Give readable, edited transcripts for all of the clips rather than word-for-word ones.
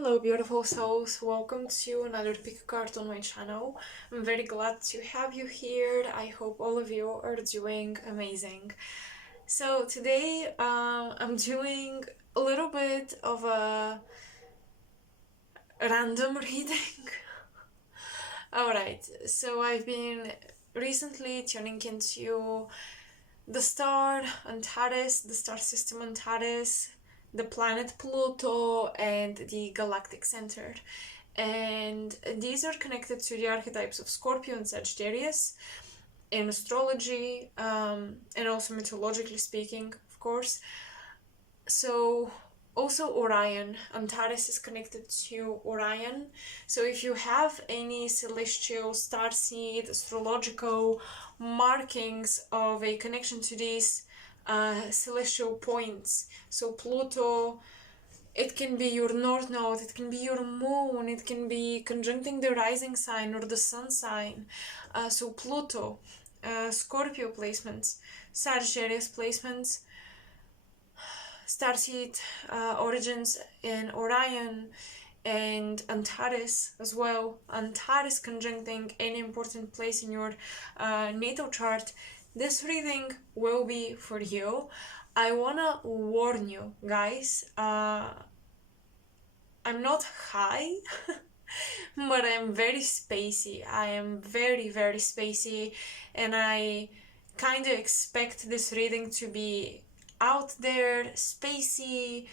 Hello beautiful souls, welcome to another pick a card on my channel. I'm very glad to have you here. I hope all of you are doing amazing. So today I'm doing a little bit of a random reading. Alright, so I've been recently tuning into the star Antares, the star system Antares, the planet Pluto, and the Galactic Center. And these are connected to the archetypes of Scorpio and Sagittarius in astrology, and also mythologically speaking, of course. So also Orion, Antares is connected to Orion. So if you have any celestial, starseed, astrological markings of a connection to these celestial points, so Pluto, it can be your north node, it can be your moon, it can be conjuncting the rising sign or the sun sign. So Pluto, Scorpio placements, Sagittarius placements, starseed origins in Orion, and Antares as well. Antares conjuncting any important place in your natal chart. This reading will be for you. I wanna warn you guys, I'm not high, but I'm very spacey. I am very, very spacey, and I kind of expect this reading to be out there, spacey,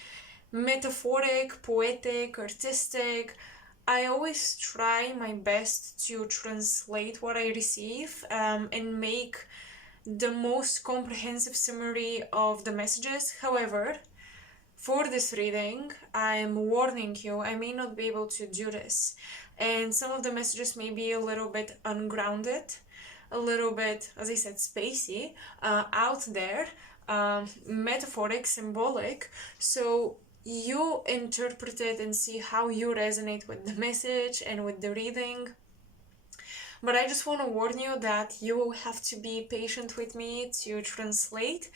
metaphoric, poetic, artistic. I always try my best to translate what I receive and make the most comprehensive summary of the messages. However, for this reading, I'm warning you, I may not be able to do this. And some of the messages may be a little bit ungrounded, a little bit, as I said, spacey, out there, metaphoric, symbolic. So you interpret it and see how you resonate with the message and with the reading. But I just want to warn you that you will have to be patient with me to translate,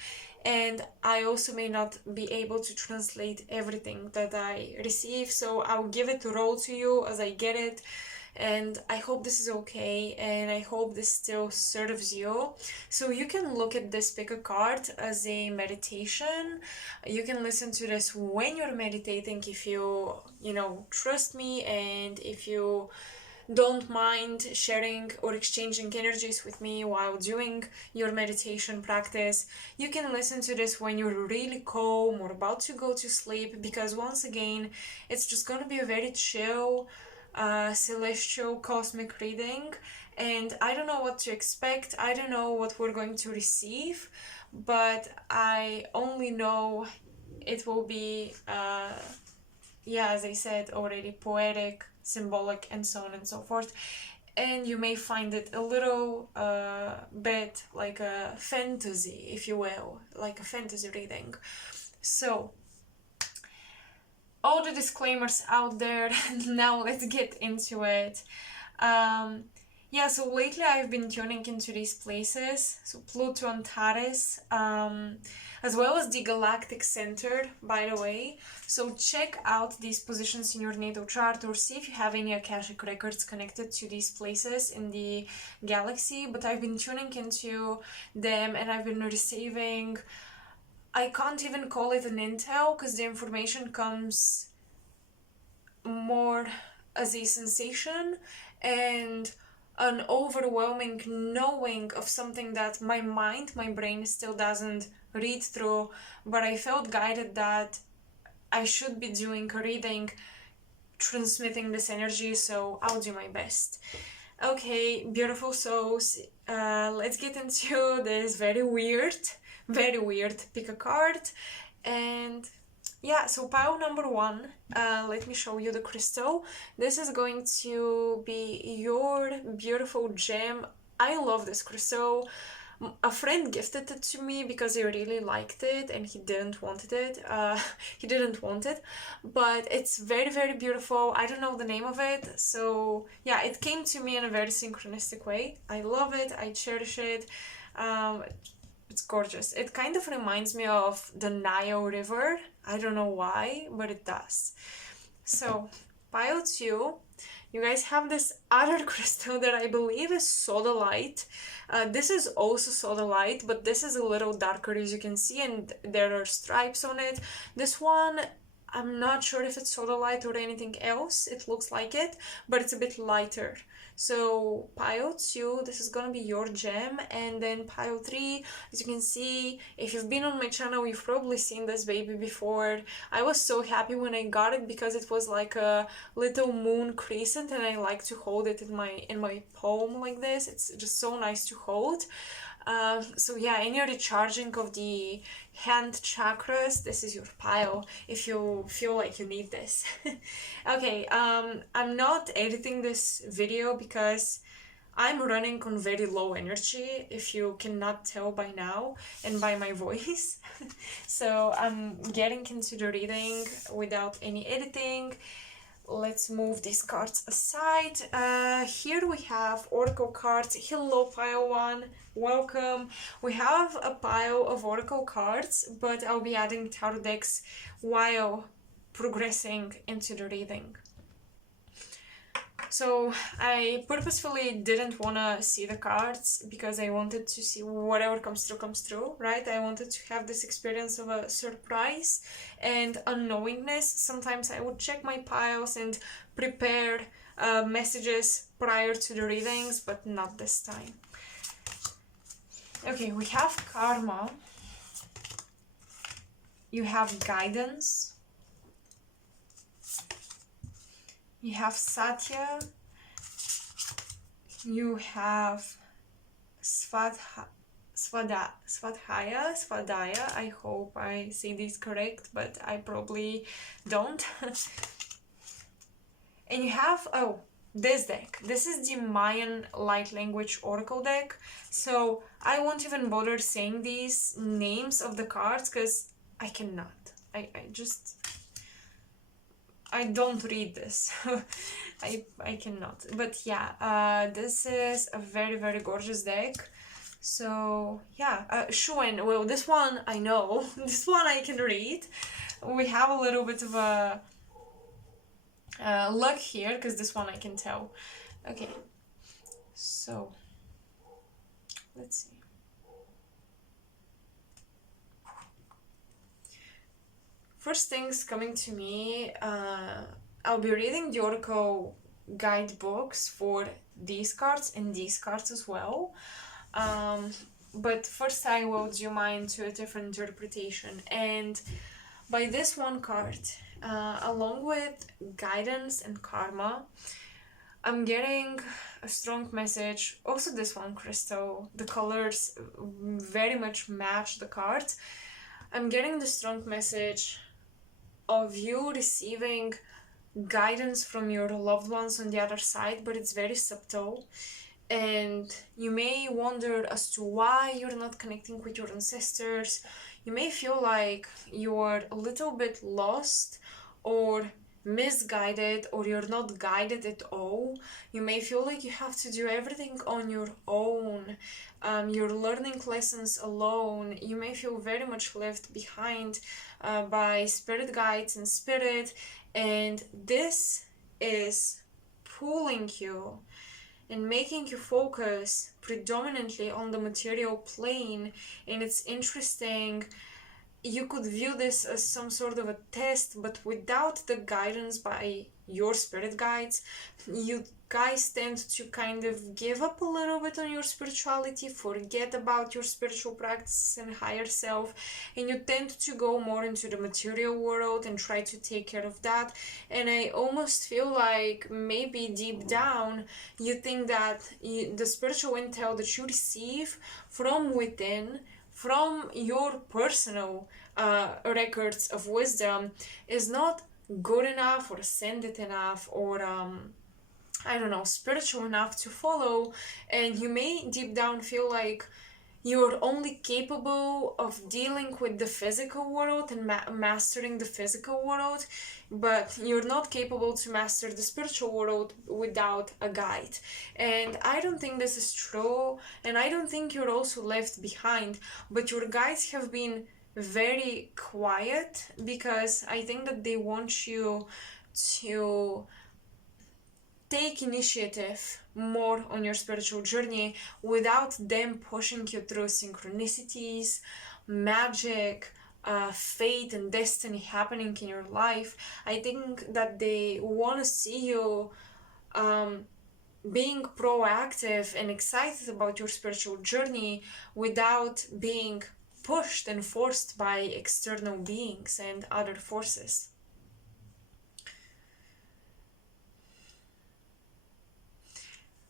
and I also may not be able to translate everything that I receive, so I'll give it raw to you as I get it, and I hope this is okay, and I hope this still serves you. So you can look at this pick a card as a meditation. You can listen to this when you're meditating if you trust me, and if you don't mind sharing or exchanging energies with me while doing your meditation practice. You can listen to this when you're really calm or about to go to sleep, because once again, it's just going to be a very chill, celestial, cosmic reading, and I don't know what to expect. I don't know what we're going to receive, but I only know it will be as I said already, poetic, symbolic, and so on and so forth. And you may find it a little bit like a fantasy, if you will, like a fantasy reading. So, all the disclaimers out there, now let's get into it. So lately I've been tuning into these places, so Pluto, Antares, as well as the Galactic Center, by the way. So check out these positions in your natal chart, or see if you have any Akashic records connected to these places in the galaxy. But I've been tuning into them, and I've been receiving, I can't even call it an intel, because the information comes more as a sensation and an overwhelming knowing of something that my mind, my brain still doesn't read through, but I felt guided that I should be doing a reading, transmitting this energy, so I'll do my best. Okay, beautiful souls, let's get into this very weird pick a card. And so pile number one, let me show you the crystal. This is going to be your beautiful gem. I love this crystal. A friend gifted it to me because he really liked it, and he didn't want it. But it's very, very beautiful. I don't know the name of it, so yeah, it came to me in a very synchronistic way. I love it. I cherish it. It's gorgeous. It kind of reminds me of the Nile River. I don't know why, but it does. So, pile 2, you guys have this other crystal that I believe is sodalite. This is also sodalite, but this is a little darker, as you can see, and there are stripes on it. This one, I'm not sure if it's sodalite or anything else. It looks like it, but it's a bit lighter. So pile 2, this is gonna be your gem, and then pile 3, as you can see, if you've been on my channel, you've probably seen this baby before. I was so happy when I got it because it was like a little moon crescent, and I like to hold it in my palm like this. It's just so nice to hold. So yeah, in your recharging of the hand chakras, this is your pile if you feel like you need this. Okay, I'm not editing this video because I'm running on very low energy, if you cannot tell by now and by my voice. So I'm getting into the reading without any editing. Let's move these cards aside. Here we have oracle cards. Hello, pile 1. Welcome. We have a pile of oracle cards, but I'll be adding tarot decks while progressing into the reading. So I purposefully didn't want to see the cards because I wanted to see whatever comes through, right? I wanted to have this experience of a surprise and unknowingness. Sometimes I would check my piles and prepare messages prior to the readings, but not this time. Okay, we have karma. You have guidance. You have Satya, you have Svadhaya, I hope I say this correct, but I probably don't. And you have, oh, this deck. This is the Mayan light language oracle deck, so I won't even bother saying these names of the cards because I cannot. I don't read this. I cannot. But yeah, this is a very, very gorgeous deck. So yeah, Shuen, well, this one I know. This one I can read. We have a little bit of a luck here, because this one I can tell. Okay, so let's see. First things coming to me, I'll be reading the oracle guidebooks for these cards and these cards as well. But first I will do mine to a different interpretation. And by this one card, along with guidance and karma, I'm getting a strong message. Also this one crystal, the colors very much match the cards. I'm getting the strong message of you receiving guidance from your loved ones on the other side, but it's very subtle. And you may wonder as to why you're not connecting with your ancestors. You may feel like you're a little bit lost or misguided, or you're not guided at all. You may feel like you have to do everything on your own. You're learning lessons alone. You may feel very much left behind by spirit guides and spirit, and this is pulling you and making you focus predominantly on the material plane. And it's interesting, you could view this as some sort of a test, but without the guidance by your spirit guides, you guys tend to kind of give up a little bit on your spirituality, forget about your spiritual practices and higher self, and you tend to go more into the material world and try to take care of that. And I almost feel like maybe deep down you think that the spiritual intel that you receive from within, from your personal records of wisdom, is not good enough or ascended enough or I don't know, spiritual enough to follow. And you may deep down feel like you're only capable of dealing with the physical world and mastering the physical world, but you're not capable to master the spiritual world without a guide. And I don't think this is true, and I don't think you're also left behind, but your guides have been very quiet because I think that they want you to take initiative more on your spiritual journey without them pushing you through synchronicities, magic, fate and destiny happening in your life. I think that they want to see you being proactive and excited about your spiritual journey without being pushed and forced by external beings and other forces.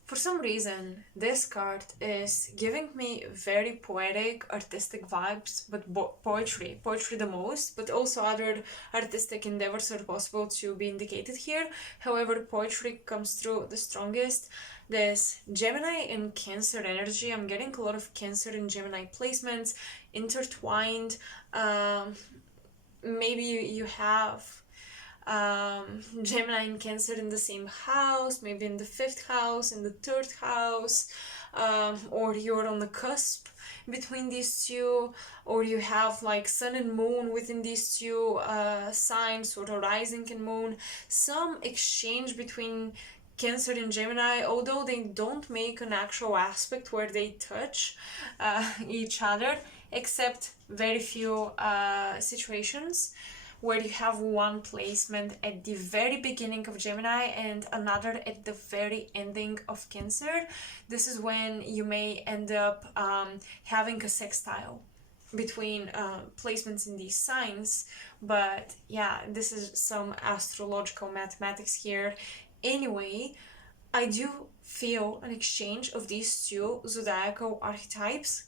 For some reason, this card is giving me very poetic, artistic vibes, but poetry the most, but also other artistic endeavors are possible to be indicated here. However, poetry comes through the strongest. There's Gemini and Cancer energy. I'm getting a lot of Cancer and Gemini placements intertwined. Maybe you have Gemini and Cancer in the same house, maybe in the 5th house, in the 3rd house, or you're on the cusp between these two, or you have like Sun and Moon within these two signs, or a rising and Moon, some exchange between Cancer and Gemini, although they don't make an actual aspect where they touch each other, except very few situations where you have one placement at the very beginning of Gemini and another at the very ending of Cancer. This is when you may end up having a sextile between placements in these signs. But yeah, this is some astrological mathematics here. Anyway, I do feel an exchange of these two zodiacal archetypes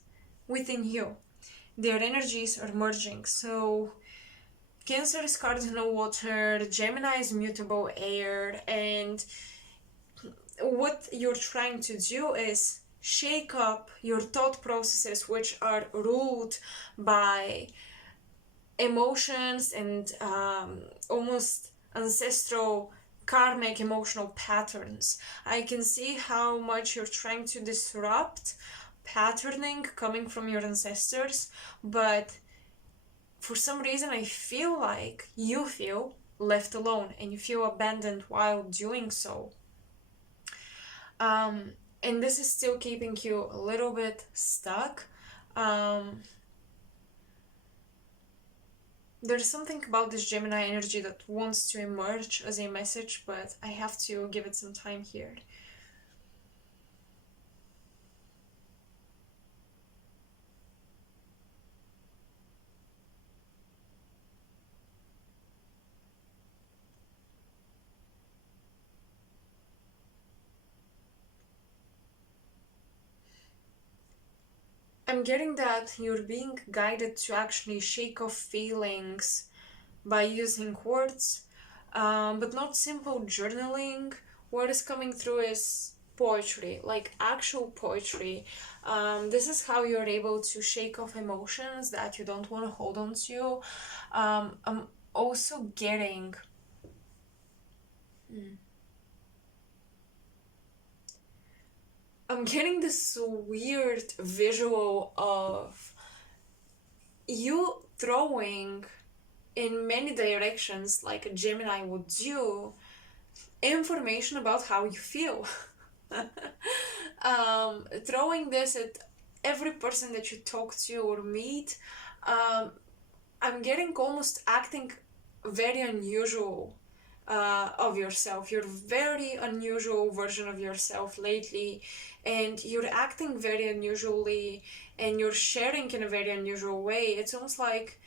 within you. Their energies are merging. So Cancer is cardinal water, Gemini is mutable air, and what you're trying to do is shake up your thought processes, which are ruled by emotions and almost ancestral karmic emotional patterns. I can see how much you're trying to disrupt patterning coming from your ancestors, but for some reason I feel like you feel left alone and you feel abandoned while doing so. And this is still keeping you a little bit stuck. There's something about this Gemini energy that wants to emerge as a message, but I have to give it some time here. I'm getting that you're being guided to actually shake off feelings by using words, but not simple journaling. What is coming through is poetry, like actual poetry. This is how you're able to shake off emotions that you don't want to hold on to. I'm also getting... I'm getting this weird visual of you throwing in many directions, like a Gemini would do, information about how you feel. Throwing this at every person that you talk to or meet. I'm getting almost acting very unusual of yourself. You're very unusual version of yourself lately, and you're acting very unusually, and you're sharing in a very unusual way. It's almost like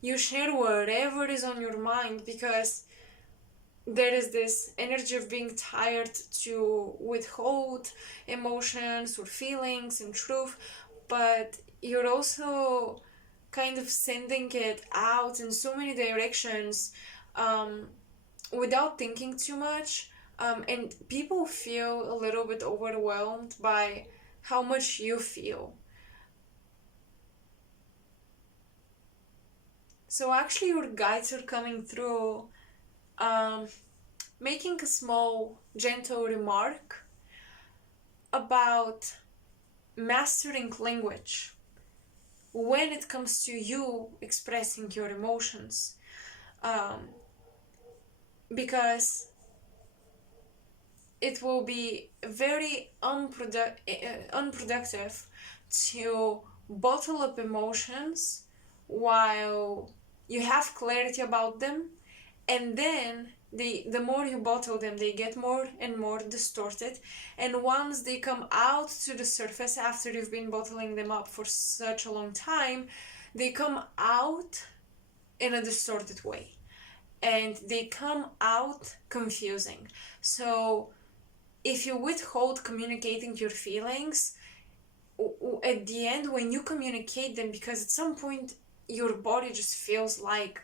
you share whatever is on your mind, because there is this energy of being tired to withhold emotions or feelings and truth, but you're also kind of sending it out in so many directions without thinking too much, and people feel a little bit overwhelmed by how much you feel. So actually your guides are coming through, making a small gentle remark about mastering language when it comes to you expressing your emotions. because it will be very unproductive to bottle up emotions while you have clarity about them, and then the more you bottle them, they get more and more distorted, and once they come out to the surface after you've been bottling them up for such a long time, they come out in a distorted way, and they come out confusing. So if you withhold communicating your feelings, at the end, when you communicate them, because at some point your body just feels like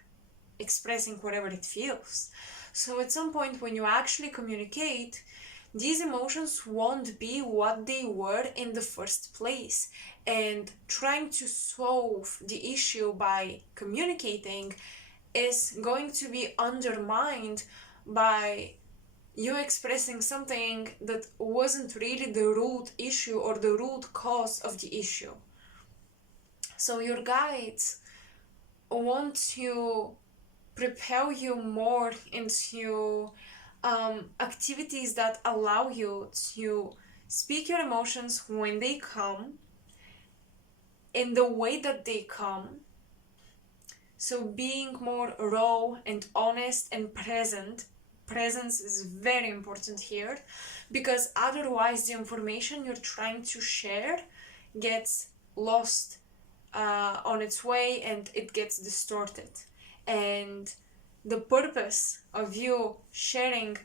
expressing whatever it feels. So at some point when you actually communicate, these emotions won't be what they were in the first place. And trying to solve the issue by communicating is going to be undermined by you expressing something that wasn't really the root issue or the root cause of the issue. So your guides want to propel you more into activities that allow you to speak your emotions when they come, in the way that they come. So being more raw and honest and present. Presence is very important here, because otherwise the information you're trying to share gets lost on its way, and it gets distorted. And the purpose of you sharing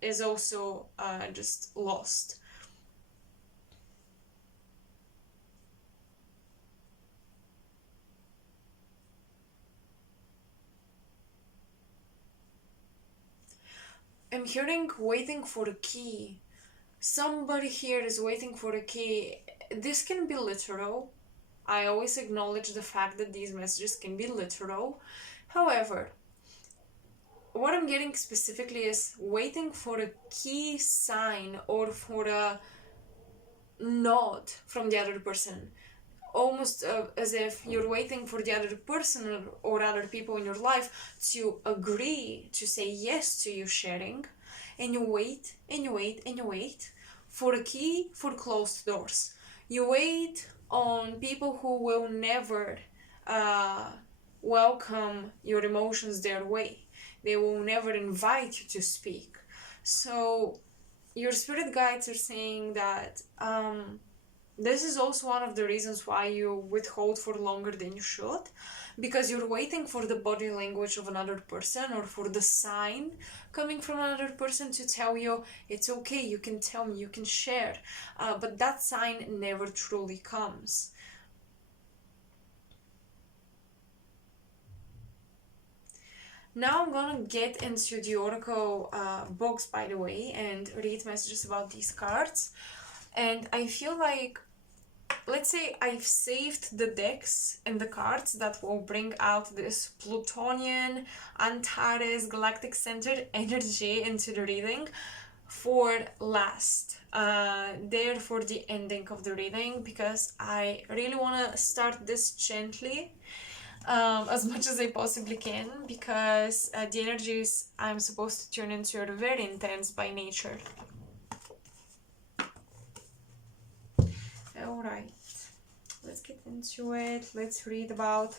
is also just lost. I'm hearing waiting for a key. Somebody here is waiting for a key. This can be literal. I always acknowledge the fact that these messages can be literal. However, what I'm getting specifically is waiting for a key sign or for a nod from the other person. Almost as if you're waiting for the other person or other people in your life to agree to say yes to you sharing, and you wait and you wait and you wait for a key for closed doors. You wait on people who will never welcome your emotions their way. They will never invite you to speak. So your spirit guides are saying that this is also one of the reasons why you withhold for longer than you should, because you're waiting for the body language of another person or for the sign coming from another person to tell you it's okay, you can tell me, you can share. But that sign never truly comes. Now I'm gonna get into the Oracle box, by the way, and read messages about these cards. And I feel like, let's say I've saved the decks and the cards that will bring out this Plutonian, Antares, Galactic Center energy into the reading for last. There for the ending of the reading, because I really want to start this gently as much as I possibly can, because the energies I'm supposed to tune into are very intense by nature. Alright, let's get into it. Let's read about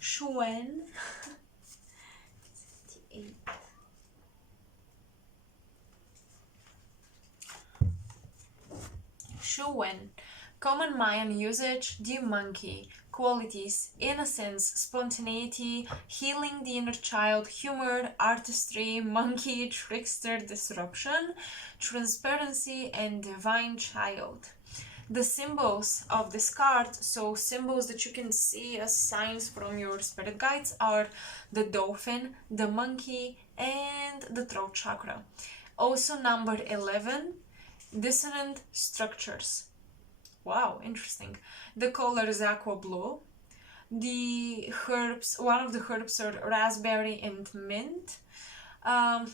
Shuen. 78. Shuen. Common Mayan usage, the monkey. Qualities: innocence, spontaneity, healing the inner child, humor, artistry, monkey, trickster, disruption, transparency, and divine child. The symbols of this card, so symbols that you can see as signs from your spirit guides, are the dolphin, the monkey, and the throat chakra. Also number 11, dissonant structures. Wow, interesting. The color is aqua blue. The herbs, one of the herbs are raspberry and mint.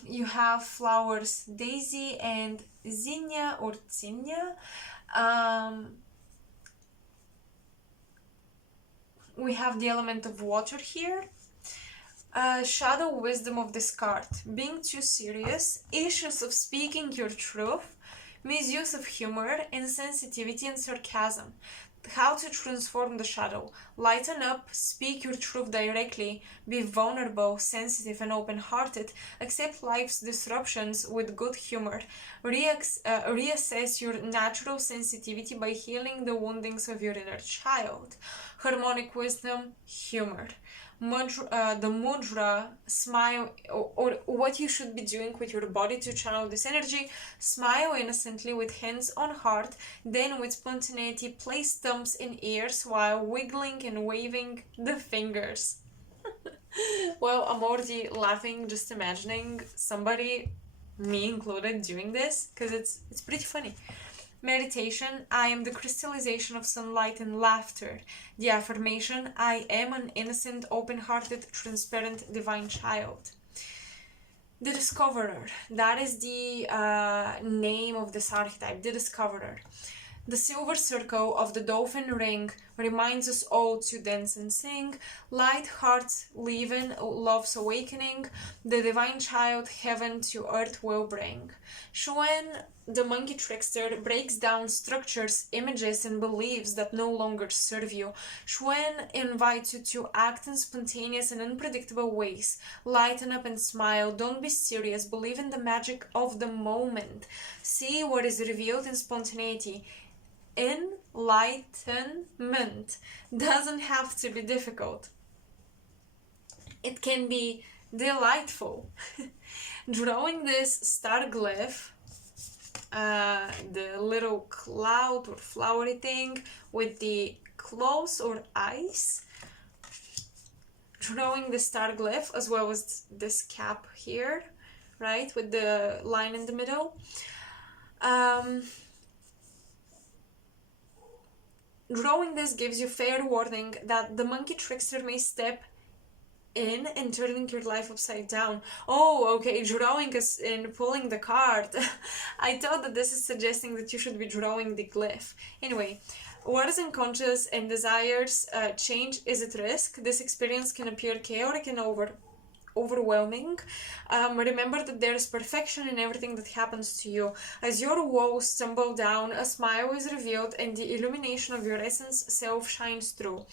You have flowers daisy and zinnia or zinnia. We have the element of water here. Shadow wisdom of this card. Being too serious, issues of speaking your truth, misuse of humor, insensitivity and sarcasm. How to transform the shadow. Lighten up, speak your truth directly, be vulnerable, sensitive and open-hearted, accept life's disruptions with good humor, reassess your natural sensitivity by healing the woundings of your inner child. Harmonic wisdom, humor. The mudra, smile, or what you should be doing with your body to channel this energy. Smile innocently with hands on heart, then with spontaneity place thumbs in ears while wiggling and waving the fingers. Well, I'm already laughing just imagining somebody, me included, doing this, because it's pretty funny. Meditation, I am the crystallization of sunlight and laughter. The affirmation, I am an innocent, open-hearted, transparent, divine child. The Discoverer, that is the name of this archetype, the Discoverer. The silver circle of the dolphin ring reminds us all to dance and sing. Light hearts leaven love's awakening. The divine child heaven to earth will bring. Xuan, the monkey trickster, breaks down structures, images, and beliefs that no longer serve you. Xuan invites you to act in spontaneous and unpredictable ways. Lighten up and smile. Don't be serious. Believe in the magic of the moment. See what is revealed in spontaneity. Enlightenment doesn't have to be difficult. It can be delightful. Drawing this star glyph, the little cloud or flowery thing with the claws or eyes, drawing the star glyph as well as this cap here, right, with the line in the middle. Drawing this gives you fair warning that the monkey trickster may step in and turning your life upside down. Oh, okay, drawing is in pulling the card. I thought that this is suggesting that you should be drawing the glyph. Anyway, what is unconscious and desires change is at risk. This experience can appear chaotic and overwhelming. Remember that there is perfection in everything that happens to you. As your walls tumble down, a smile is revealed and the illumination of your essence self shines through.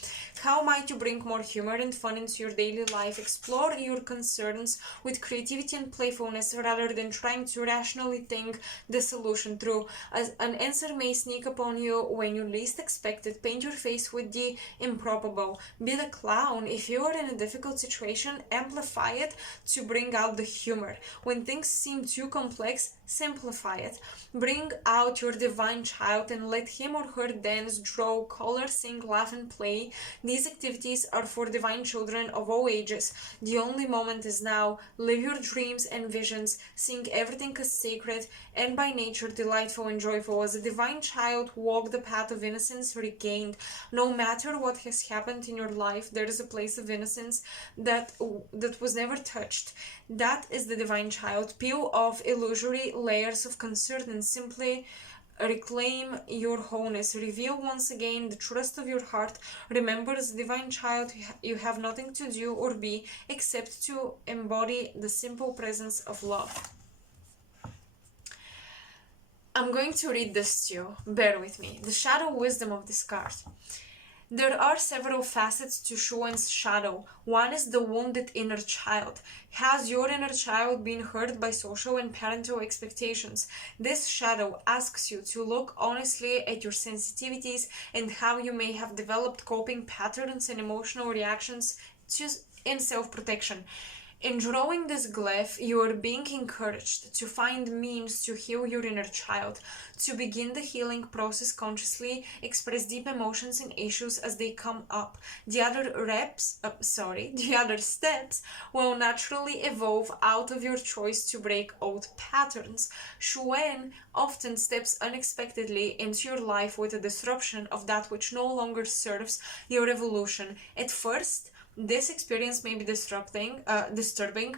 How might you bring more humor and fun into your daily life? Explore your concerns with creativity and playfulness rather than trying to rationally think the solution through. As an answer may sneak upon you when you least expect it. Paint your face with the improbable. Be the clown. If you are in a difficult situation, amplify it to bring out the humor. When things seem too complex, simplify it. Bring out your divine child and let him or her dance, draw, color, sing, laugh, and play. These activities are for divine children of all ages. The only moment is now. Live your dreams and visions. Seeing everything as sacred and by nature delightful and joyful. As a divine child, walk the path of innocence regained. No matter what has happened in your life, there is a place of innocence that was never touched. That is the divine child. Peel off illusory layers of concern and simply reclaim your wholeness. Reveal once again the trust of your heart. Remember, as a divine child, you have nothing to do or be except to embody the simple presence of love. I'm going to read this to you. Bear with me. The shadow wisdom of this card. There are several facets to Xuan's shadow. One is the wounded inner child. Has your inner child been hurt by social and parental expectations? This shadow asks you to look honestly at your sensitivities and how you may have developed coping patterns and emotional reactions in self-protection. In drawing this glyph, you are being encouraged to find means to heal your inner child, to begin the healing process consciously, express deep emotions and issues as they come up. The other steps will naturally evolve out of your choice to break old patterns. Xuan often steps unexpectedly into your life with a disruption of that which no longer serves your evolution. At first, This experience may be disturbing,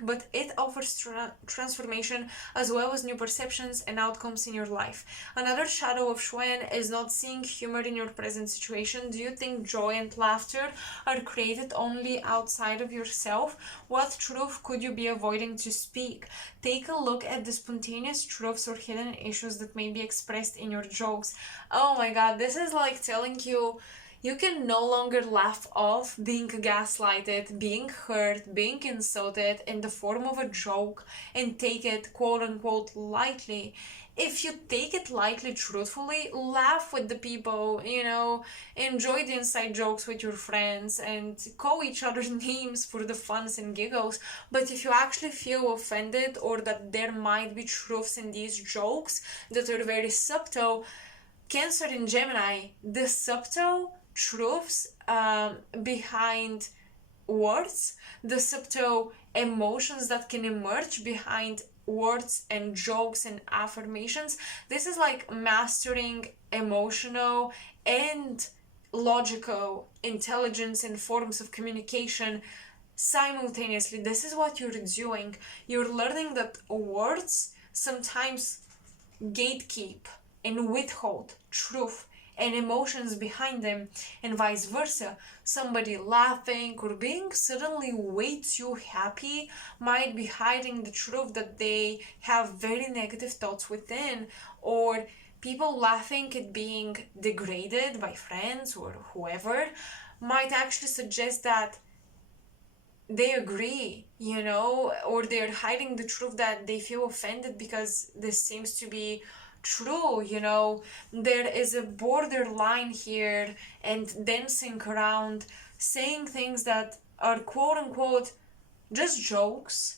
but it offers transformation as well as new perceptions and outcomes in your life. Another shadow of Xuan is not seeing humor in your present situation. Do you think joy and laughter are created only outside of yourself? What truth could you be avoiding to speak? Take a look at the spontaneous truths or hidden issues that may be expressed in your jokes. Oh my god, this is like telling you you can no longer laugh off being gaslighted, being hurt, being insulted in the form of a joke and take it quote unquote lightly. If you take it lightly, truthfully, laugh with the people, enjoy the inside jokes with your friends and call each other's names for the funs and giggles. But if you actually feel offended or that there might be truths in these jokes that are very subtle, Cancer and Gemini, the subtle truths behind words, the subtle emotions that can emerge behind words and jokes and affirmations. This is like mastering emotional and logical intelligence and forms of communication simultaneously. This is what you're doing. You're learning that words sometimes gatekeep and withhold truth and emotions behind them, and vice versa. Somebody laughing or being suddenly way too happy might be hiding the truth that they have very negative thoughts within, or people laughing at being degraded by friends or whoever might actually suggest that they agree, or they're hiding the truth that they feel offended because this seems to be true. There is a borderline here and dancing around, saying things that are quote unquote just jokes,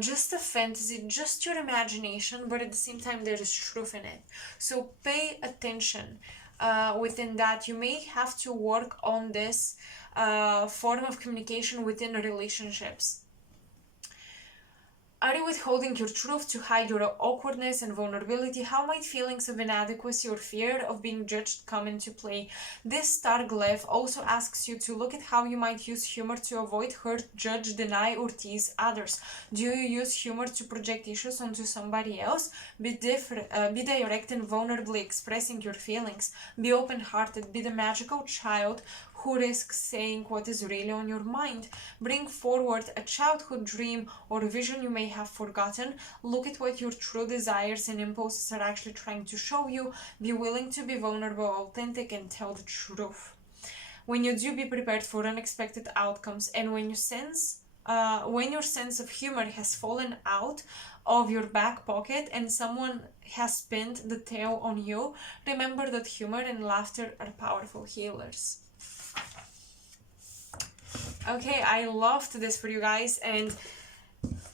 just a fantasy, just your imagination, but at the same time there is truth in it. So pay attention. Within that, you may have to work on this form of communication within relationships. Are you withholding your truth to hide your awkwardness and vulnerability? How might feelings of inadequacy or fear of being judged come into play? This star glyph also asks you to look at how you might use humor to avoid, hurt, judge, deny, or tease others. Do you use humor to project issues onto somebody else? Be direct and vulnerably expressing your feelings. Be open-hearted. Be the magical child who risks saying what is really on your mind. Bring forward a childhood dream or a vision you may have forgotten. Look at what your true desires and impulses are actually trying to show you. Be willing to be vulnerable, authentic, and tell the truth. When you do, be prepared for unexpected outcomes. And when your sense of humor has fallen out of your back pocket and someone has pinned the tail on you, remember that humor and laughter are powerful healers. Okay, I loved this for you guys, and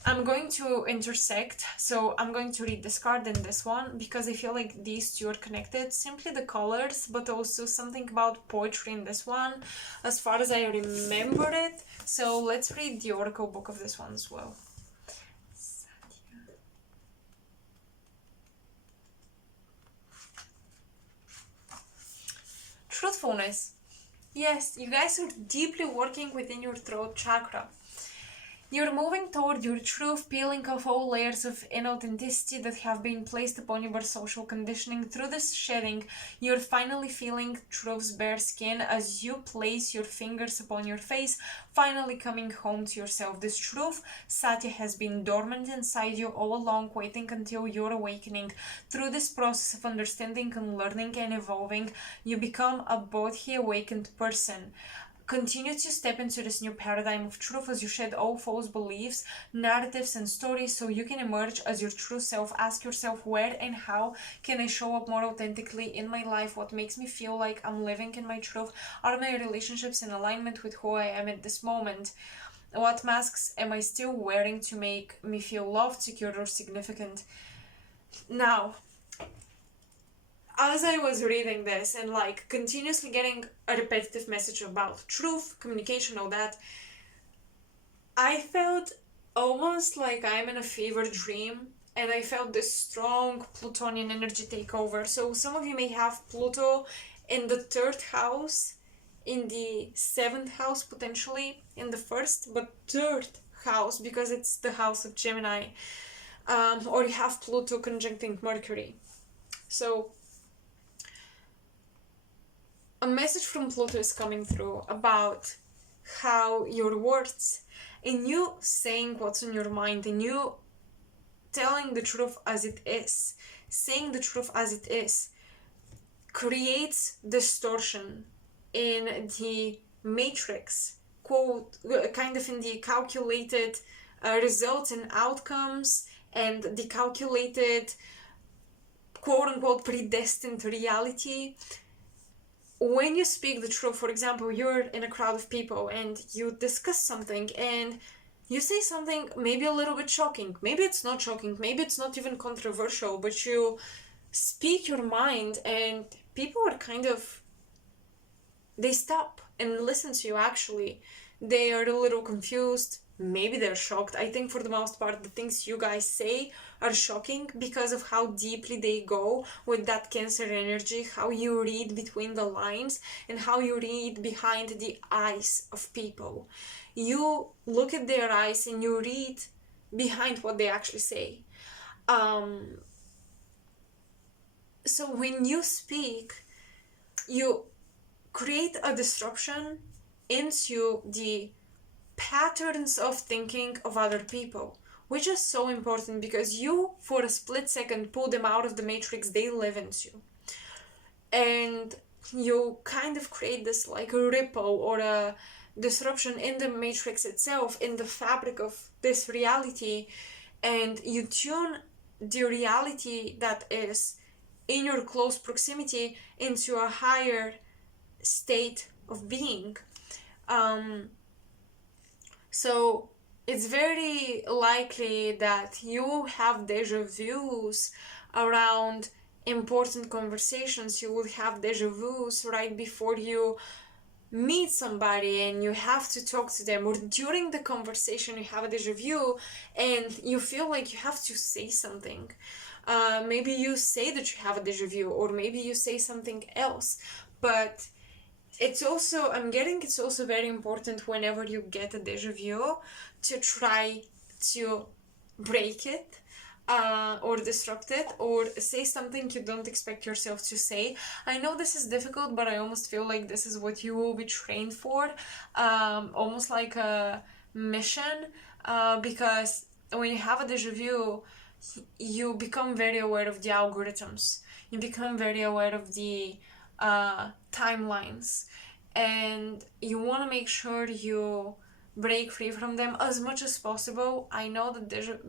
I'm going to intersect, so I'm going to read this card and this one because I feel like these two are connected. Simply the colors, but also something about poetry in this one, as far as I remember it. So let's read the Oracle book of this one as well. Truthfulness. Yes, you guys are deeply working within your throat chakra. You're moving toward your truth, peeling off all layers of inauthenticity that have been placed upon you by social conditioning. Through this shedding, you're finally feeling truth's bare skin as you place your fingers upon your face, finally coming home to yourself. This truth, Satya, has been dormant inside you all along, waiting until your awakening. Through this process of understanding and learning and evolving, you become a bodhi awakened person. Continue to step into this new paradigm of truth as you shed all false beliefs, narratives, and stories so you can emerge as your true self. Ask yourself, where and how can I show up more authentically in my life? What makes me feel like I'm living in my truth? Are my relationships in alignment with who I am at this moment? What masks am I still wearing to make me feel loved, secure, or significant? Now, as I was reading this and continuously getting a repetitive message about truth, communication, all that, I felt almost like I'm in a fever dream, and I felt this strong Plutonian energy take over. So some of you may have Pluto in the 3rd house in the 7th house, potentially in the 1st, but 3rd house, because it's the house of Gemini. Or you have Pluto conjuncting Mercury. So a message from Pluto is coming through about how your words and you saying what's on your mind and you telling the truth as it is, saying the truth as it is, creates distortion in the matrix, quote, kind of in the calculated results and outcomes and the calculated, quote unquote, predestined reality. When you speak the truth, for example, you're in a crowd of people and you discuss something and you say something maybe a little bit shocking, maybe it's not shocking, maybe it's not even controversial, but you speak your mind and people are kind of, they stop and listen to you. Actually, they are a little confused, maybe they're shocked. I think for the most part the things you guys say are shocking because of how deeply they go with that Cancer energy, how you read between the lines and how you read behind the eyes of people. You look at their eyes and you read behind what they actually say. So when you speak, you create a disruption into the patterns of thinking of other people, which is so important because you, for a split second, pull them out of the matrix they live into. And you kind of create this like a ripple or a disruption in the matrix itself, in the fabric of this reality, and you tune the reality that is in your close proximity into a higher state of being. So it's very likely that you have deja vus around important conversations. You will have deja vus right before you meet somebody and you have to talk to them, or during the conversation you have a deja vu and you feel like you have to say something. Maybe you say that you have a deja vu, or maybe you say something else, but it's also, I'm getting, it's also very important whenever you get a deja vu to try to break it, or disrupt it, or say something you don't expect yourself to say. I know this is difficult, but I almost feel like this is what you will be trained for, almost like a mission, because when you have a deja vu, you become very aware of the algorithms, you become very aware of the timelines, and you want to make sure you break free from them as much as possible. I know that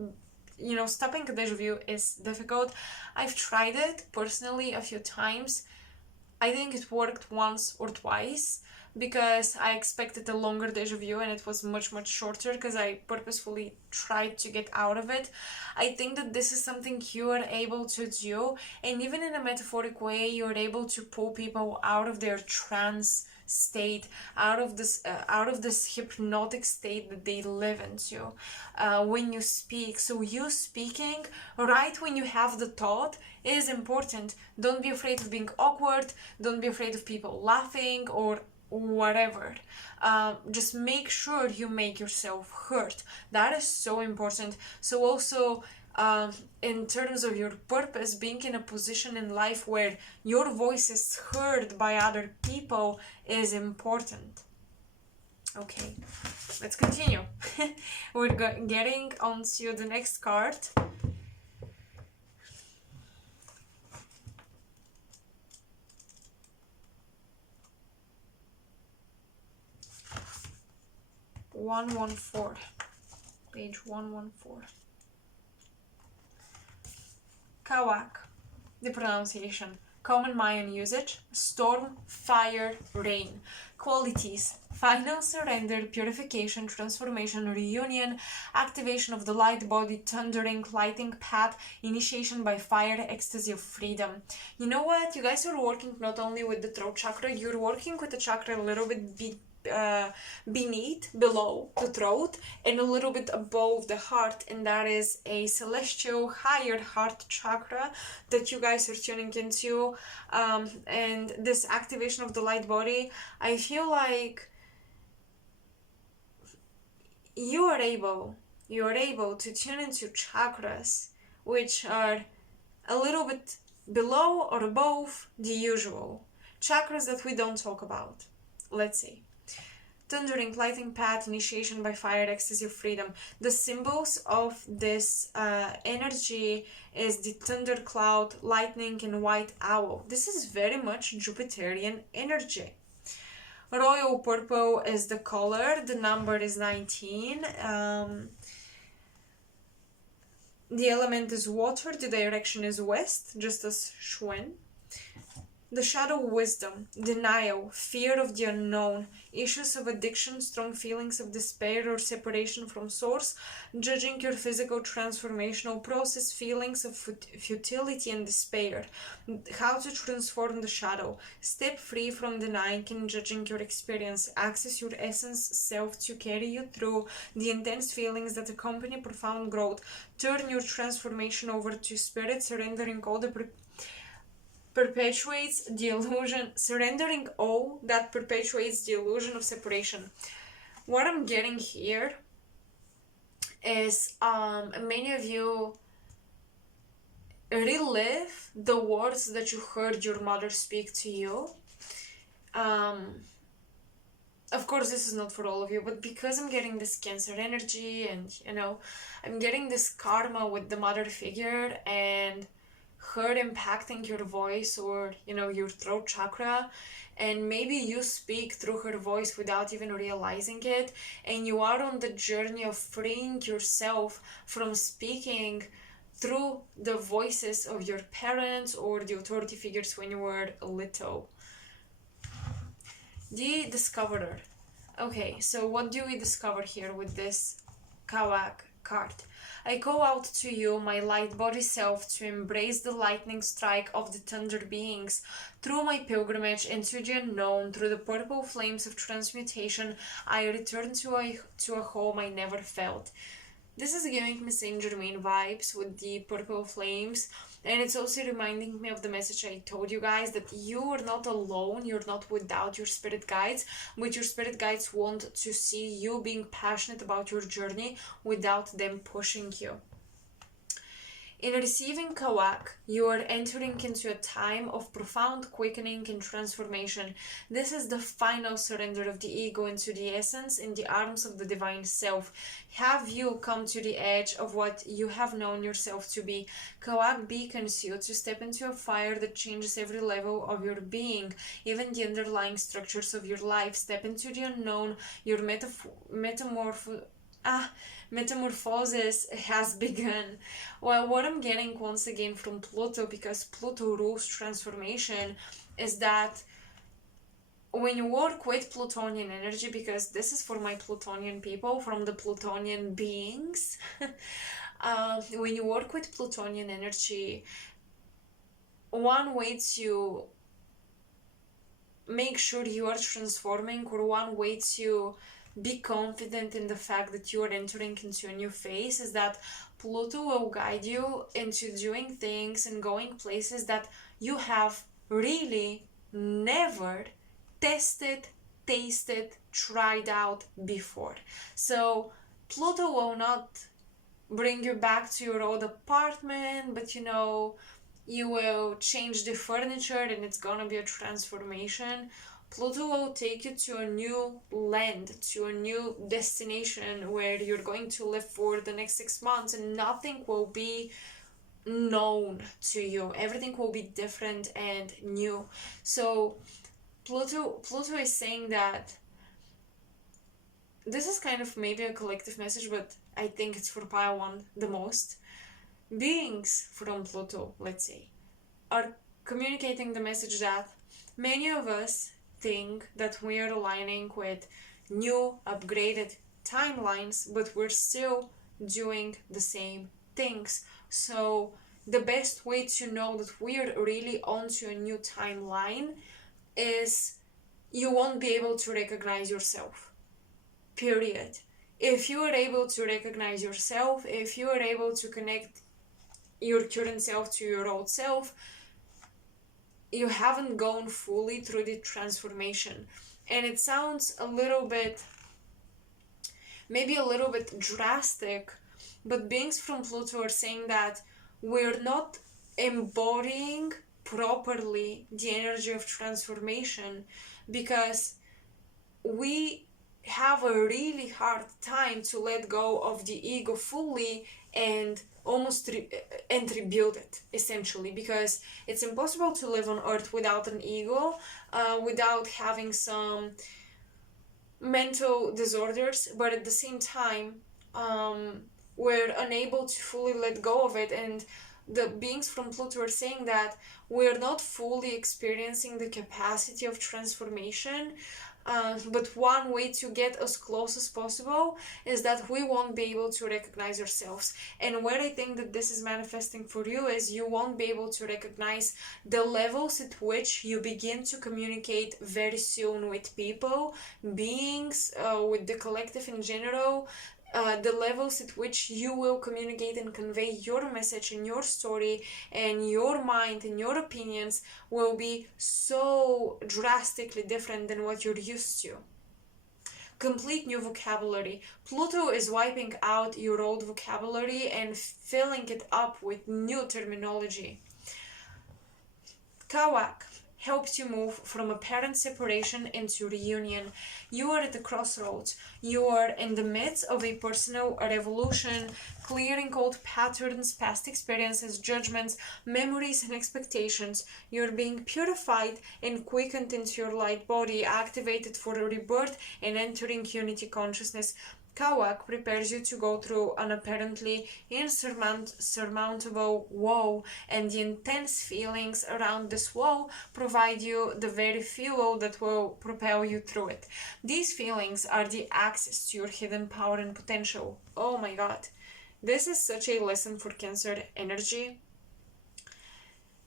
stopping a deja vu is difficult. I've tried it personally a few times. I think it worked once or twice because I expected a longer deja vu and it was much shorter because I purposefully tried to get out of it. I think that this is something you are able to do, and even in a metaphoric way, you're able to pull people out of their trance state, out of this hypnotic state that they live into when you speak. So you speaking right when you have the thought is important. Don't be afraid of being awkward, don't be afraid of people laughing or whatever. Just make sure you make yourself heard. That is so important. So also in terms of your purpose, being in a position in life where your voice is heard by other people is important. Okay, let's continue. We're getting on to the next card. Page 114. Kawak, the pronunciation. Common Mayan usage: storm, fire, rain. Qualities: final surrender, purification, transformation, reunion, activation of the light body, thundering, lighting path, initiation by fire, ecstasy of freedom. You know what? You guys are working not only with the throat chakra, you're working with the chakra a little bit below the throat, and a little bit above the heart, and that is a celestial higher heart chakra that you guys are tuning into. And this activation of the light body, I feel like you are able to tune into chakras which are a little bit below or above the usual chakras that we don't talk about. Let's say thundering, lighting path, initiation by fire, ecstasy of freedom. The symbols of this energy is the thundercloud, lightning, and white owl. This is very much Jupiterian energy. Royal purple is the color, the number is 19. The element is water, the direction is west, just as Shuen. The shadow wisdom, denial, fear of the unknown, issues of addiction, strong feelings of despair or separation from source, judging your physical transformational process, feelings of futility and despair, how to transform the shadow, step free from denying and judging your experience, access your essence self to carry you through the intense feelings that accompany profound growth, turn your transformation over to spirit, surrendering all the perpetuates the illusion, surrendering all that perpetuates the illusion of separation. What I'm getting here is many of you relive the words that you heard your mother speak to you. Of course, this is not for all of you, but because I'm getting this Cancer energy and, I'm getting this karma with the mother figure and her impacting your voice or your throat chakra, and maybe you speak through her voice without even realizing it, and you are on the journey of freeing yourself from speaking through the voices of your parents or the authority figures when you were little. The Discoverer. Okay, so what do we discover here with this Kawak card? I call out to you, my light body self, to embrace the lightning strike of the thunder beings. Through my pilgrimage into the unknown, through the purple flames of transmutation, I return to a home I never felt. This is giving me Saint Germain vibes with the purple flames, and it's also reminding me of the message I told you guys, that you are not alone, you're not without your spirit guides, but your spirit guides want to see you being passionate about your journey without them pushing you. In receiving Kawak, you are entering into a time of profound quickening and transformation. This is the final surrender of the ego into the essence in the arms of the divine self. Have you come to the edge of what you have known yourself to be? Kawak beacons you to step into a fire that changes every level of your being, even the underlying structures of your life. Step into the unknown. Your metamorphosis has begun. Well, what I'm getting once again from Pluto, because Pluto rules transformation, is that when you work with Plutonian energy, because this is for my Plutonian people, from the Plutonian beings, when you work with Plutonian energy, one way to make sure you are transforming, or one way to be confident in the fact that you are entering into a new phase, is that Pluto will guide you into doing things and going places that you have really never tested, tasted, tried out before. So Pluto will not bring you back to your old apartment, but you will change the furniture and it's gonna be a transformation. Pluto will take you to a new land, to a new destination where you're going to live for the next 6 months, and nothing will be known to you. Everything will be different and new. So Pluto is saying that this is kind of maybe a collective message, but I think it's for Pile 1 the most. Beings from Pluto, let's say, are communicating the message that many of us think that we are aligning with new, upgraded timelines, but we're still doing the same things. So the best way to know that we are really onto a new timeline is you won't be able to recognize yourself. Period. If you are able to recognize yourself, if you are able to connect your current self to your old self, you haven't gone fully through the transformation. And it sounds maybe a little bit drastic, but beings from Pluto are saying that we're not embodying properly the energy of transformation because we have a really hard time to let go of the ego fully and and rebuild it, essentially, because it's impossible to live on earth without an ego, without having some mental disorders, but at the same time, we're unable to fully let go of it. And the beings from Pluto are saying that we're not fully experiencing the capacity of transformation. But one way to get as close as possible is that we won't be able to recognize ourselves. And where I think that this is manifesting for you is you won't be able to recognize the levels at which you begin to communicate very soon with people, beings, with the collective in general. The levels at which you will communicate and convey your message and your story and your mind and your opinions will be so drastically different than what you're used to. Complete new vocabulary. Pluto is wiping out your old vocabulary and filling it up with new terminology. Kawak helps you move from apparent separation into reunion. You are at the crossroads. You are in the midst of a personal revolution, clearing old patterns, past experiences, judgments, memories, and expectations. You're being purified and quickened into your light body, activated for a rebirth and entering unity consciousness. Kawak prepares you to go through an apparently insurmountable wall, and the intense feelings around this wall provide you the very fuel that will propel you through it. These feelings are the access to your hidden power and potential. Oh my god. This is such a lesson for Cancer energy.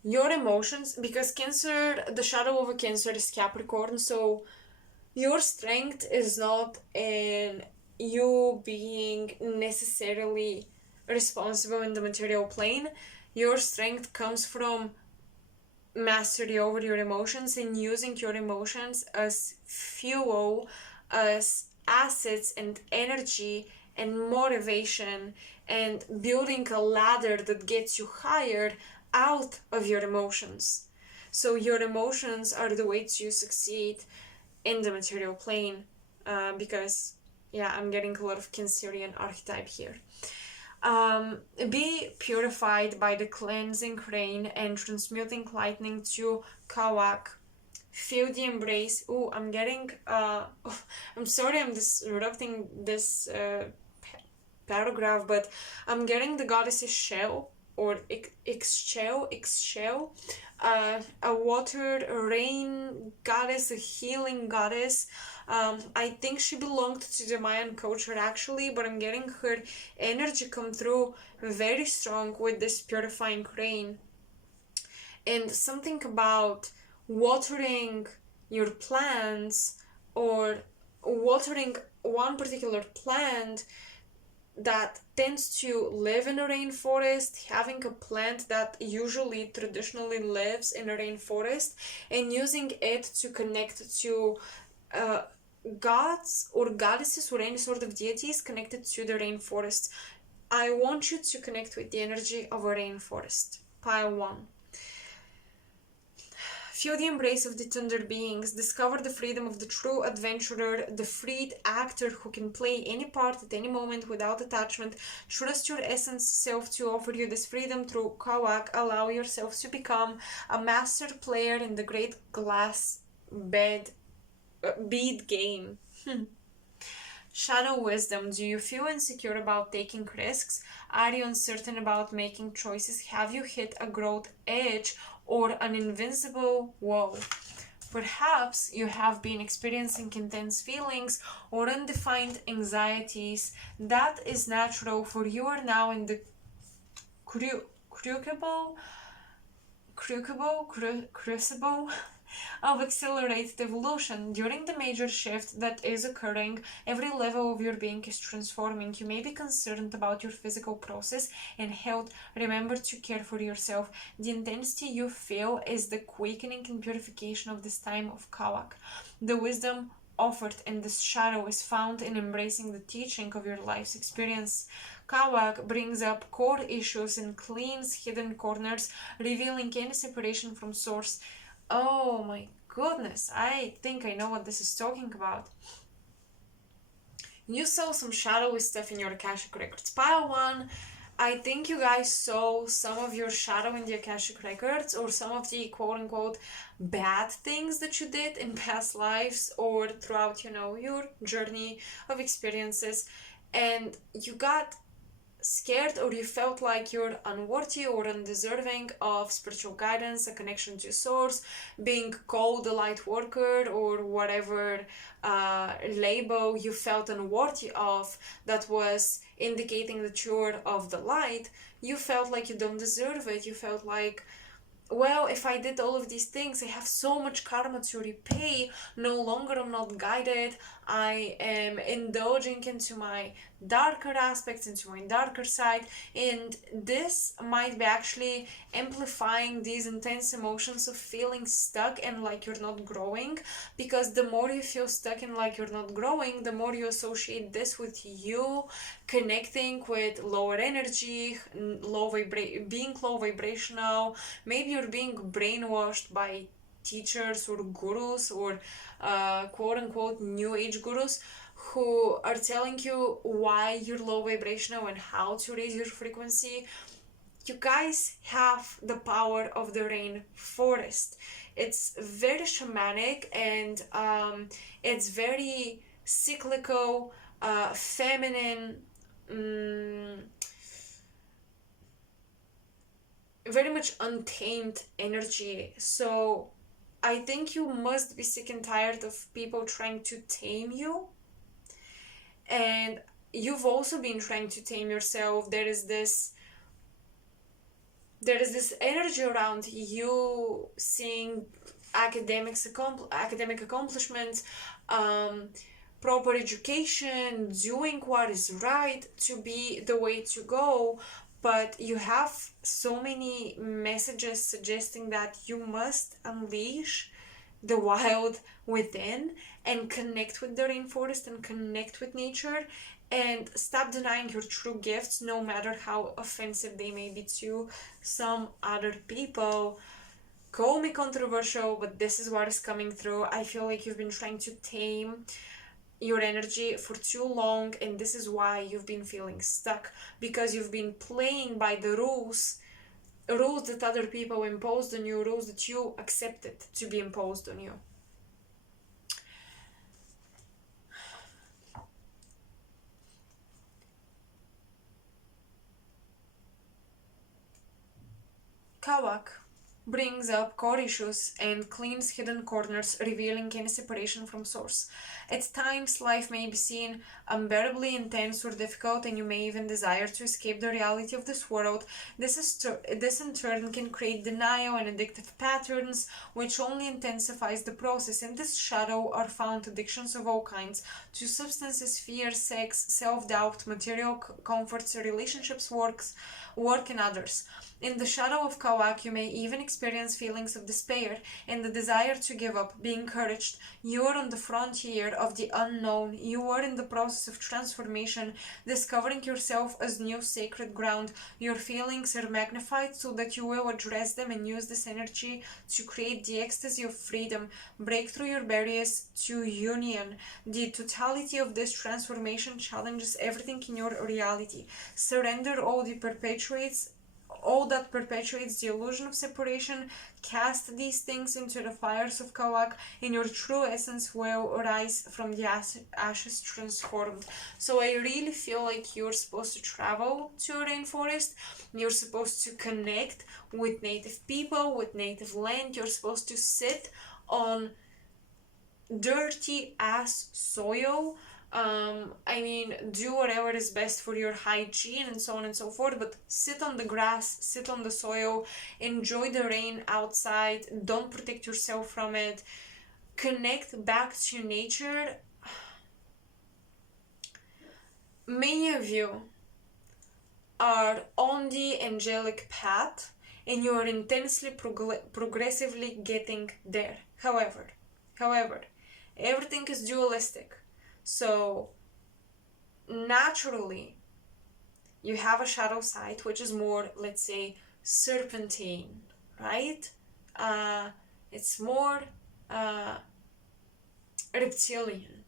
Your emotions, because Cancer, the shadow of a Cancer is Capricorn, so your strength is not in you being necessarily responsible in the material plane. Your strength comes from mastery over your emotions and using your emotions as fuel, as assets and energy and motivation, and building a ladder that gets you higher out of your emotions. So your emotions are the way to succeed in the material plane, because I'm getting a lot of Cancerian archetype here. Be purified by the cleansing rain and transmuting lightning to Kawak. Feel the embrace. I'm getting I'm sorry I'm disrupting this paragraph, but I'm getting the goddess's shell, or Ixchel, a water, rain goddess, a healing goddess. I think she belonged to the Mayan culture actually, but I'm getting her energy come through very strong with this purifying rain. And something about watering your plants, or watering one particular plant that tends to live in a rainforest, having a plant that usually traditionally lives in a rainforest, and using it to connect to gods or goddesses or any sort of deities connected to the rainforest. I want you to connect with the energy of a rainforest. Pile 1. Feel the embrace of the thunder beings. Discover the freedom of the true adventurer, the freed actor who can play any part at any moment without attachment. Trust your essence self to offer you this freedom through Kawak. Allow yourself to become a master player in the great glass bead game. Shadow wisdom. Do you feel insecure about taking risks? Are you uncertain about making choices? Have you hit a growth edge or an invincible wall? Perhaps you have been experiencing intense feelings or undefined anxieties. That is natural, for you are now in the crucible of accelerated evolution. During the major shift that is occurring, every level of your being is transforming. You may be concerned about your physical process and health. Remember to care for yourself. The intensity you feel is the quickening and purification of this time of Kawak. The wisdom offered in this shadow is found in embracing the teaching of your life's experience. Kawak brings up core issues and cleans hidden corners, revealing any separation from source. Oh my goodness, I think I know what this is talking about. You saw some shadowy stuff in your Akashic Records. Pile 1, I think you guys saw some of your shadow in the Akashic Records, or some of the quote-unquote bad things that you did in past lives or throughout, your journey of experiences, and you got scared, or you felt like you're unworthy or undeserving of spiritual guidance, a connection to source, being called a light worker, or whatever label you felt unworthy of that was indicating that you're of the light. You felt like you don't deserve it. You felt like, well, if I did all of these things, I have so much karma to repay. No longer I'm not guided. I am indulging into my darker aspects, into my darker side, and this might be actually amplifying these intense emotions of feeling stuck and like you're not growing, because the more you feel stuck and like you're not growing, the more you associate this with you connecting with lower energy, being low vibrational. Maybe you're being brainwashed by teachers or gurus, or quote-unquote new age gurus, who are telling you why you're low vibrational and how to raise your frequency. You guys have the power of the rainforest. It's very shamanic, and it's very cyclical, feminine, very much untamed energy. So I think you must be sick and tired of people trying to tame you, and you've also been trying to tame yourself. There is this energy around you, seeing academic accomplishments, proper education, doing what is right to be the way to go. But you have so many messages suggesting that you must unleash the wild within and connect with the rainforest and connect with nature, and stop denying your true gifts, no matter how offensive they may be to some other people. Call me controversial, but this is what is coming through. I feel like you've been trying to tame your energy for too long, and this is why you've been feeling stuck, because you've been playing by the rules that other people imposed on you, rules that you accepted to be imposed on you. Kawak brings up core issues and cleans hidden corners, revealing any separation from source. At times, life may be seen unbearably intense or difficult, and you may even desire to escape the reality of this world. This in turn can create denial and addictive patterns, which only intensifies the process. In this shadow are found addictions of all kinds to substances, fear, sex, self-doubt, material comforts, relationships, work, and others. In the shadow of Kawak, you may even experience feelings of despair and the desire to give up. Be encouraged. You are on the frontier of the unknown. You are in the process of transformation, discovering yourself as new sacred ground. Your feelings are magnified so that you will address them and use this energy to create the ecstasy of freedom. Break through your barriers to union. The totality of this transformation challenges everything in your reality. Surrender all that perpetuates the illusion of separation. Cast these things into the fires of Kawak, and your true essence will rise from the ashes transformed. So I really feel like you're supposed to travel to a rainforest. You're supposed to connect with native people, with native land. You're supposed to sit on dirty ass soil I mean, do whatever is best for your hygiene and so on and so forth, but sit on the grass, sit on the soil, enjoy the rain outside, don't protect yourself from it, connect back to nature. Many of you are on the angelic path and you are intensely progressively getting there. However, everything is dualistic. So naturally, you have a shadow side, which is more, let's say, serpentine, right? It's more reptilian.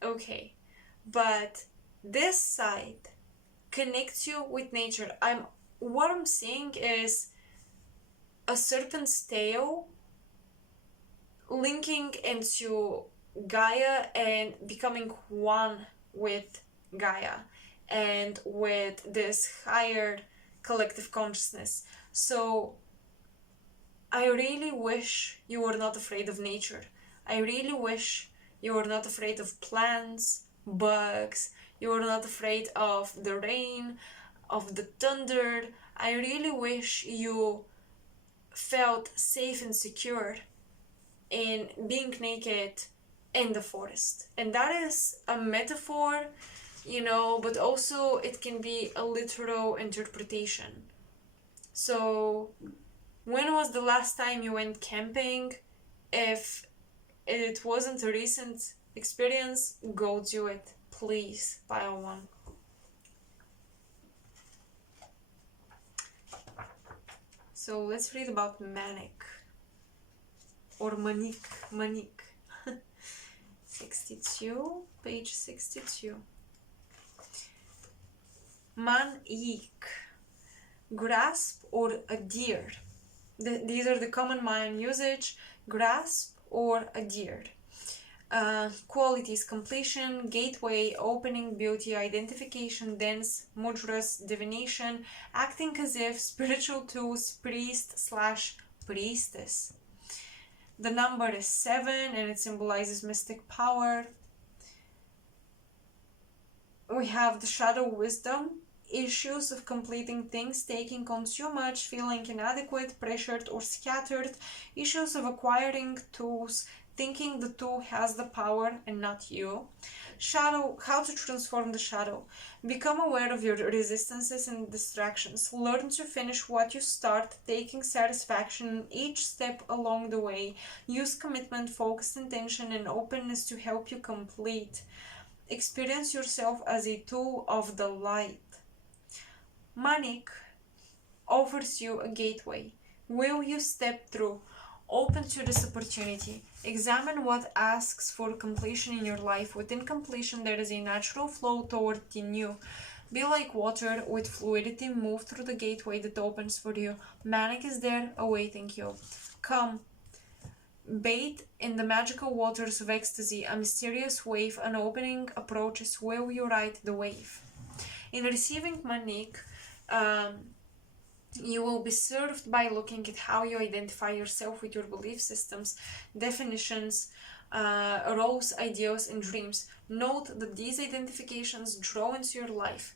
Okay, but this side connects you with nature. What I'm saying is a serpent's tail linking into Gaia and becoming one with Gaia and with this higher collective consciousness. So I really wish you were not afraid of nature. I really wish you were not afraid of plants, bugs, you were not afraid of the rain, of the thunder. I really wish you felt safe and secure in being naked in the forest. And that is a metaphor, but also it can be a literal interpretation. So when was the last time you went camping? If it wasn't a recent experience, go do it. Please, pile one. So let's read about Manic. Or Manic. 62, page 62. Manik. Grasp or adhere. These are the common Mayan usage. Grasp or adhere. Qualities: completion, gateway, opening, beauty, identification, dance, mudras, divination, acting as if, spiritual tools, priest/priestess. The number is 7 and it symbolizes mystic power. We have the shadow wisdom, issues of completing things, taking on too much, feeling inadequate, pressured or scattered, issues of acquiring tools, thinking the tool has the power and not you. Shadow, how to transform the shadow. Become aware of your resistances and distractions. Learn to finish what you start, taking satisfaction in each step along the way. Use commitment, focused intention, and openness to help you complete. Experience yourself as a tool of the light. Manik offers you a gateway. Will you step through? Open to this opportunity. Examine what asks for completion in your life. Within completion, there is a natural flow toward the new. Be like water with fluidity. Move through the gateway that opens for you. Manic is there awaiting you. Come. Bathe in the magical waters of ecstasy. A mysterious wave, an opening approaches. Will you ride the wave? In receiving Manik, you will be served by looking at how you identify yourself with your belief systems, definitions, roles, ideals, and dreams. Note that these identifications draw into your life.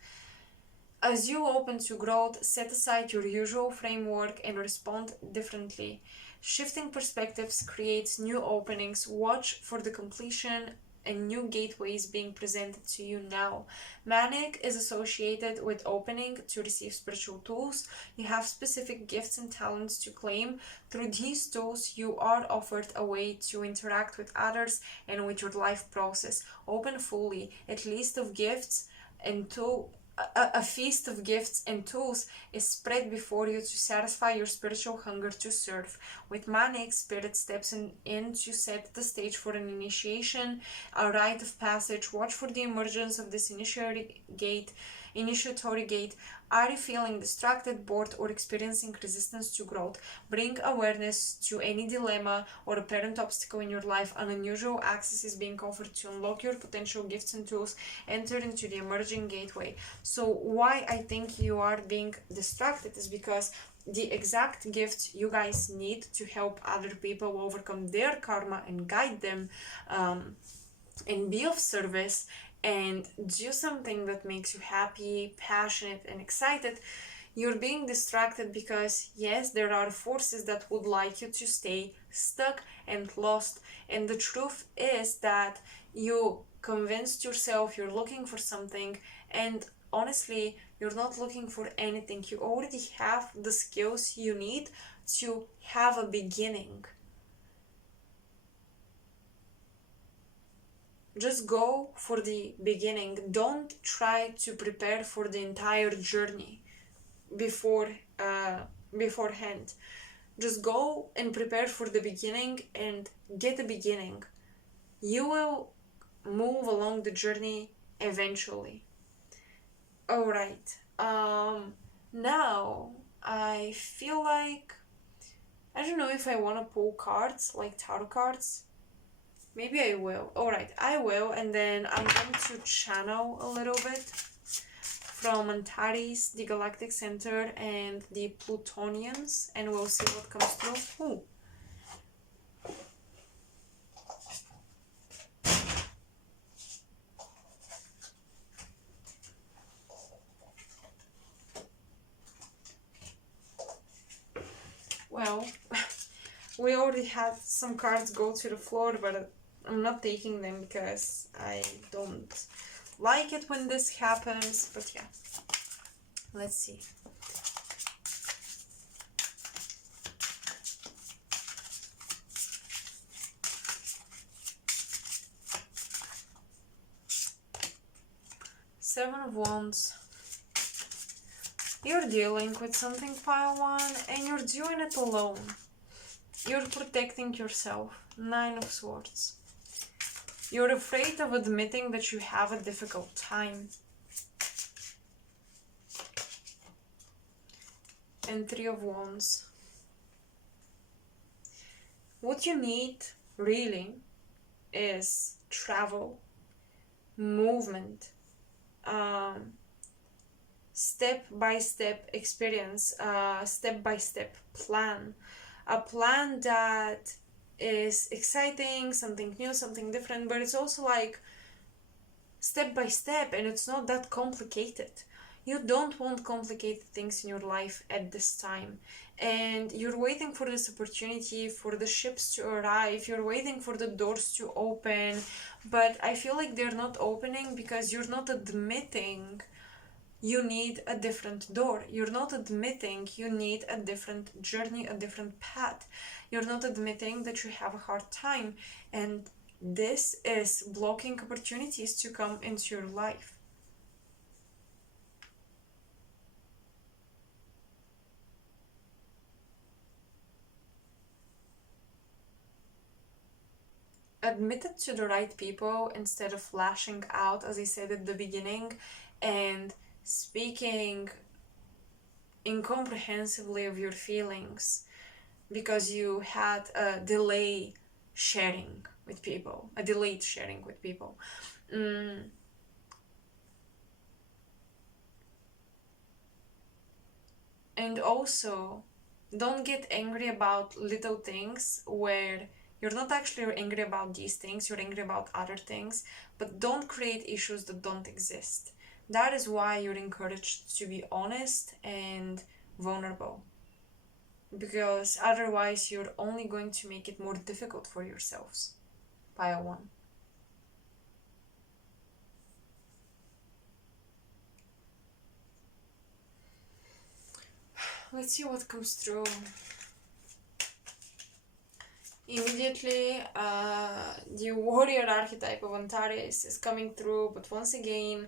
As you open to growth, set aside your usual framework and respond differently. Shifting perspectives creates new openings. Watch for the completion and new gateways being presented to you now. Manic is associated with opening to receive spiritual tools. You have specific gifts and talents to claim. Through these tools, you are offered a way to interact with others and with your life process. Open fully. A feast of gifts and tools is spread before you to satisfy your spiritual hunger to serve. With Manic, Spirit steps in to set the stage for an initiation, a rite of passage. Watch for the emergence of this initiatory gate. Are you feeling distracted, bored, or experiencing resistance to growth? Bring awareness to any dilemma or apparent obstacle in your life. An unusual access is being offered to unlock your potential gifts and tools. Enter into the emerging gateway. So why I think you are being distracted is because the exact gifts you guys need to help other people overcome their karma and guide them and be of service and do something that makes you happy, passionate, and excited, you're being distracted because, yes, there are forces that would like you to stay stuck and lost. And the truth is that you convinced yourself you're looking for something, and honestly, you're not looking for anything. You already have the skills you need to have a beginning. Just go for the beginning. Don't try to prepare for the entire journey before beforehand. Just go and prepare for the beginning and get a beginning. You will move along the journey eventually. Alright. Now I feel like I don't know if I want to pull cards like tarot cards. Maybe I will. Alright, I will, and then I'm going to channel a little bit from Antares, the Galactic Center, and the Plutonians, and we'll see what comes through. Ooh. Well, we already had some cards go to the floor, but I'm not taking them because I don't like it when this happens. But yeah, let's see. Seven of Wands. You're dealing with something, pile one, and you're doing it alone. You're protecting yourself. Nine of Swords. You're afraid of admitting that you have a difficult time. And Three of Wands. What you need, really, is travel, movement, step-by-step experience, step-by-step plan. A plan that is exciting, something new, something different, but it's also like step by step, and it's not that complicated. You don't want complicated things in your life at this time, and you're waiting for this opportunity, for the ships to arrive, you're waiting for the doors to open, but I feel like they're not opening because you're not admitting you need a different door. You're not admitting you need a different journey, a different path. You're not admitting that you have a hard time, and this is blocking opportunities to come into your life. Admit it to the right people instead of lashing out, as I said at the beginning, and speaking incomprehensibly of your feelings because you had a delay sharing with people, a delayed sharing with people. And also, don't get angry about little things where you're not actually angry about these things, you're angry about other things, but don't create issues that don't exist. That is why you're encouraged to be honest and vulnerable, because otherwise you're only going to make it more difficult for yourselves. Pile one. Let's see what comes through. Immediately, the warrior archetype of Antares is coming through, but once again,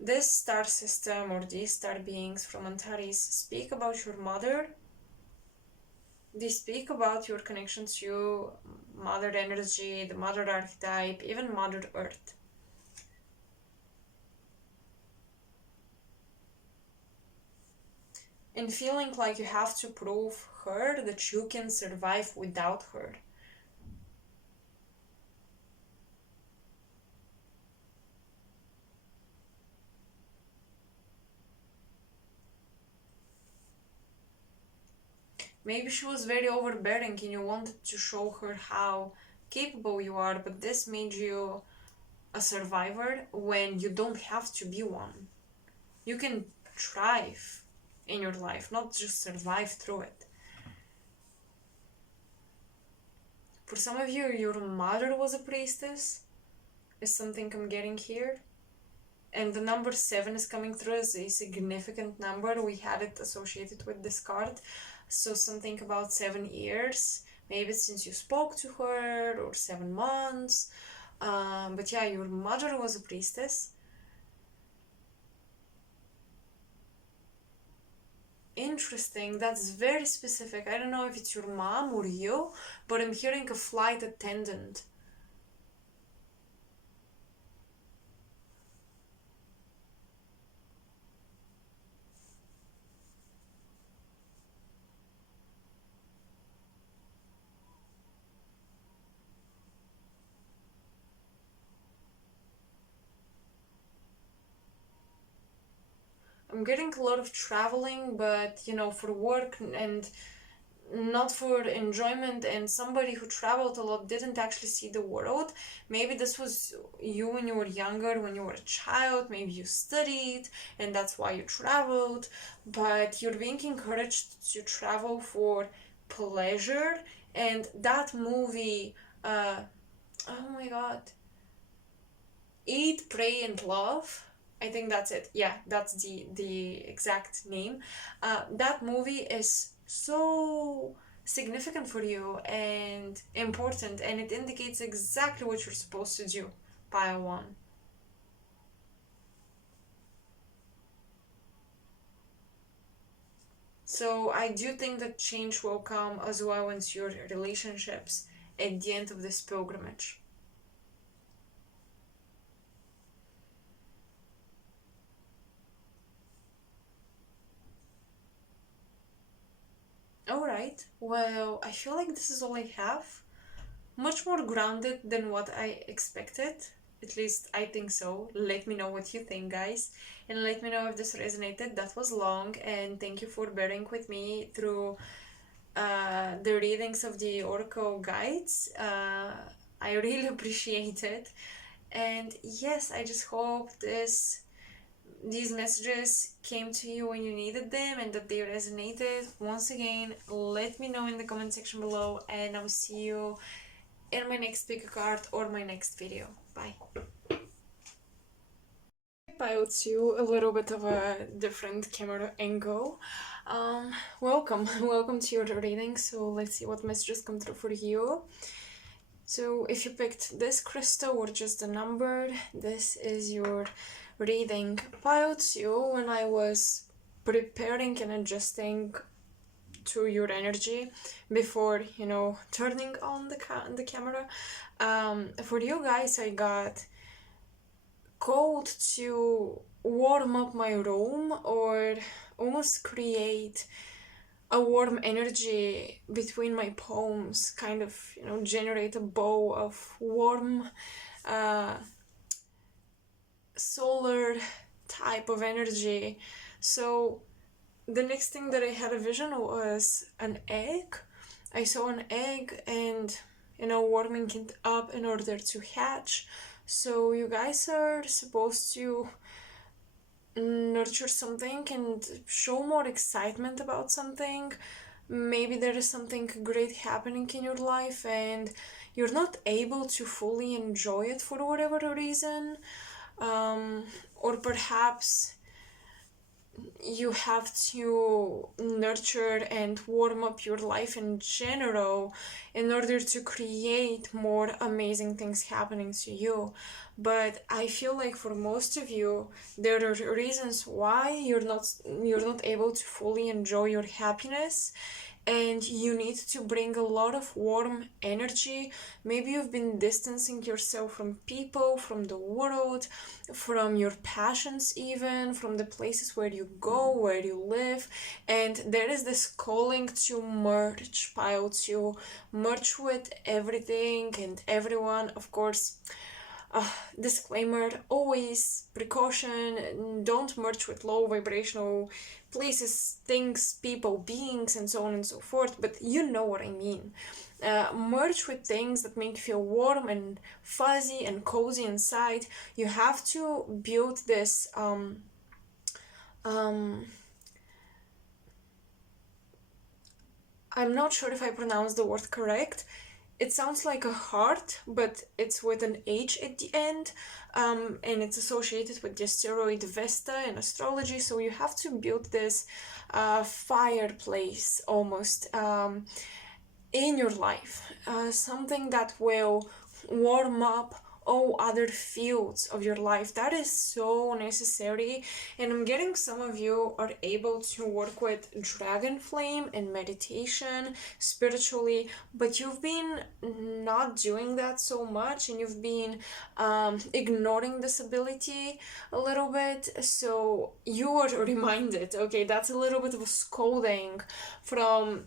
this star system or these star beings from Antares speak about your mother. They speak about your connection to mother energy, the mother archetype, even Mother Earth. And feeling like you have to prove her that you can survive without her. Maybe she was very overbearing and you wanted to show her how capable you are, but this made you a survivor when you don't have to be one. You can thrive in your life, not just survive through it. For some of you, your mother was a priestess, is something I'm getting here. And the number 7 is coming through as a significant number. We had it associated with this card. So something about 7 years, maybe since you spoke to her, or 7 months. But yeah, your mother was a priestess. Interesting, that's very specific. I don't know if it's your mom or you, but I'm hearing a flight attendant. I'm getting a lot of traveling, but for work and not for enjoyment, and somebody who traveled a lot didn't actually see the world. Maybe this was you when you were younger, when you were a child. Maybe you studied and that's why you traveled, but you're being encouraged to travel for pleasure. And that movie, oh my god, Eat, Pray, and Love. I think that's it. Yeah, that's the exact name. That movie is so significant for you and important, and it indicates exactly what you're supposed to do. Pile one. So I do think that change will come as well into your relationships at the end of this pilgrimage. Alright, well, I feel like this is all I have. Much more grounded than what I expected. At least I think so. Let me know what you think, guys. And let me know if this resonated. That was long, and thank you for bearing with me through the readings of the Oracle guides. I really appreciate it. And yes, I just hope these messages came to you when you needed them and that they resonated. Once again, let me know in the comment section below, and I'll see you in my next pick a card or my next video. Bye. I'll you a little bit of a different camera angle. Welcome to your reading. So let's see what messages come through for you. So if you picked this crystal or just a number, this is your reading. Piled you when I was preparing and adjusting to your energy before turning on the camera. For you guys, I got called to warm up my room or almost create a warm energy between my palms, kind of generate a bow of warm solar type of energy. So the next thing that I had a vision was an egg. I saw an egg and warming it up in order to hatch. So you guys are supposed to nurture something and show more excitement about something. Maybe there is something great happening in your life and you're not able to fully enjoy it for whatever reason. Or perhaps you have to nurture and warm up your life in general in order to create more amazing things happening to you. But I feel like for most of you, there are reasons why you're not able to fully enjoy your happiness, and you need to bring a lot of warm energy. Maybe you've been distancing yourself from people, from the world, from your passions, even from the places where you go, where you live, and there is this calling to merge, to merge with everything and everyone. Of course, Disclaimer, always precaution, don't merge with low vibrational places, things, people, beings, and so on and so forth, but you know what I mean. Merge with things that make you feel warm and fuzzy and cozy inside. You have to build this I'm not sure if I pronounced the word correct. It sounds like a heart, but it's with an H at the end, and it's associated with the asteroid Vesta in astrology. So you have to build this fireplace almost in your life, something that will warm up all other fields of your life. That is so necessary, and I'm getting some of you are able to work with dragon flame and meditation spiritually, but you've been not doing that so much, and you've been ignoring this ability a little bit. So you are reminded, okay, that's a little bit of a scolding from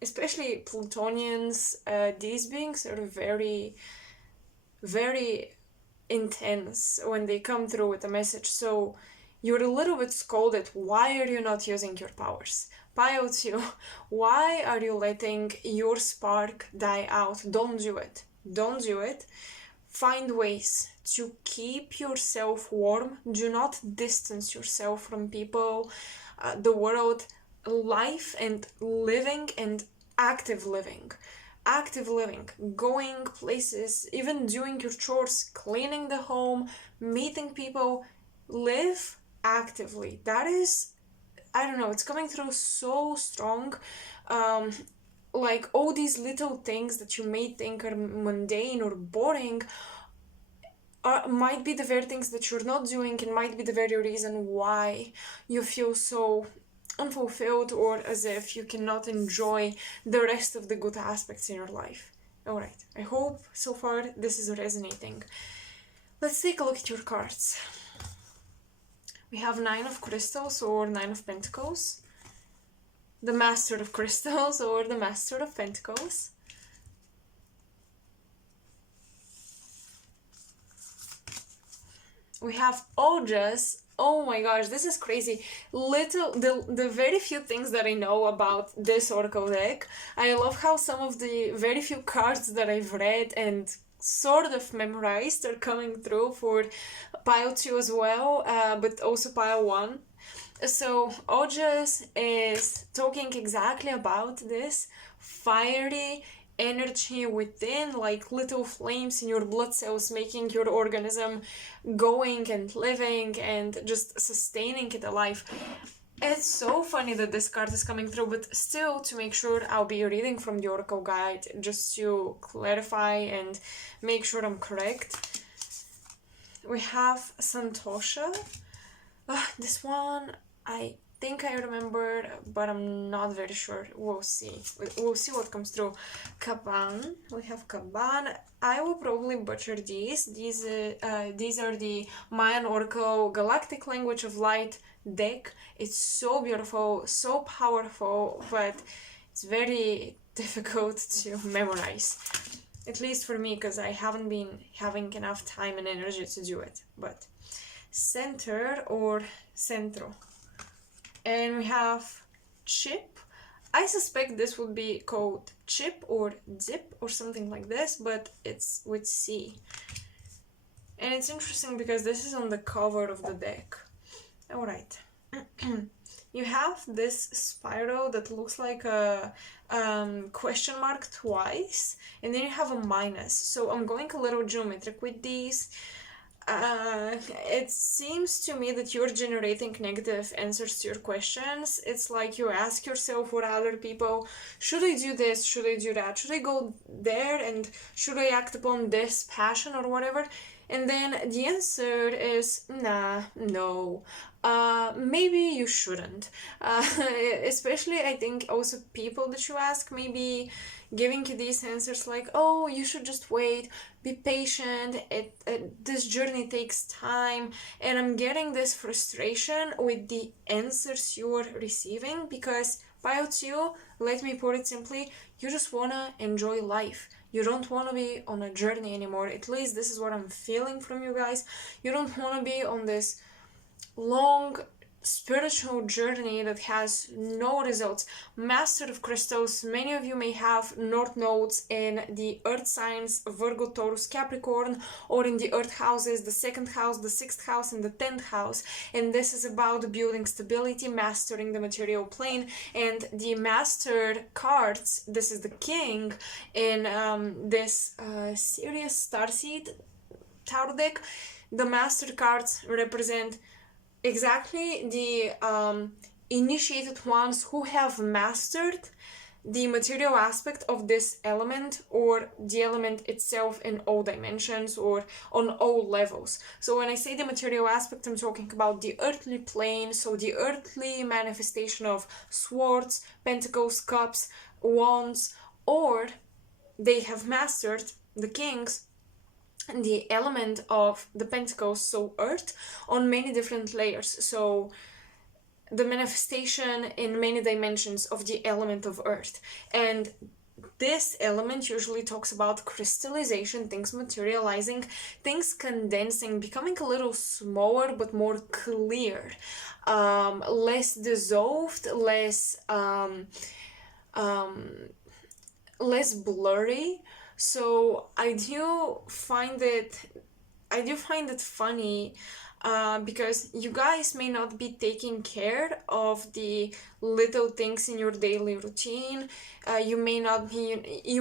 especially Plutonians. These beings are very, very intense when they come through with a message. So you're a little bit scolded. Why are you not using your powers? Pile 2, why are you letting your spark die out? Don't do it. Don't do it. Find ways to keep yourself warm. Do not distance yourself from people, the world, life, and living, and active living, going places, even doing your chores, cleaning the home, meeting people. Live actively. That is, I don't know, it's coming through so strong. Like all these little things that you may think are mundane or boring might be the very things that you're not doing, and might be the very reason why you feel so unfulfilled, or as if you cannot enjoy the rest of the good aspects in your life. Alright, I hope so far this is resonating. Let's take a look at your cards. We have 9 of Crystals or 9 of Pentacles, the Master of Crystals or the Master of Pentacles, we have Ojas. Oh my gosh, this is crazy. The very few things that I know about this oracle deck, I love how some of the very few cards that I've read and sort of memorized are coming through for pile 2 as well, but also pile 1. So Ojas is talking exactly about this fiery energy within, like little flames in your blood cells, making your organism going and living and just sustaining it alive. It's so funny that this card is coming through, but still, to make sure, I'll be reading from the Oracle Guide just to clarify and make sure I'm correct. We have Santosha. This one, I think I remember, but I'm not very sure. We'll see. We'll see what comes through. Kaban. We have Kaban. I will probably butcher these. These are the Mayan Oracle Galactic Language of Light deck. It's so beautiful, so powerful, but it's very difficult to memorize. At least for me, because I haven't been having enough time and energy to do it. But center or centro. And we have chip. I suspect this would be called chip or zip or something like this, but it's with C. And it's interesting because this is on the cover of the deck. Alright. You have this spiral that looks like a question mark twice, and then you have a minus. So I'm going a little geometric with these. It seems to me that you're generating negative answers to your questions. It's like you ask yourself or other people, should I do this? Should I do that? Should I go there? And should I act upon this passion or whatever? And then the answer is, nah, no. Maybe you shouldn't. Especially, I think, also people that you ask may be giving you these answers like, oh, you should just wait, be patient, this journey takes time. And I'm getting this frustration with the answers you're receiving because pile 2, let me put it simply, you just wanna enjoy life. You don't want to be on a journey anymore. At least this is what I'm feeling from you guys. You don't want to be on this long spiritual journey that has no results. Master of Crystals, many of you may have North nodes in the earth signs Virgo, Taurus, Capricorn, or in the earth houses, the 2nd house, the 6th house, and the 10th house, and this is about building stability, mastering the material plane. And the mastered cards, this is the king in this Sirius Starseed tarot deck. The master cards represent exactly the initiated ones who have mastered the material aspect of this element, or the element itself, in all dimensions or on all levels. So when I say the material aspect, I'm talking about the earthly plane, so the earthly manifestation of swords, pentacles, cups, wands, or they have mastered, the kings, the element of the pentacles, so earth, on many different layers. So the manifestation in many dimensions of the element of earth. And this element usually talks about crystallization, things materializing, things condensing, becoming a little smaller but more clear, less dissolved, less blurry. So I do find it funny because you guys may not be taking care of the little things in your daily routine. You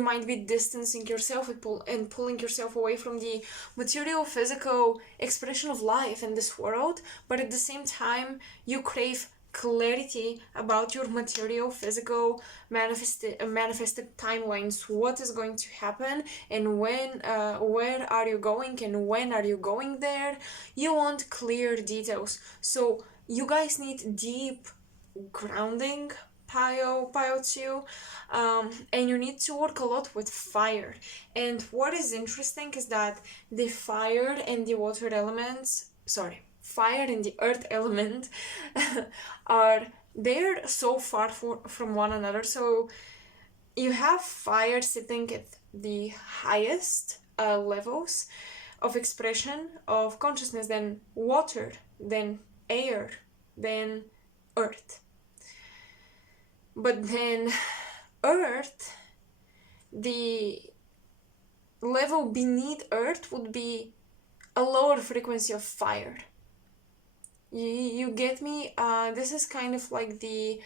might be distancing yourself and pulling yourself away from the material, physical expression of life in this world, but at the same time you crave clarity about your material, physical, manifested timelines. What is going to happen, and when, where are you going, and when are you going there? You want clear details. So you guys need deep grounding, pile 2, and you need to work a lot with fire. And what is interesting is that the fire and the water elements, fire and the earth element they're so far from one another. So you have fire sitting at the highest levels of expression of consciousness, then water, then air, then earth. But then earth, the level beneath earth would be a lower frequency of fire. You get me? This is kind of like the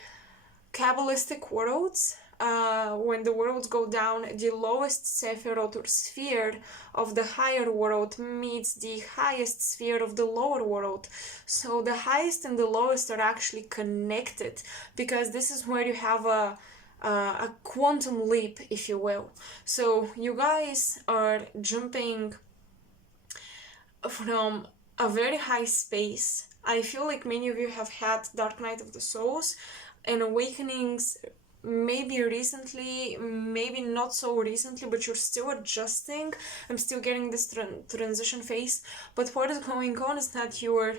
Kabbalistic worlds. When the worlds go down, the lowest sephirot or sphere of the higher world meets the highest sphere of the lower world. So the highest and the lowest are actually connected, because this is where you have a quantum leap, if you will. So you guys are jumping from a very high space. I feel like many of you have had Dark Night of the Souls and awakenings, maybe recently, maybe not so recently, but you're still adjusting. I'm still getting this transition phase. But what is going on is that you're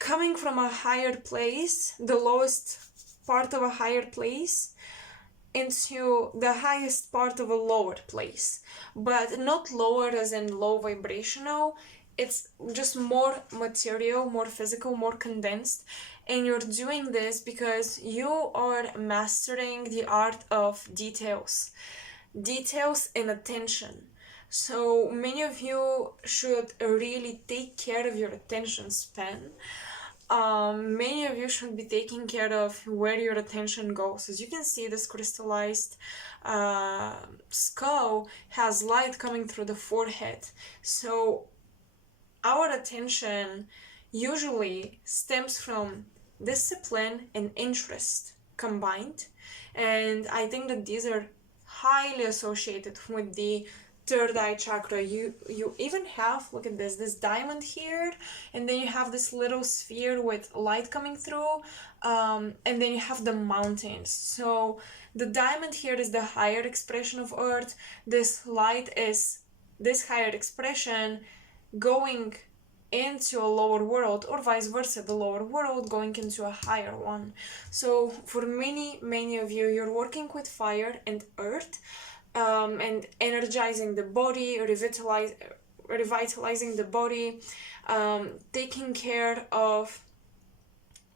coming from a higher place, the lowest part of a higher place, into the highest part of a lower place. But not lower as in low vibrational. It's just more material, more physical, more condensed. And you're doing this because you are mastering the art of details and attention. So many of you should really take care of your attention span. Many of you should be taking care of where your attention goes. As you can see, this crystallized skull has light coming through the forehead. So our attention usually stems from discipline and interest combined, and I think that these are highly associated with the third eye chakra. You even have, look at this diamond here, and then you have this little sphere with light coming through, and then you have the mountains. So the diamond here is the higher expression of earth. This light is this higher expression going into a lower world, or vice versa, the lower world going into a higher one. So for many of you, you're working with fire and earth. and energizing the body, revitalizing the body, taking care of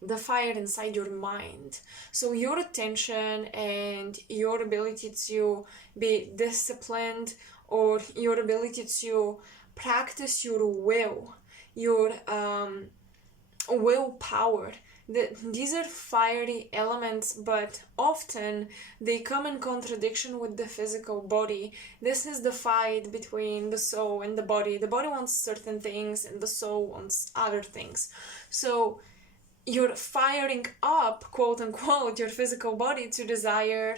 the fire inside your mind. So your attention and your ability to be disciplined, or your ability to practice your will, your willpower. These are fiery elements, but often they come in contradiction with the physical body. This is the fight between the soul and the body. The body wants certain things and the soul wants other things. So you're firing up, quote unquote, your physical body to desire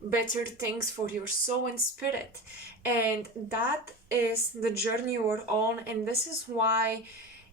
better things for your soul and spirit. And that is the journey you're on, and this is why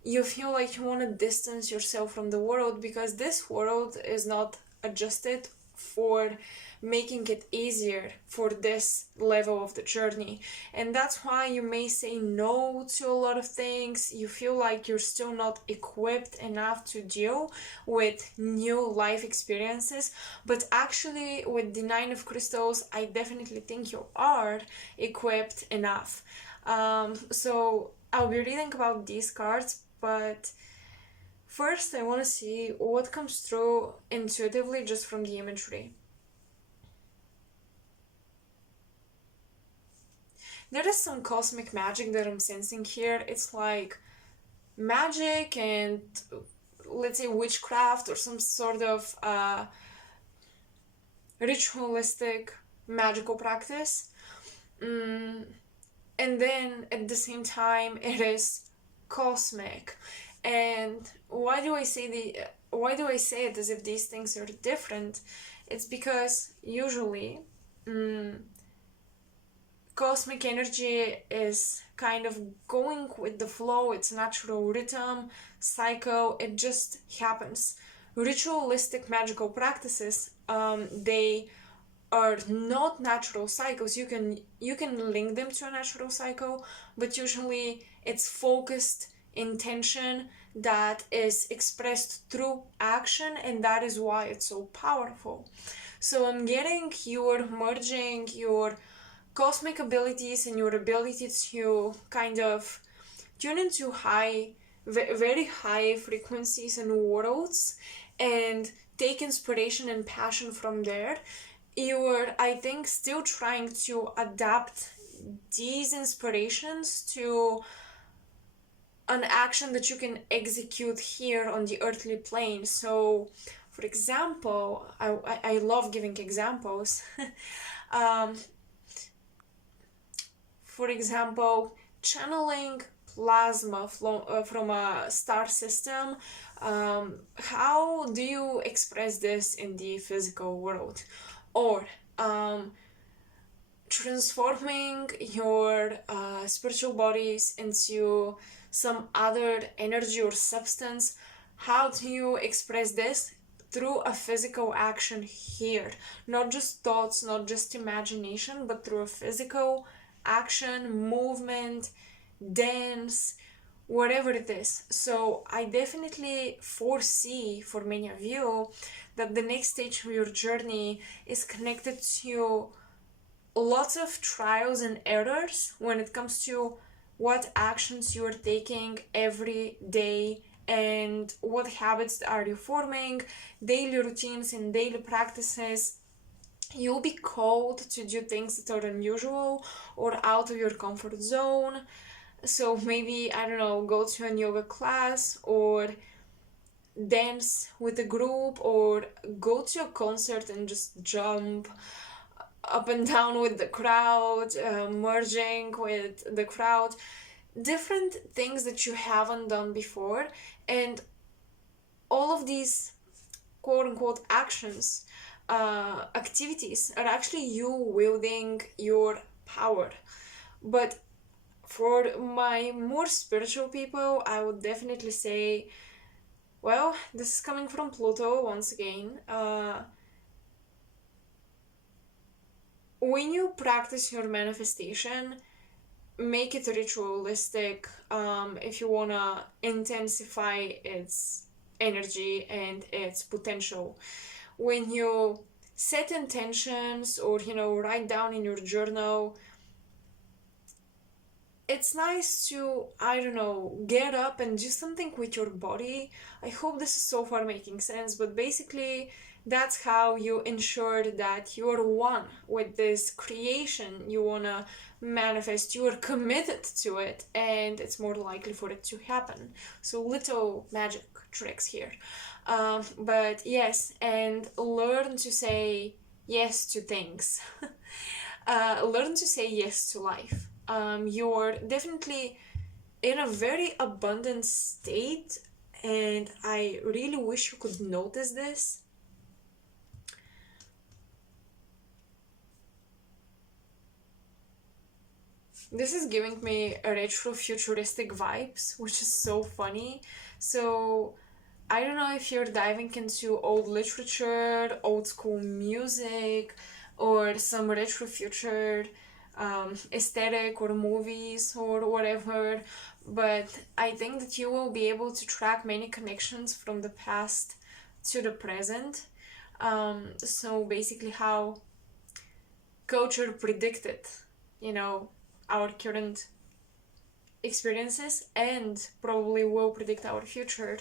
you feel like you want to distance yourself from the world, because this world is not adjusted for making it easier for this level of the journey. And that's why you may say no to a lot of things. You feel like you're still not equipped enough to deal with new life experiences, but actually with the Nine of Crystals, I definitely think you are equipped enough. So I'll be reading about these cards, but first I want to see what comes through intuitively just from the imagery. There is some cosmic magic that I'm sensing here. It's like magic and, let's say, witchcraft or some sort of ritualistic magical practice. And then at the same time it is cosmic. And why do I say it as if these things are different? It's because usually cosmic energy is kind of going with the flow. It's natural rhythm, cycle, it just happens. Ritualistic magical practices, they are not natural cycles. You can link them to a natural cycle, but usually it's focused intention that is expressed through action, and that is why it's so powerful. So I'm getting you're merging your cosmic abilities and your ability to kind of tune into very high frequencies and worlds and take inspiration and passion from there. You're, I think, still trying to adapt these inspirations to an action that you can execute here on the earthly plane. So, for example, I love giving examples. For example, channeling plasma from a star system. How do you express this in the physical world? Or transforming your spiritual bodies into some other energy or substance. How do you express this? Through a physical action here. Not just thoughts, not just imagination, but through a physical action, movement, dance, whatever it is. So I definitely foresee for many of you that the next stage of your journey is connected to lots of trials and errors when it comes to what actions you're taking every day and what habits are you forming, daily routines and daily practices. You'll be called to do things that are unusual or out of your comfort zone. So maybe, I don't know, go to a yoga class or dance with a group or go to a concert and just jump up and down with the crowd, merging with the crowd. Different things that you haven't done before. And all of these quote-unquote actions, activities are actually you wielding your power. But for my more spiritual people, I would definitely say, well, this is coming from Pluto once again. When you practice your manifestation, make it ritualistic. If you wanna intensify its energy and its potential. When you set intentions, or write down in your journal. It's nice to, I don't know, get up and do something with your body. I hope this is so far making sense, but basically that's how you ensure that you're one with this creation you wanna manifest. You are committed to it, and it's more likely for it to happen. So little magic tricks here. But yes, and learn to say yes to things. Learn to say yes to life. You're definitely in a very abundant state, and I really wish you could notice this. This is giving me a retro futuristic vibes, which is so funny. So I don't know if you're diving into old literature, old school music, or some retro future aesthetic or movies or whatever, but I think that you will be able to track many connections from the past to the present. So basically, how culture predicted, our current experiences and probably will predict our future.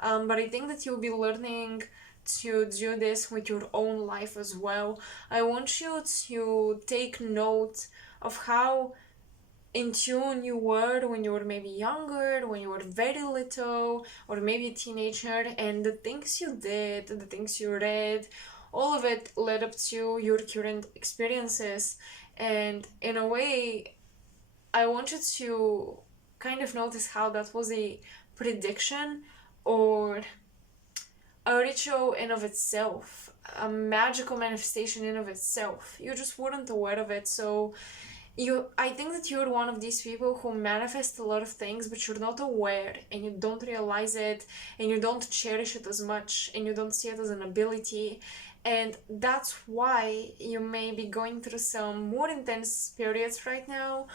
But I think that you'll be learning to do this with your own life as well. I want you to take note of how in tune you were when you were maybe younger, when you were very little, or maybe a teenager, and the things you did, the things you read, all of it led up to your current experiences. And in a way, I want you to kind of notice how that was a prediction or a ritual in of itself, a magical manifestation in of itself. You just weren't aware of it. So I think that you're one of these people who manifest a lot of things, but you're not aware, and you don't realize it, and you don't cherish it as much, and you don't see it as an ability. And that's why you may be going through some more intense periods right now,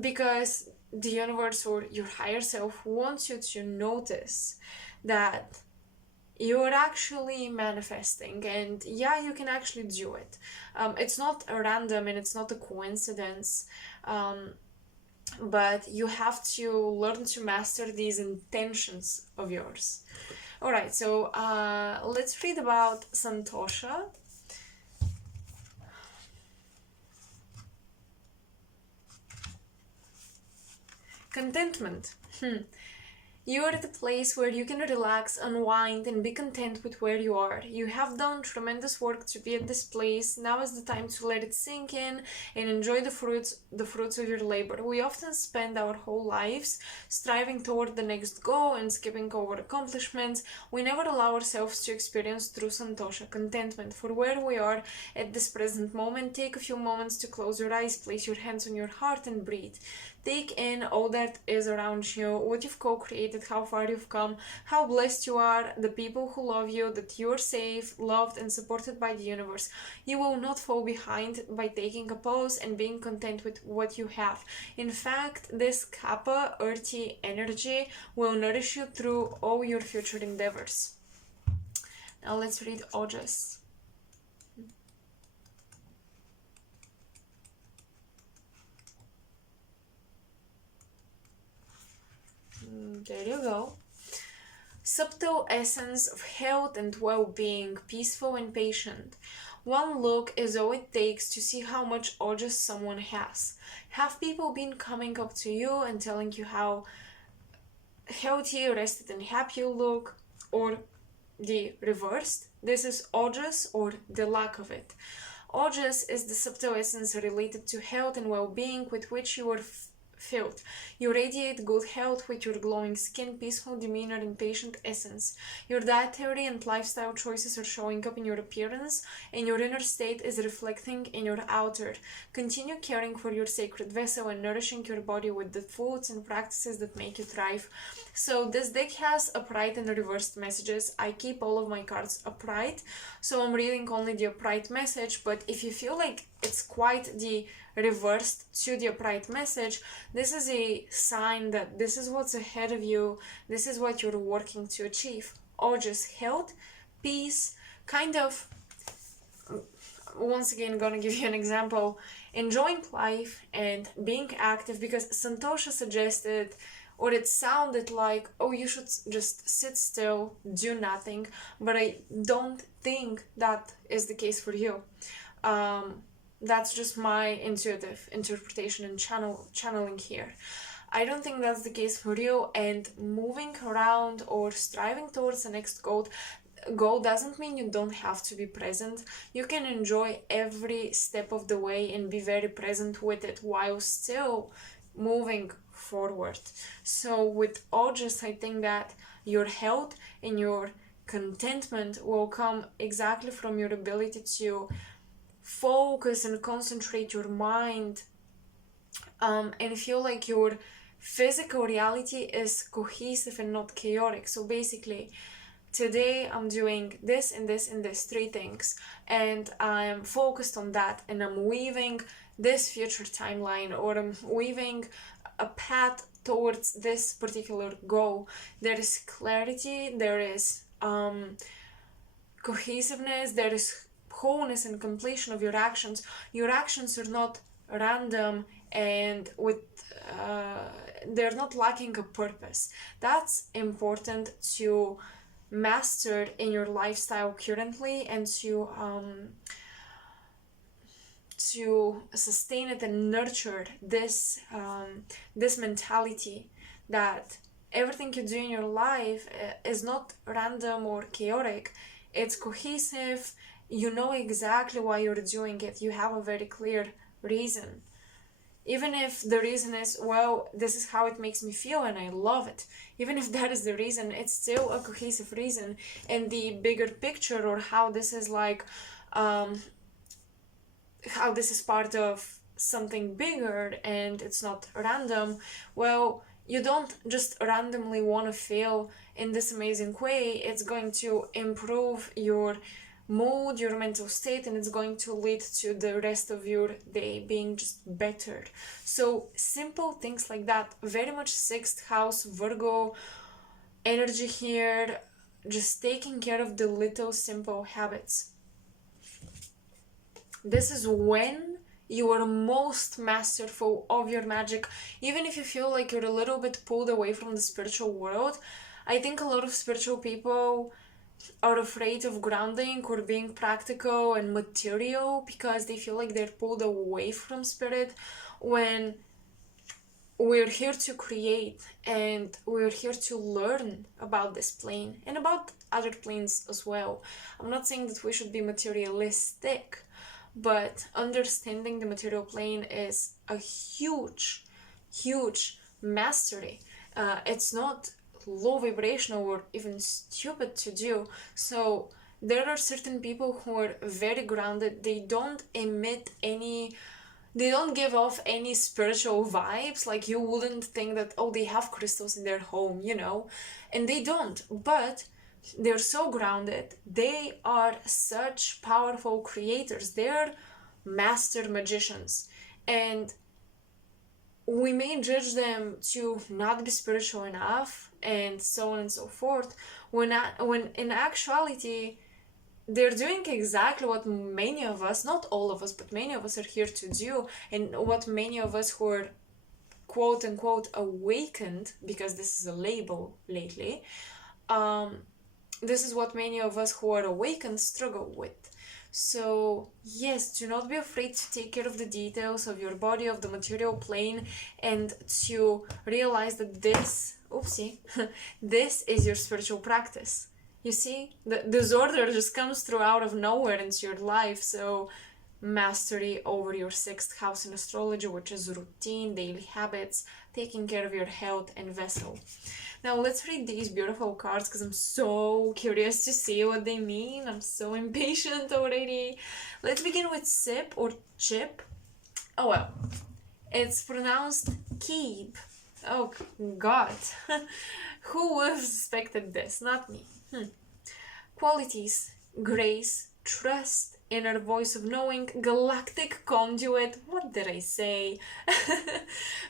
because the universe or your higher self wants you to notice that you're actually manifesting, and yeah, you can actually do it. It's not random and it's not a coincidence, but you have to learn to master these intentions of yours. All right, so let's read about Santosha. Contentment. You are at a place where you can relax, unwind, and be content with where you are. You have done tremendous work to be at this place. Now is the time to let it sink in and enjoy the fruits of your labor. We often spend our whole lives striving toward the next goal and skipping over accomplishments. We never allow ourselves to experience true santosha, contentment, for where we are at this present moment. Take a few moments to close your eyes, place your hands on your heart, and breathe. Take in all that is around you, what you've co-created, how far you've come, how blessed you are, the people who love you, that you're safe, loved, and supported by the universe. You will not fall behind by taking a pause and being content with what you have. In fact, this kappa, earthy energy will nourish you through all your future endeavors. Now let's read Ojas. There you go. Subtle essence of health and well-being, peaceful and patient. One look is all it takes to see how much Ojas someone has. Have people been coming up to you and telling you how healthy, rested, and happy you look, or the reversed? This is Ojas, or the lack of it. Ojas is the subtle essence related to health and well-being with which you are filled. You radiate good health with your glowing skin, peaceful demeanor, and patient essence. Your dietary and lifestyle choices are showing up in your appearance, and your inner state is reflecting in your outer. Continue caring for your sacred vessel and nourishing your body with the foods and practices that make you thrive. So this deck has upright and reversed messages. I keep all of my cards upright, so I'm reading only the upright message, but if you feel like it's quite the reversed to the upright message, this is a sign that this is what's ahead of you, this is what you're working to achieve. Or just health, peace, kind of once again gonna give you an example. Enjoying life and being active, because Santosha suggested, or it sounded like, oh, you should just sit still, do nothing, but I don't think that is the case for you. That's just my intuitive interpretation and channeling here. I don't think that's the case for you, and moving around or striving towards the next goal doesn't mean you don't have to be present. You can enjoy every step of the way and be very present with it while still moving forward. So with August, I think that your health and your contentment will come exactly from your ability to focus and concentrate your mind, and feel like your physical reality is cohesive and not chaotic. So basically, today I'm doing this and this and this, 3 things, and I'm focused on that, and I'm weaving this future timeline, or I'm weaving a path towards this particular goal. There is clarity, there is cohesiveness, there is wholeness and completion of your actions. Your actions are not random and they're not lacking a purpose. That's important to master in your lifestyle currently, and to sustain it and nurture this mentality that everything you do in your life is not random or chaotic. It's cohesive. You know exactly why you're doing it. You have a very clear reason. Even if the reason is, well, this is how it makes me feel and I love it. Even if that is the reason, it's still a cohesive reason. And the bigger picture, or how this is like, how this is part of something bigger and it's not random, well, you don't just randomly want to feel in this amazing way. It's going to improve your mood, your mental state, and it's going to lead to the rest of your day being just better. So simple things like that, very much 6th house Virgo energy here, just taking care of the little simple habits. This is when you are most masterful of your magic. Even if you feel like you're a little bit pulled away from the spiritual world, I think a lot of spiritual people are afraid of grounding or being practical and material because they feel like they're pulled away from spirit, when we're here to create and we're here to learn about this plane and about other planes as well. I'm not saying that we should be materialistic, but understanding the material plane is a huge mastery. It's not low vibrational or even stupid to do. So there are certain people who are very grounded. They don't give off any spiritual vibes. Like, you wouldn't think that, oh, they have crystals in their home, and they don't, but they're so grounded. They are such powerful creators. They're master magicians, and we may judge them to not be spiritual enough and so on and so forth, when in actuality they're doing exactly what many of us, not all of us, but many of us are here to do, and what many of us who are quote unquote awakened, because this is a label lately, this is what many of us who are awakened struggle with. So yes, do not be afraid to take care of the details of your body, of the material plane, and to realize that this is your spiritual practice. You see, the disorder just comes through out of nowhere into your life. So mastery over your 6th house in astrology, which is routine, daily habits, taking care of your health and vessel. Now let's read these beautiful cards, because I'm so curious to see what they mean. I'm so impatient already. Let's begin with Sip or Chip. Oh well, it's pronounced Keep. Oh God. Who would have suspected this? Not me. Qualities: grace, trust, inner voice of knowing, galactic conduit, what did I say?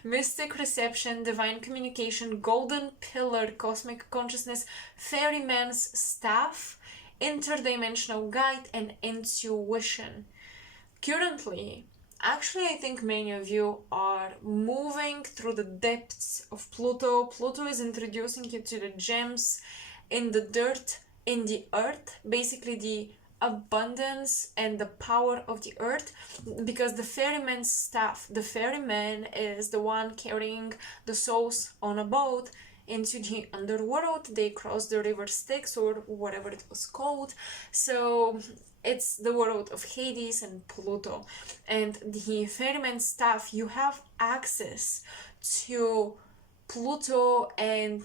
Mystic reception, divine communication, golden pillar, cosmic consciousness, ferryman's staff, interdimensional guide, and intuition. Currently, actually, I think many of you are moving through the depths of Pluto. Pluto is introducing you to the gems in the dirt, in the earth, basically the abundance and the power of the earth, because the ferryman's staff, the ferryman is the one carrying the souls on a boat into the underworld. They cross the river Styx or whatever it was called. So it's the world of Hades and Pluto. And the ferryman staff, you have access to Pluto and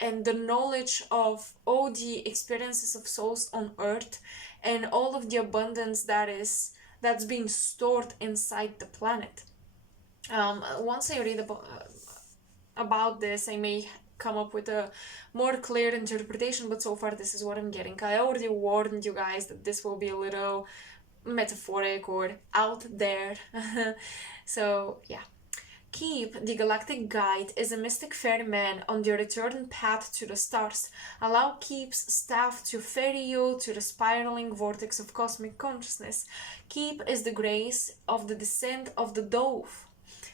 the knowledge of all the experiences of souls on earth and all of the abundance that's being stored inside the planet. Once I read about this, I may come up with a more clear interpretation, but so far this is what I'm getting. I already warned you guys that this will be a little metaphoric or out there. So yeah. Keep, the galactic guide, is a mystic ferryman on the return path to the stars. Allow Keep's staff to ferry you to the spiraling vortex of cosmic consciousness. Keep is the grace of the descent of the dove.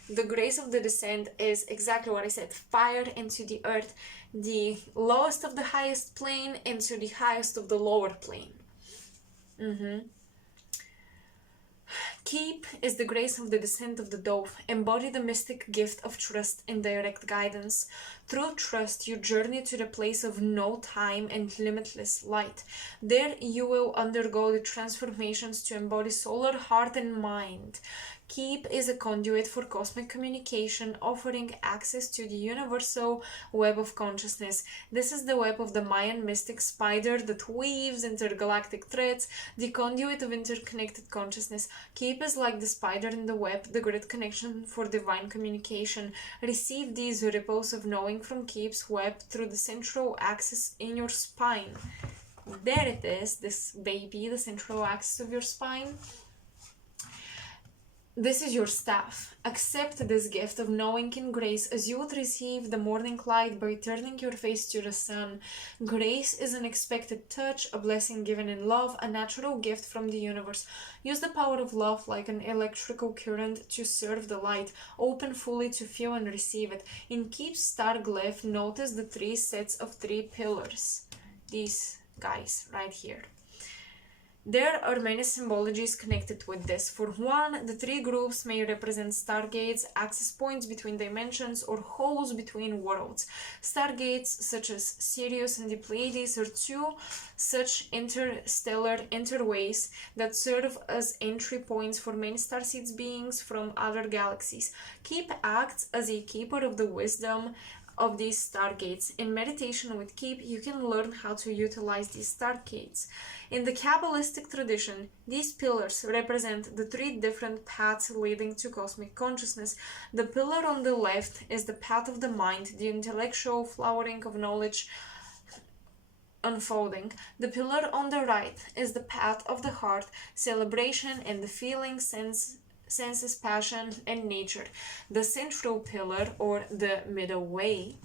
The grace of the descent is exactly what I said, fire into the earth, the lowest of the highest plane into the highest of the lower plane. Keep is the grace of the descent of the dove. Embody the mystic gift of trust in direct guidance. Through trust, you journey to the place of no time and limitless light. There you will undergo the transformations to embody solar heart and mind. Keep is a conduit for cosmic communication, offering access to the universal web of consciousness. This is the web of the Mayan mystic spider that weaves intergalactic threads, the conduit of interconnected consciousness. Keep is like the spider in the web, the great connection for divine communication. Receive these ripples of knowing from Keep's web through the central axis in your spine. There it is, this baby, the central axis of your spine. This is your staff. Accept this gift of knowing in grace as you would receive the morning light by turning your face to the sun. Grace is an expected touch, a blessing given in love, a natural gift from the universe. Use the power of love like an electrical current to serve the light. Open fully to feel and receive it. In Keep's star glyph, notice the 3 sets of 3 pillars. These guys right here. There are many symbologies connected with this. For one, the 3 groups may represent stargates, access points between dimensions, or holes between worlds. Stargates, such as Sirius and the Pleiades, are 2 such interstellar interways that serve as entry points for many starseeds beings from other galaxies. Keep acts as a keeper of the wisdom of these stargates. In meditation with Keep, you can learn how to utilize these stargates. In the Kabbalistic tradition, these pillars represent the 3 different paths leading to cosmic consciousness. The pillar on the left is the path of the mind, the intellectual flowering of knowledge unfolding. The pillar on the right is the path of the heart, celebration and the feeling, senses, passion, and nature. The central pillar, or the middle way,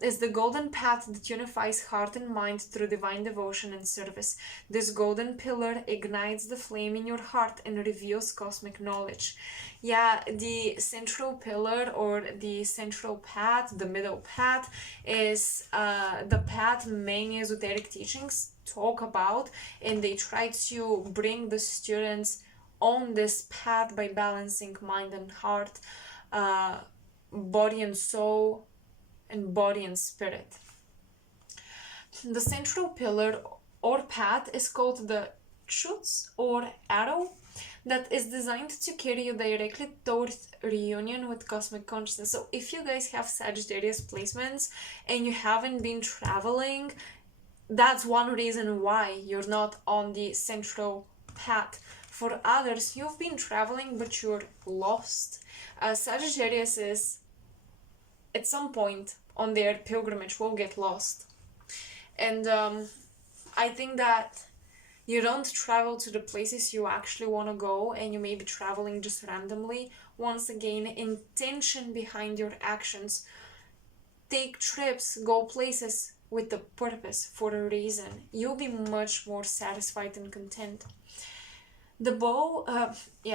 is the golden path that unifies heart and mind through divine devotion and service. This golden pillar ignites the flame in your heart and reveals cosmic knowledge. Yeah, the central pillar or the central path, the middle path, is the path many esoteric teachings talk about, and they try to bring the students on this path by balancing mind and heart, body and soul, and body and spirit. The central pillar or path is called the chutz or arrow that is designed to carry you directly towards reunion with cosmic consciousness. So if you guys have Sagittarius placements and you haven't been traveling, that's one reason why you're not on the central path. For others, you've been traveling but you're lost. Sagittarius is, at some point on their pilgrimage, will get lost. And I think that you don't travel to the places you actually want to go, and you may be traveling just randomly. Once again, intention behind your actions. Take trips, go places with a purpose, for a reason. You'll be much more satisfied and content. The bow,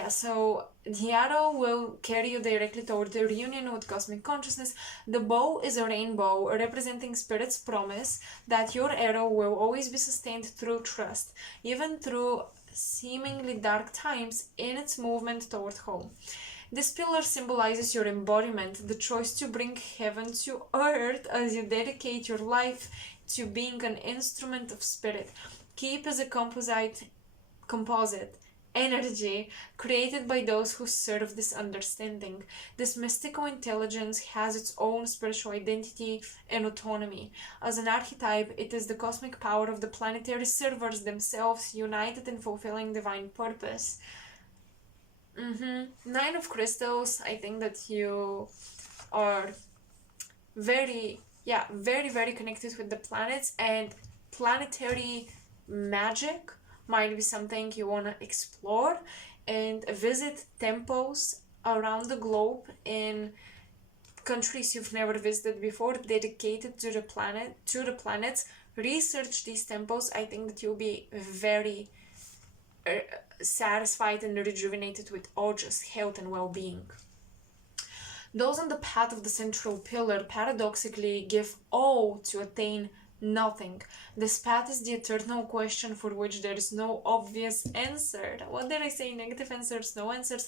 so the arrow will carry you directly toward the reunion with cosmic consciousness. The bow is a rainbow representing Spirit's promise that your arrow will always be sustained through trust, even through seemingly dark times in its movement toward home. This pillar symbolizes your embodiment, the choice to bring heaven to earth as you dedicate your life to being an instrument of Spirit. Keep is a composite energy created by those who serve this understanding. This mystical intelligence has its own spiritual identity and autonomy. As an archetype, it is the cosmic power of the planetary servers themselves, united in fulfilling divine purpose. Nine of Crystals, I think that you are very, very connected with the planets, and planetary magic might be something you want to explore and visit temples around the globe in countries you've never visited before dedicated to the planets. Research these temples. I think that you'll be very satisfied and rejuvenated with all just health and well-being. Those on the path of the central pillar paradoxically give all to attain nothing. This path is the eternal question for which there is no obvious answer. What did I say? Negative answers, no answers.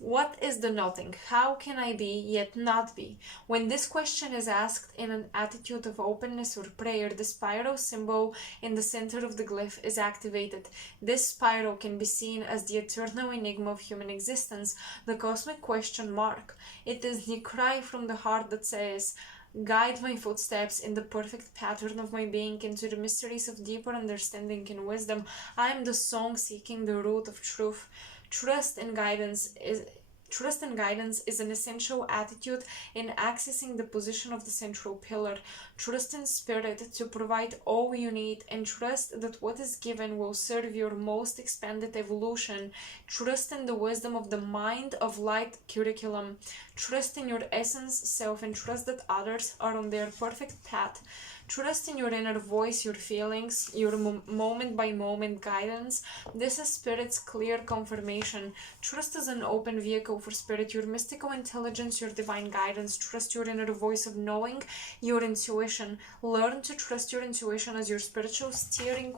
What is the nothing? How can I be yet not be? When this question is asked in an attitude of openness or prayer, the spiral symbol in the center of the glyph is activated. This spiral can be seen as the eternal enigma of human existence, the cosmic question mark. It is the cry from the heart that says, guide my footsteps in the perfect pattern of my being into the mysteries of deeper understanding and wisdom. I am the song seeking the root of truth. Trust and guidance is an essential attitude in accessing the position of the central pillar. Trust in Spirit to provide all you need, and trust that what is given will serve your most expanded evolution. Trust in the wisdom of the mind of light curriculum. Trust in your essence self, and trust that others are on their perfect path. Trust in your inner voice, your feelings, your moment-by-moment guidance. This is Spirit's clear confirmation. Trust as an open vehicle for Spirit, your mystical intelligence, your divine guidance. Trust your inner voice of knowing, your intuition. Learn to trust your intuition as your spiritual steering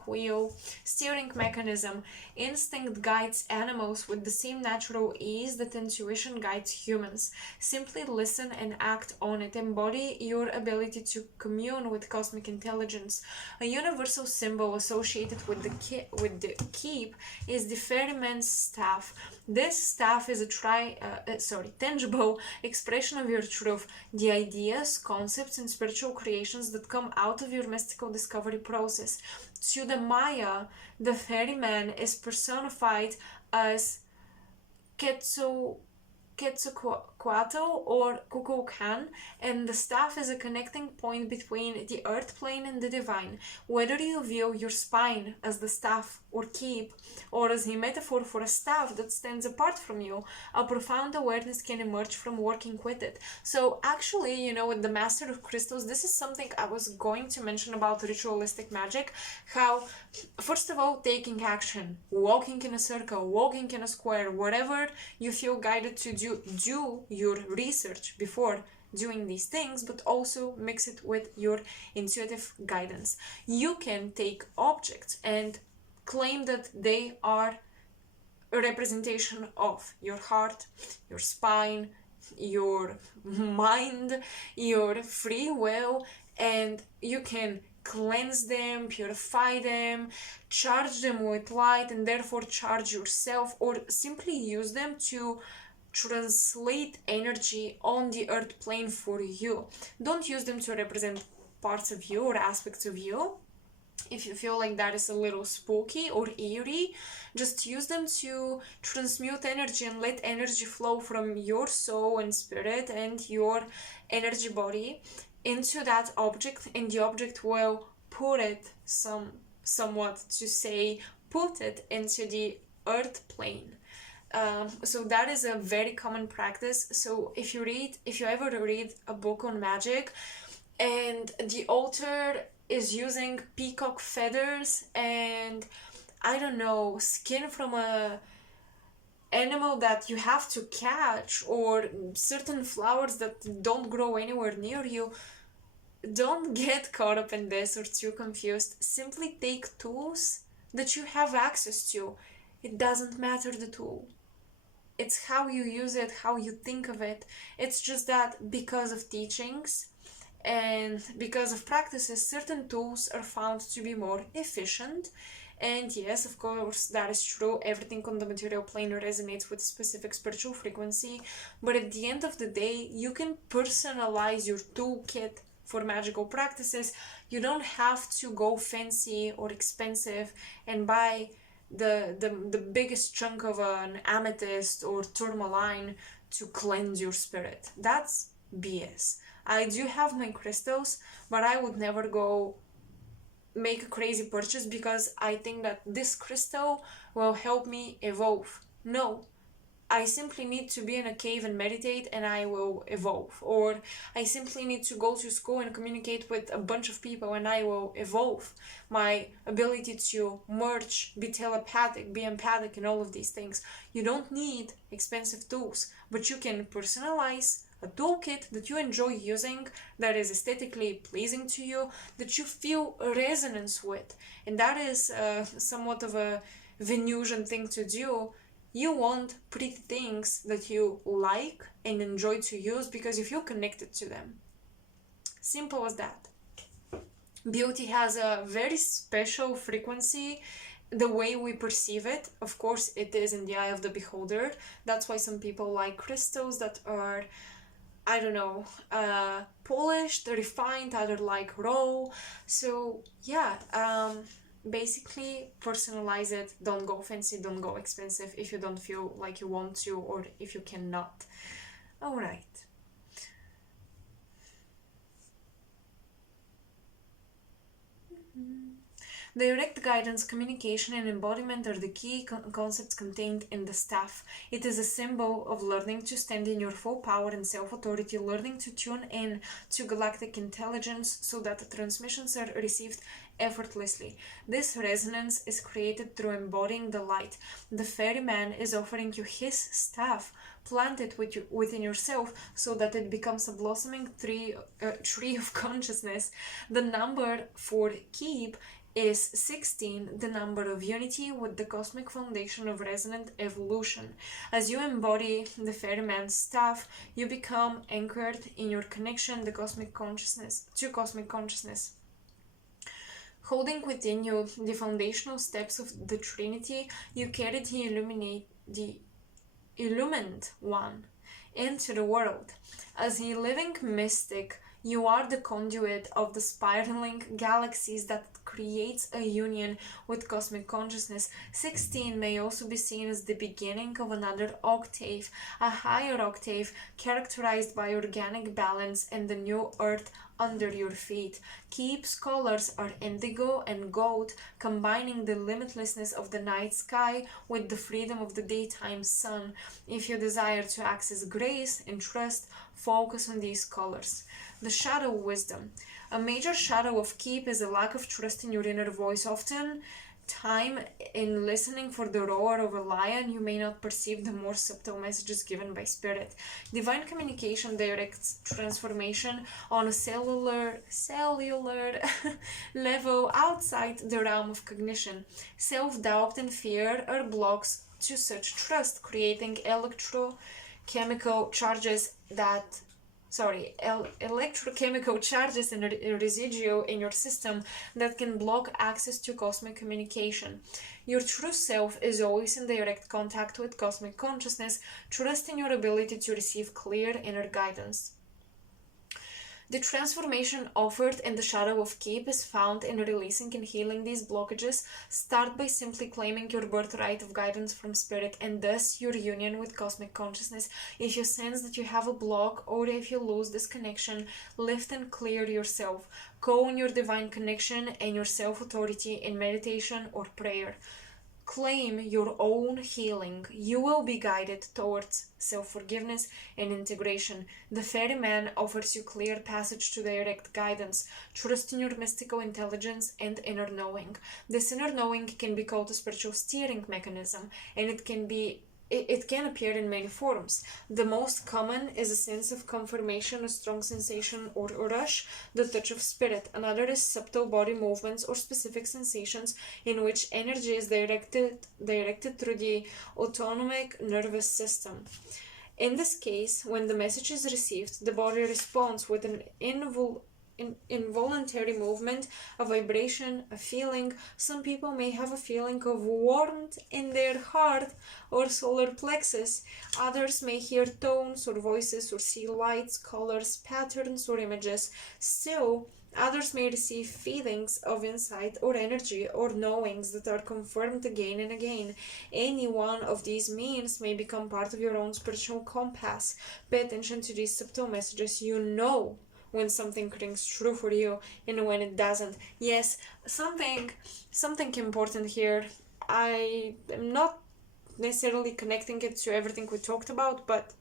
mechanism. Instinct guides animals with the same natural ease that intuition guides humans. Simply listen and act on it. Embody your ability to commune with cosmic intelligence. A universal symbol associated with the keep is the ferryman's staff. This staff is a tangible expression of your truth, the ideas, concepts, and spiritual creations that come out of your mystical discovery process. To the Maya, the ferryman is personified as Quetzalcoatl or Kukulkan, and the staff is a connecting point between the earth plane and the divine. Whether you view your spine as the staff or keep, or as a metaphor for a staff that stands apart from you, a profound awareness can emerge from working with it. So actually, with the Master of Crystals, this is something I was going to mention about ritualistic magic, how, first of all, taking action, walking in a circle, walking in a square, whatever you feel guided to do your research before doing these things, but also mix it with your intuitive guidance. You can take objects and claim that they are a representation of your heart, your spine, your mind, your free will, and you can cleanse them, purify them, charge them with light, and therefore charge yourself, or simply use them to translate energy on the earth plane for you. Don't use them to represent parts of you or aspects of you. If you feel like that is a little spooky or eerie, just use them to transmute energy and let energy flow from your soul and spirit and your energy body into that object, and the object will put it somewhat to say, put it into the earth plane. So that is a very common practice. So if you ever read a book on magic and the author is using peacock feathers and I don't know, skin from a animal that you have to catch, or certain flowers that don't grow anywhere near you. Don't get caught up in this or too confused. Simply take tools that you have access to. It doesn't matter the tool. It's how you use it, how you think of it. It's just that because of teachings and because of practices, certain tools are found to be more efficient. And yes, of course, that is true. Everything on the material plane resonates with specific spiritual frequency. But at the end of the day, you can personalize your toolkit for magical practices. You don't have to go fancy or expensive and buy the biggest chunk of an amethyst or tourmaline to cleanse your spirit. That's BS. I do have my crystals, but I would never go make a crazy purchase because I think that this crystal will help me evolve. No, I simply need to be in a cave and meditate and I will evolve. Or I simply need to go to school and communicate with a bunch of people and I will evolve. My ability to merge, be telepathic, be empathic, and all of these things. You don't need expensive tools, but you can personalize a toolkit that you enjoy using, that is aesthetically pleasing to you, that you feel resonance with. And that is somewhat of a Venusian thing to do. You want pretty things that you like and enjoy to use because you feel connected to them. Simple as that. Beauty has a very special frequency. The way we perceive it, of course, it is in the eye of the beholder. That's why some people like crystals that are, I don't know, polished, refined, other like raw. So yeah, basically personalize it. Don't go fancy, don't go expensive if you don't feel like you want to or if you cannot. All right. Direct guidance, communication, and embodiment are the key concepts contained in the staff. It is a symbol of learning to stand in your full power and self-authority, learning to tune in to galactic intelligence so that the transmissions are received effortlessly. This resonance is created through embodying the light. The ferryman is offering you his staff. Plant it within yourself so that it becomes a blossoming tree of consciousness. The number for keep is 16, the number of unity with the cosmic foundation of resonant evolution. As you embody the ferryman's staff, you become anchored in your connection to cosmic consciousness. Holding within you the foundational steps of the Trinity, you carry the illumined one into the world. As a living mystic, you are the conduit of the spiraling galaxies that creates a union with cosmic consciousness. 16 may also be seen as the beginning of another octave, a higher octave characterized by organic balance and the new earth under your feet. Keep's colors are indigo and gold, combining the limitlessness of the night sky with the freedom of the daytime sun. If you desire to access grace and trust, focus on these colors. The shadow wisdom. A major shadow of Keep is a lack of trust in your inner voice. Often time in listening for the roar of a lion, you may not perceive the more subtle messages given by spirit. Divine communication directs transformation on a cellular level outside the realm of cognition. Self-doubt and fear are blocks to such trust, creating electrochemical charges and residue in your system that can block access to cosmic communication. Your true self is always in direct contact with cosmic consciousness. Trust in your ability to receive clear inner guidance. The transformation offered in the shadow of Keep is found in releasing and healing these blockages. Start by simply claiming your birthright of guidance from spirit and thus your union with cosmic consciousness. If you sense that you have a block or if you lose this connection, lift and clear yourself. Call on your divine connection and your self-authority in meditation or prayer. Claim your own healing. You will be guided towards self-forgiveness and integration. The ferryman offers you clear passage to direct guidance. Trust in your mystical intelligence and inner knowing. This inner knowing can be called a spiritual steering mechanism, and it can appear in many forms. The most common is a sense of confirmation, a strong sensation or a rush, the touch of spirit. Another is subtle body movements or specific sensations in which energy is directed through the autonomic nervous system. In this case, when the message is received, the body responds with an involuntary movement, a vibration, a feeling. Some people may have a feeling of warmth in their heart or solar plexus. Others may hear tones or voices or see lights, colors, patterns, or images. Still, others may receive feelings of insight or energy or knowings that are confirmed again and again. Any one of these means may become part of your own spiritual compass. Pay attention to these subtle messages. You know when something rings true for you and when it doesn't. Yes, something important here. I am not necessarily connecting it to everything we talked about, but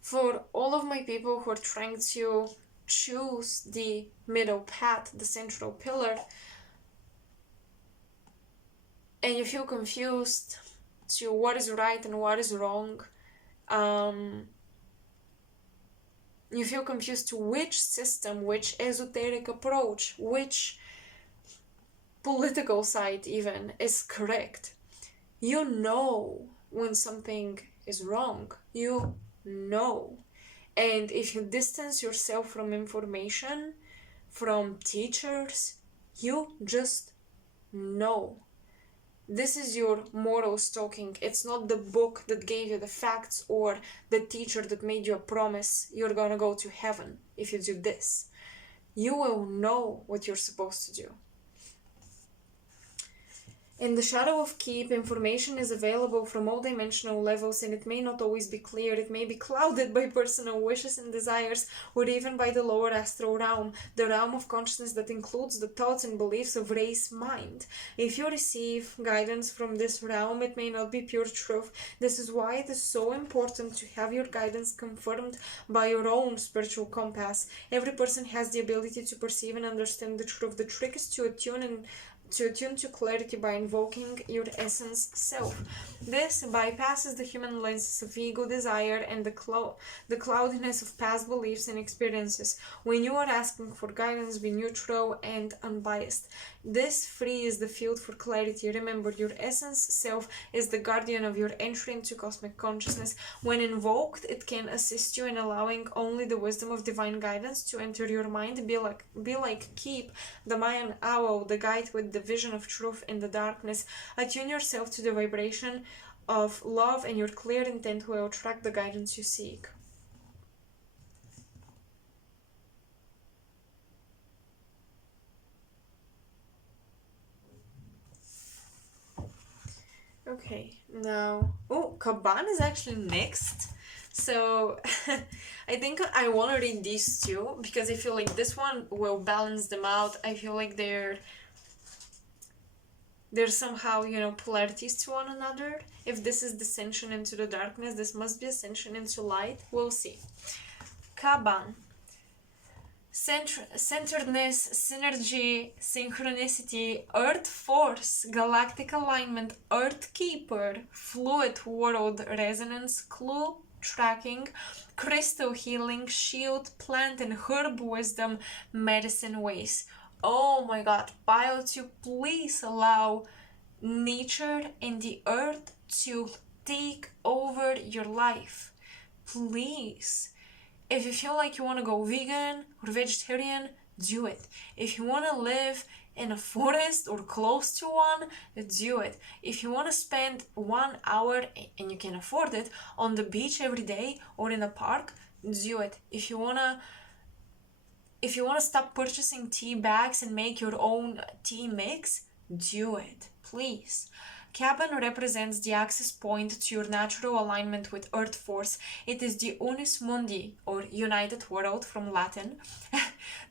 for all of my people who are trying to choose the middle path, the central pillar, and you feel confused to what is right and what is wrong, you feel confused to which system, which esoteric approach, which political side even is correct. You know when something is wrong. You know. And if you distance yourself from information, from teachers, you just know. This is your morals talking. It's not the book that gave you the facts or the teacher that made you a promise you're gonna go to heaven if you do this. You will know what you're supposed to do. In the shadow of Keep, information is available from all dimensional levels, and it may not always be clear. It may be clouded by personal wishes and desires, or even by the lower astral realm, the realm of consciousness that includes the thoughts and beliefs of race mind. If you receive guidance from this realm, it may not be pure truth. This is why it is so important to have your guidance confirmed by your own spiritual compass. Every person has the ability to perceive and understand the truth. The trick is to attune to clarity by invoking your essence self. This bypasses the human lenses of ego, desire, and the cloudiness of past beliefs and experiences. When you are asking for guidance, be neutral and unbiased. This frees the field for clarity. Remember, your essence self is the guardian of your entry into cosmic consciousness. When invoked, it can assist you in allowing only the wisdom of divine guidance to enter your mind. Be like Keep, the Mayan owl, the guide with the vision of truth in the darkness. Attune yourself to the vibration of love, and your clear intent will attract the guidance you seek. Okay, now, Kaban is actually next. So I think I want to read these two because I feel like this one will balance them out. I feel like there's somehow, polarities to one another. If this is descension into the darkness, this must be ascension into light. We'll see. Kaban. Centeredness, synergy, synchronicity, earth force, galactic alignment, earth keeper, fluid world resonance, clue tracking, crystal healing, shield, plant and herb wisdom, medicine ways. Oh my god, BioTube, please allow nature and the earth to take over your life. Please. If you feel like you want to go vegan or vegetarian, do it. If you want to live in a forest or close to one, do it. If you want to spend 1 hour, and you can afford it, on the beach every day or in a park, do it. If you want to stop purchasing tea bags and make your own tea mix, do it, please. Kaban represents the access point to your natural alignment with Earth Force. It is the Unus Mundi, or United World from Latin,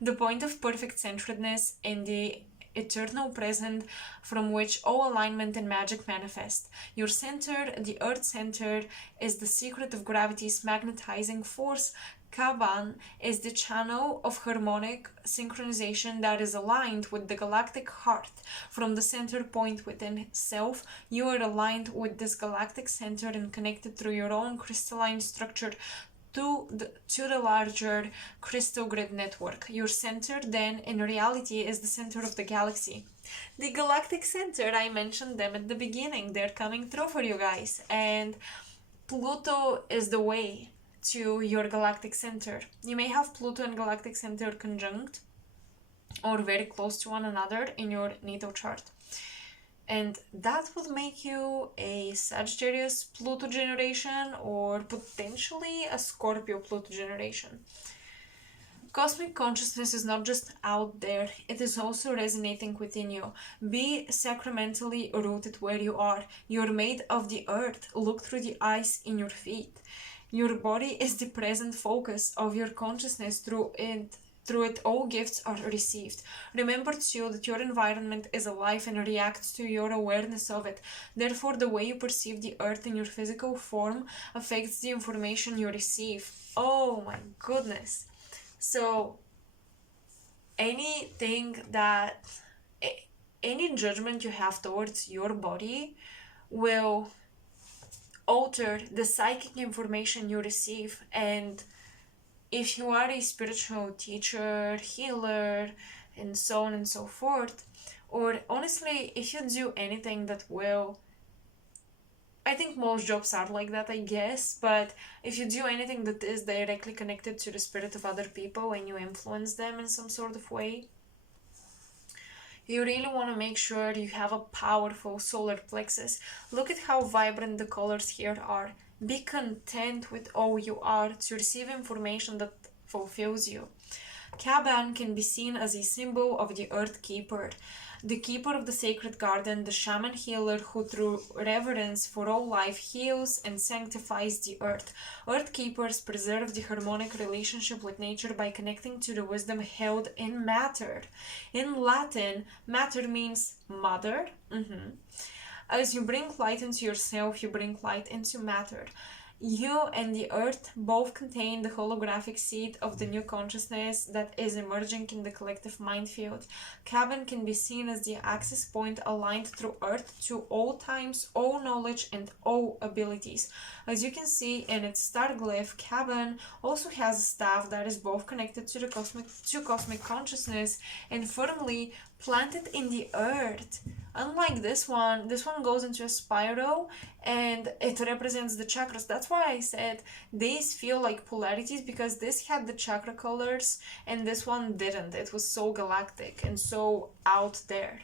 the point of perfect centeredness in the eternal present from which all alignment and magic manifest. Your center, the Earth Center, is the secret of gravity's magnetizing force. Kaban is the channel of harmonic synchronization that is aligned with the galactic heart. From the center point within self, you are aligned with this galactic center and connected through your own crystalline structure to the larger crystal grid network. Your center, then, in reality, is the center of the galaxy. The Galactic Center, I mentioned them at the beginning. They're coming through for you guys. And Pluto is the way to your galactic center. You may have Pluto and galactic center conjunct or very close to one another in your natal chart. And that would make you a Sagittarius Pluto generation or potentially a Scorpio Pluto generation. Cosmic consciousness is not just out there, it is also resonating within you. Be sacramentally rooted where you are. You're made of the earth. Look through the eyes in your feet. Your body is the present focus of your consciousness. Through it, all gifts are received. Remember too that your environment is alive and reacts to your awareness of it. Therefore, the way you perceive the earth in your physical form affects the information you receive. Oh my goodness. So, any judgment you have towards your body will alter the psychic information you receive. And if you are a spiritual teacher, healer, and so on and so forth, or honestly, if you do anything that will, I think most jobs are like that, I guess, but if you do anything that is directly connected to the spirit of other people and you influence them in some sort of way, you really want to make sure you have a powerful solar plexus. Look at how vibrant the colors here are. Be content with all you are to receive information that fulfills you. Kaban can be seen as a symbol of the Earth Keeper, the keeper of the sacred garden, the shaman healer who through reverence for all life heals and sanctifies the earth. Earth keepers preserve the harmonic relationship with nature by connecting to the wisdom held in matter. In Latin, matter means mother. As you bring light into yourself, you bring light into matter. You and the earth both contain the holographic seed of the new consciousness that is emerging in the collective mind field. Kaban can be seen as the access point aligned through earth to all times, all knowledge, and all abilities. As you can see in its star glyph, Kaban also has a staff that is both connected to the cosmic consciousness and firmly planted in the earth. Unlike this one goes into a spiral and it represents the chakras. That's why I said these feel like polarities, because this had the chakra colors and this one didn't. It was so galactic and so out there.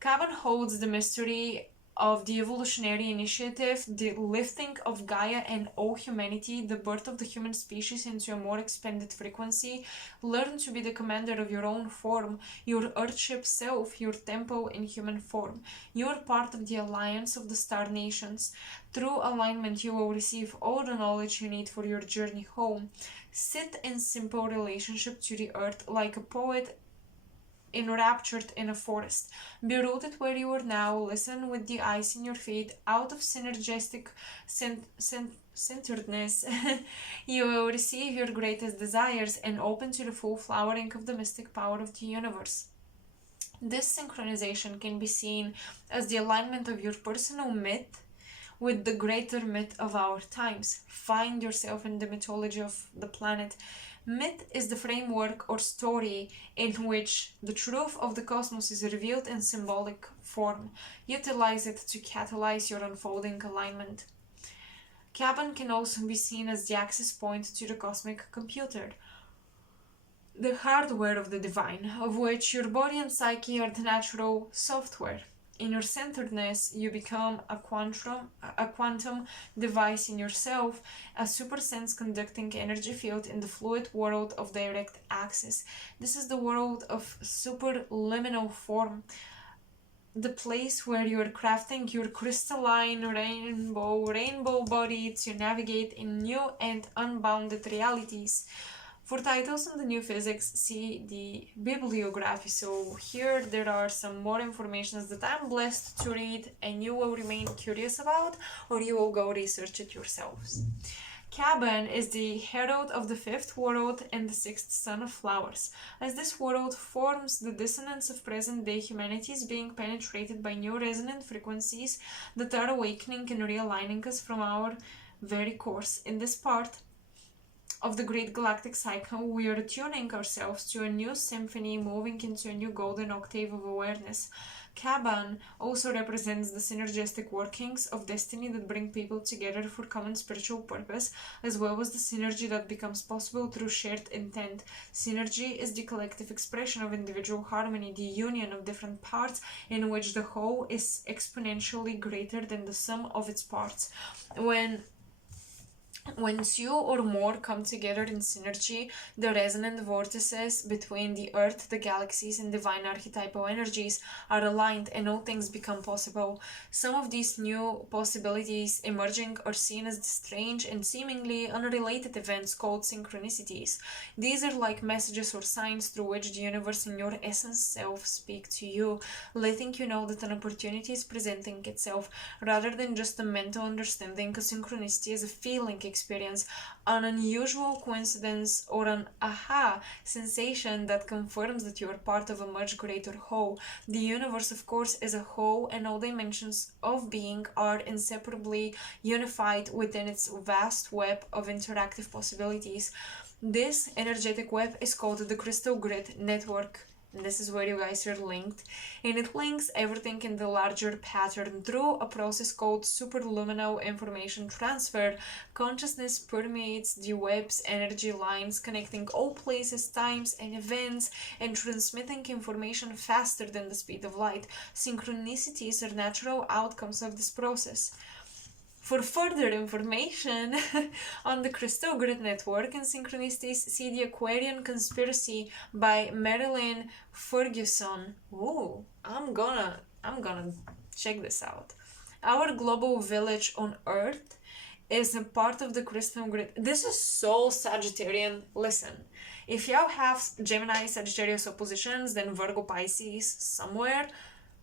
Kaban holds the mystery of the evolutionary initiative, the lifting of Gaia and all humanity, the birth of the human species into a more expanded frequency. Learn to be the commander of your own form, your earthship self, your temple in human form. You are part of the alliance of the star nations. Through alignment, you will receive all the knowledge you need for your journey home. Sit in simple relationship to the earth like a poet enraptured in a forest. Be rooted where you are now. Listen with the eyes in your feet. Out of synergistic centeredness, you will receive your greatest desires and open to the full flowering of the mystic power of the universe. This synchronization can be seen as the alignment of your personal myth with the greater myth of our times. Find yourself in the mythology of the planet. Myth is the framework or story in which the truth of the cosmos is revealed in symbolic form. Utilize it to catalyze your unfolding alignment. Kaban can also be seen as the access point to the cosmic computer, the hardware of the divine, of which your body and psyche are the natural software. In your centeredness, you become a quantum device in yourself, a supersense conducting energy field in the fluid world of direct access. This is the world of superliminal form, the place where you are crafting your crystalline rainbow body to navigate in new and unbounded realities. For titles on the new physics, see the bibliography. So here there are some more information that I'm blessed to read and you will remain curious about, or you will go research it yourselves. Caban is the herald of the fifth world and the sixth son of flowers. As this world forms the dissonance of present-day humanity is being penetrated by new resonant frequencies that are awakening and realigning us from our very course. In this part of the great galactic cycle, we are attuning ourselves to a new symphony, moving into a new golden octave of awareness. Caban also represents the synergistic workings of destiny that bring people together for common spiritual purpose, as well as the synergy that becomes possible through shared intent. Synergy is the collective expression of individual harmony, the union of different parts in which the whole is exponentially greater than the sum of its parts. When two or more come together in synergy, the resonant vortices between the Earth, the galaxies, and divine archetypal energies are aligned and all things become possible. Some of these new possibilities emerging are seen as strange and seemingly unrelated events called synchronicities. These are like messages or signs through which the universe and your essence self speak to you, letting you know that an opportunity is presenting itself, rather than just a mental understanding. A synchronicity is a feeling experience, an unusual coincidence, or an aha sensation that confirms that you are part of a much greater whole. The universe, of course, is a whole, and all dimensions of being are inseparably unified within its vast web of interactive possibilities. This energetic web is called the Crystal Grid Network. And this is where you guys are linked, and it links everything in the larger pattern through a process called superluminal information transfer. Consciousness permeates the web's energy lines, connecting all places, times, and events, and transmitting information faster than the speed of light. Synchronicities are natural outcomes of this process. For further information on the Crystal Grid Network and synchronicities, see The Aquarian Conspiracy by Marilyn Ferguson. Ooh, I'm gonna check this out. Our global village on Earth is a part of the Crystal Grid. This is so Sagittarian. Listen, if y'all have Gemini Sagittarius oppositions, then Virgo Pisces somewhere,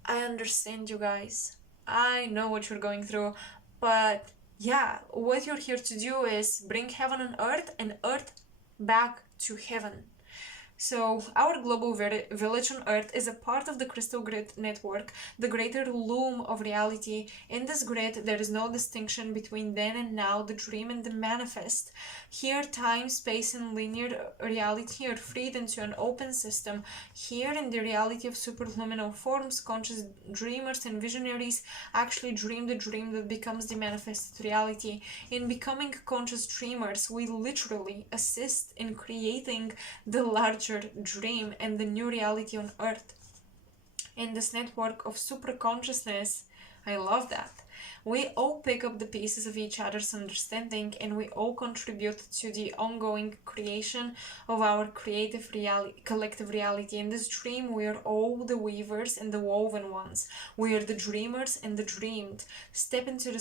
I understand you guys. I know what you're going through. But yeah, what you're here to do is bring heaven on earth and earth back to heaven. So our global village on Earth is a part of the Crystal Grid Network, the greater loom of reality. In this grid, there is no distinction between then and now, the dream and the manifest. Here, time, space, and linear reality are freed into an open system. Here, in the reality of superluminal forms, conscious dreamers and visionaries actually dream the dream that becomes the manifested reality. In becoming conscious dreamers, we literally assist in creating the larger dream and the new reality on Earth. In this network of super consciousness, I love that. We all pick up the pieces of each other's understanding, and we all contribute to the ongoing creation of our creative collective reality. In this dream, we are all the weavers and the woven ones. We are the dreamers and the dreamed. Step into the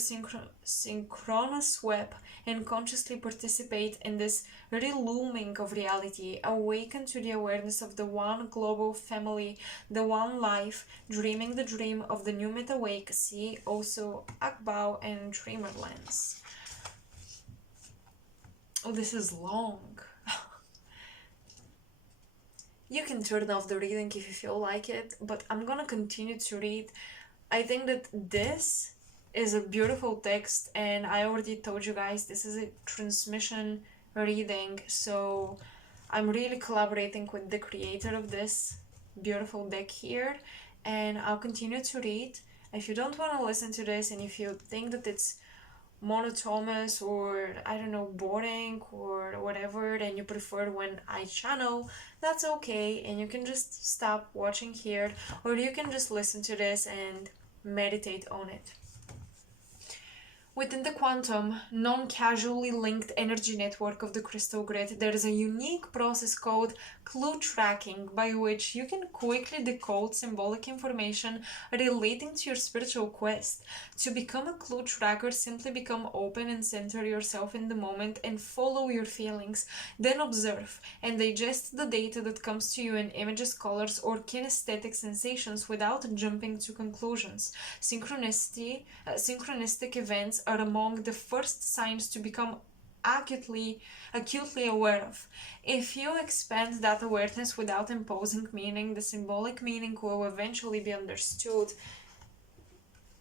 synchronous web and consciously participate in this relooming of reality. Awaken to the awareness of the one global family, the one life, dreaming the dream of the new meta-wake. See also Akbao and Dreamerlands. Oh, this is long. You can turn off the reading if you feel like it, but I'm gonna continue to read. I think that this is a beautiful text, and I already told you guys this is a transmission reading, so I'm really collaborating with the creator of this beautiful deck here, and I'll continue to read. If you don't want to listen to this, and if you think that it's monotonous or I don't know, boring or whatever, and you prefer when I channel, that's okay, and you can just stop watching here, or you can just listen to this and meditate on it. Within the quantum, non-causally linked energy network of the crystal grid, there is a unique process called clue tracking, by which you can quickly decode symbolic information relating to your spiritual quest. To become a clue tracker, simply become open and center yourself in the moment and follow your feelings. Then observe and digest the data that comes to you in images, colors, or kinesthetic sensations without jumping to conclusions. Synchronistic events are among the first signs to become acutely aware of. If you expand that awareness without imposing meaning, the symbolic meaning will eventually be understood.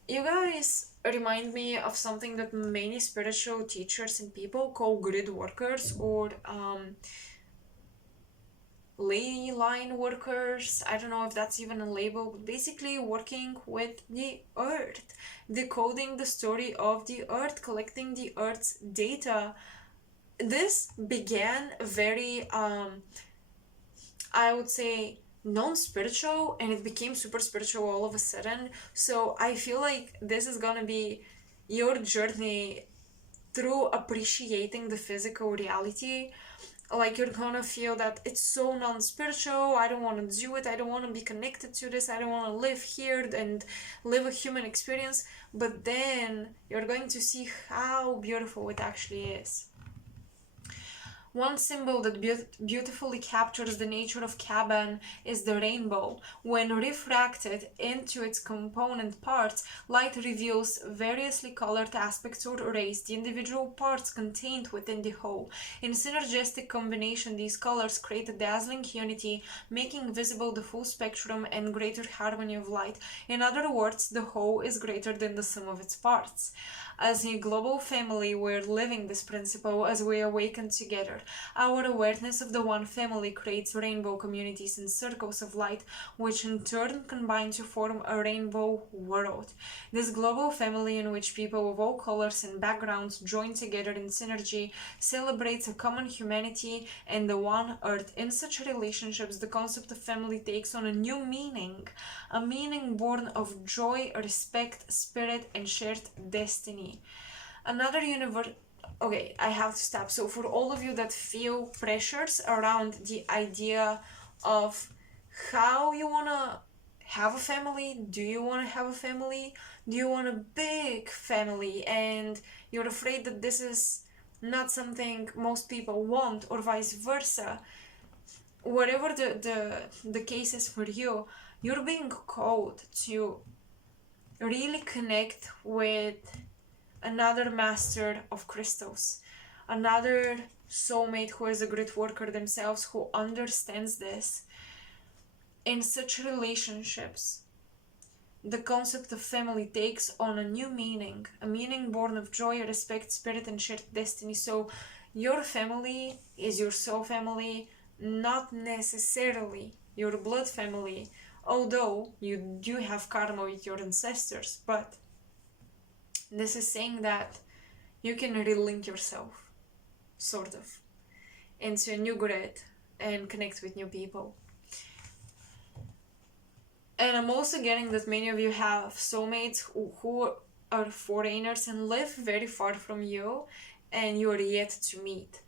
You guys remind me of something that many spiritual teachers and people call grid workers, or ley line workers. I don't know if that's even a label, but basically working with the earth, decoding the story of the earth, collecting the earth's data. This began very I would say non-spiritual, and it became super spiritual all of a sudden. So I feel like this is gonna be your journey through appreciating the physical reality. Like, you're gonna feel that it's so non-spiritual, I don't want to do it, I don't want to be connected to this, I don't want to live here and live a human experience. But then you're going to see how beautiful it actually is. One symbol that beautifully captures the nature of Caban is the rainbow. When refracted into its component parts, light reveals variously colored aspects or rays, the individual parts contained within the whole. In synergistic combination, these colors create a dazzling unity, making visible the full spectrum and greater harmony of light. In other words, the whole is greater than the sum of its parts. As a global family, we're living this principle as we awaken together. Our awareness of the one family creates rainbow communities and circles of light, which in turn combine to form a rainbow world. This global family, in which people of all colors and backgrounds join together in synergy, celebrates a common humanity and the one earth. In such relationships, the concept of family takes on a new meaning, a meaning born of joy, respect, spirit, and shared destiny. Another universe. Okay, I have to stop. So for all of you that feel pressures around the idea of how you want to have a family, do you want to have a family, do you want a big family, and you're afraid that this is not something most people want, or vice versa, whatever the case is for you, you're being called to really connect with another master of crystals, another soulmate who is a great worker themselves, who understands this. In such relationships, the concept of family takes on a new meaning, a meaning born of joy, respect, spirit, and shared destiny. So your family is your soul family, not necessarily your blood family, although you do have karma with your ancestors. But this is saying that you can relink yourself, sort of, into a new grid and connect with new people. And I'm also getting that many of you have soulmates who are foreigners and live very far from you, and you are yet to meet.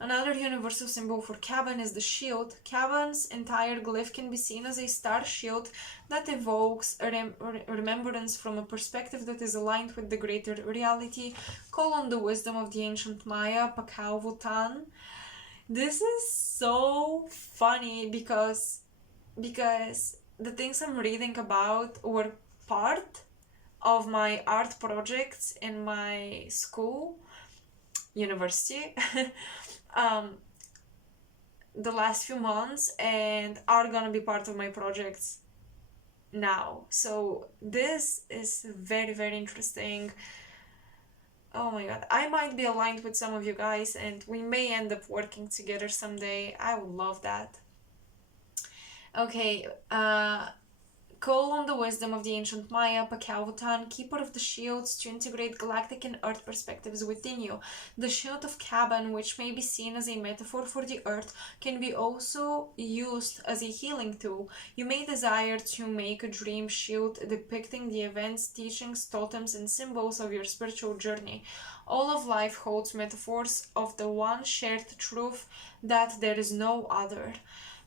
Another universal symbol for Caban is the shield. Caban's entire glyph can be seen as a star shield that evokes a remembrance from a perspective that is aligned with the greater reality. Call on the wisdom of the ancient Maya, Pakao Vutan. This is so funny because the things I'm reading about were part of my art projects in my school, university, the last few months, and are gonna be part of my projects now. So this is very, very interesting. Oh my god, I might be aligned with some of you guys, and we may end up working together someday. I would love that. Okay, Call on the wisdom of the ancient Maya, Pakautan, keeper of the shields, to integrate galactic and earth perspectives within you. The shield of Kaban, which may be seen as a metaphor for the earth, can be also used as a healing tool. You may desire to make a dream shield depicting the events, teachings, totems, and symbols of your spiritual journey. All of life holds metaphors of the one shared truth that there is no other.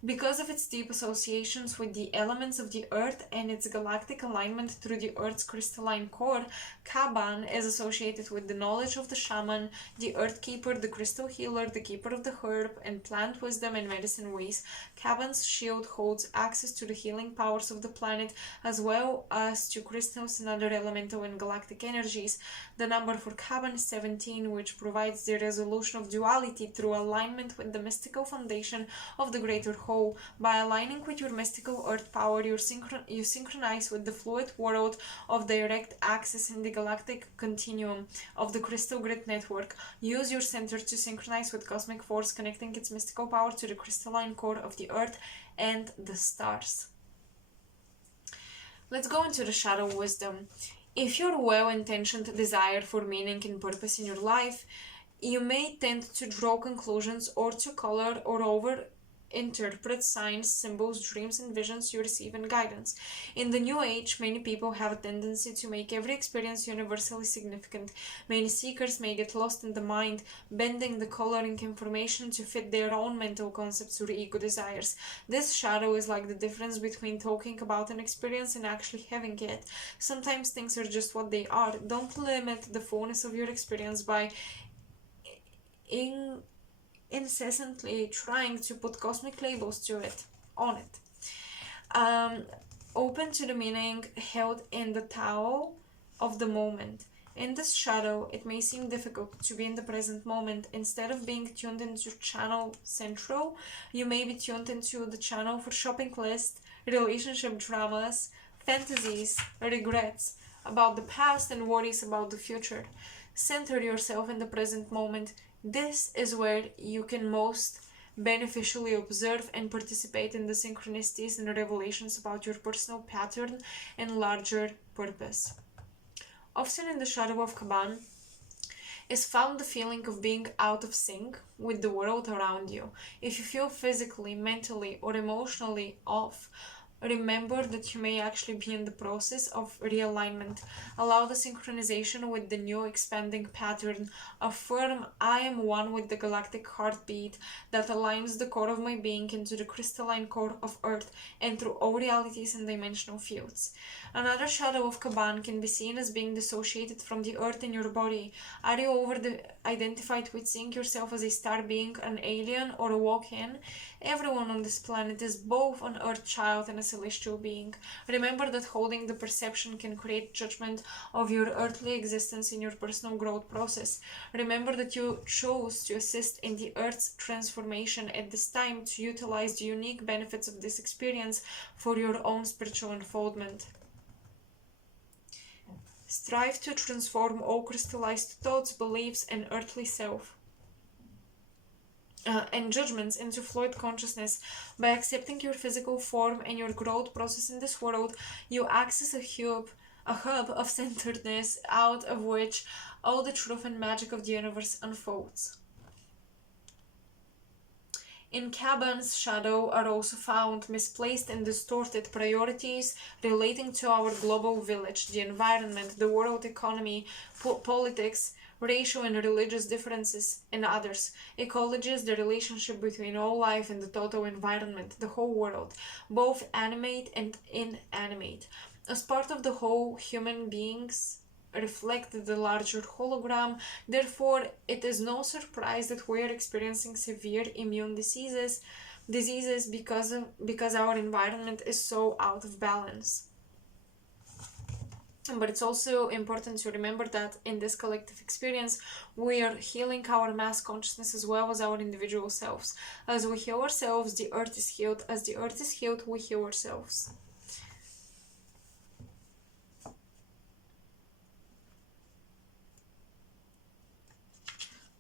Because of its deep associations with the elements of the Earth and its galactic alignment through the Earth's crystalline core, Kaban is associated with the knowledge of the shaman, the Earth Keeper, the crystal healer, the keeper of the herb, and plant wisdom and medicine ways. Kaban's shield holds access to the healing powers of the planet, as well as to crystals and other elemental and galactic energies. The number for Kaban is 17, which provides the resolution of duality through alignment with the mystical foundation of the greater whole. By aligning with your mystical earth power, you synchronize with the fluid world of direct access in the galactic continuum of the crystal grid network. Use your center to synchronize with cosmic force, connecting its mystical power to the crystalline core of the earth and the stars. Let's go into the shadow wisdom. If your well-intentioned desire for meaning and purpose in your life, you may tend to draw conclusions or to color or interpret signs, symbols, dreams, and visions you receive in guidance. In the New Age, many people have a tendency to make every experience universally significant. Many seekers may get lost in the mind, bending the coloring information to fit their own mental concepts or ego desires. This shadow is like the difference between talking about an experience and actually having it. Sometimes things are just what they are. Don't limit the fullness of your experience by incessantly trying to put cosmic labels to it, on it. Open to the meaning held in the Tao of the moment. In this shadow, it may seem difficult to be in the present moment. Instead of being tuned into channel central, you may be tuned into the channel for shopping list, relationship dramas, fantasies, regrets about the past, and worries about the future. Center yourself in the present moment. This is where you can most beneficially observe and participate in the synchronicities and revelations about your personal pattern and larger purpose. Often in the shadow of Kaban is found the feeling of being out of sync with the world around you. If you feel physically, mentally, or emotionally off, remember that you may actually be in the process of realignment. Allow the synchronization with the new expanding pattern. Affirm, I am one with the galactic heartbeat that aligns the core of my being into the crystalline core of Earth and through all realities and dimensional fields. Another shadow of Kaban can be seen as being dissociated from the Earth in your body. Are you identified with seeing yourself as a star being, an alien, or a walk-in? Everyone on this planet is both an Earth child and a celestial being. Remember that holding the perception can create judgment of your earthly existence in your personal growth process. Remember that you chose to assist in the Earth's transformation at this time to utilize the unique benefits of this experience for your own spiritual unfoldment. Strive to transform all crystallized thoughts, beliefs, and earthly self and judgments into fluid consciousness. By accepting your physical form and your growth process in this world, you access a hub of centeredness out of which all the truth and magic of the universe unfolds. In Kaban's shadow are also found misplaced and distorted priorities relating to our global village, the environment, the world economy, politics, racial and religious differences, and others. Ecology is the relationship between all life and the total environment, the whole world, both animate and inanimate. As part of the whole, human beings reflect the larger hologram. Therefore, it is no surprise that we are experiencing severe immune diseases because our environment is so out of balance. But it's also important to remember that in this collective experience, we are healing our mass consciousness as well as our individual selves. As we heal ourselves, the earth is healed. As the earth is healed, we heal ourselves.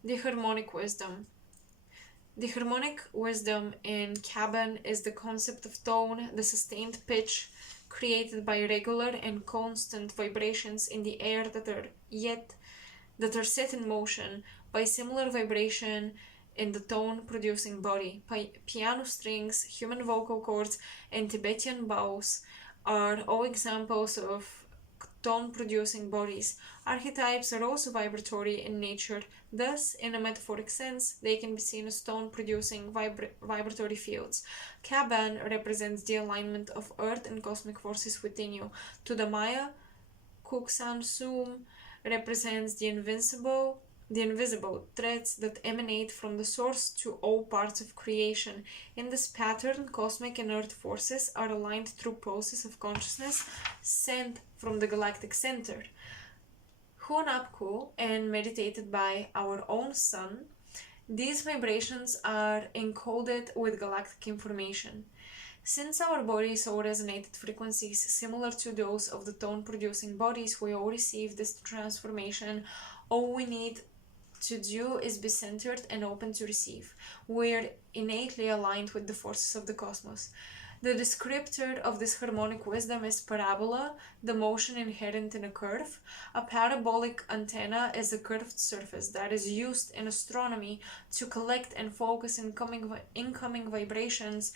The harmonic wisdom. The harmonic wisdom in Kaban is the concept of tone, the sustained pitch, created by regular and constant vibrations in the air that are set in motion by similar vibration in the tone-producing body. Piano strings, human vocal cords, and Tibetan bows are all examples of tone-producing bodies. Archetypes are also vibratory in nature. Thus, in a metaphoric sense, they can be seen as tone-producing vibratory fields. Kaban represents the alignment of earth and cosmic forces within you. To the Maya, Kuksan Sum represents the invisible threads that emanate from the source to all parts of creation. In this pattern, cosmic and earth forces are aligned through pulses of consciousness sent from the Galactic Center. Hunapku and meditated by our own sun, these vibrations are encoded with galactic information. Since our bodies all resonate at frequencies similar to those of the tone-producing bodies, we all receive this transformation. All we need to do is be centered and open to receive. We're innately aligned with the forces of the cosmos. The descriptor of this harmonic wisdom is parabola, the motion inherent in a curve. A parabolic antenna is a curved surface that is used in astronomy to collect and focus incoming vibrations,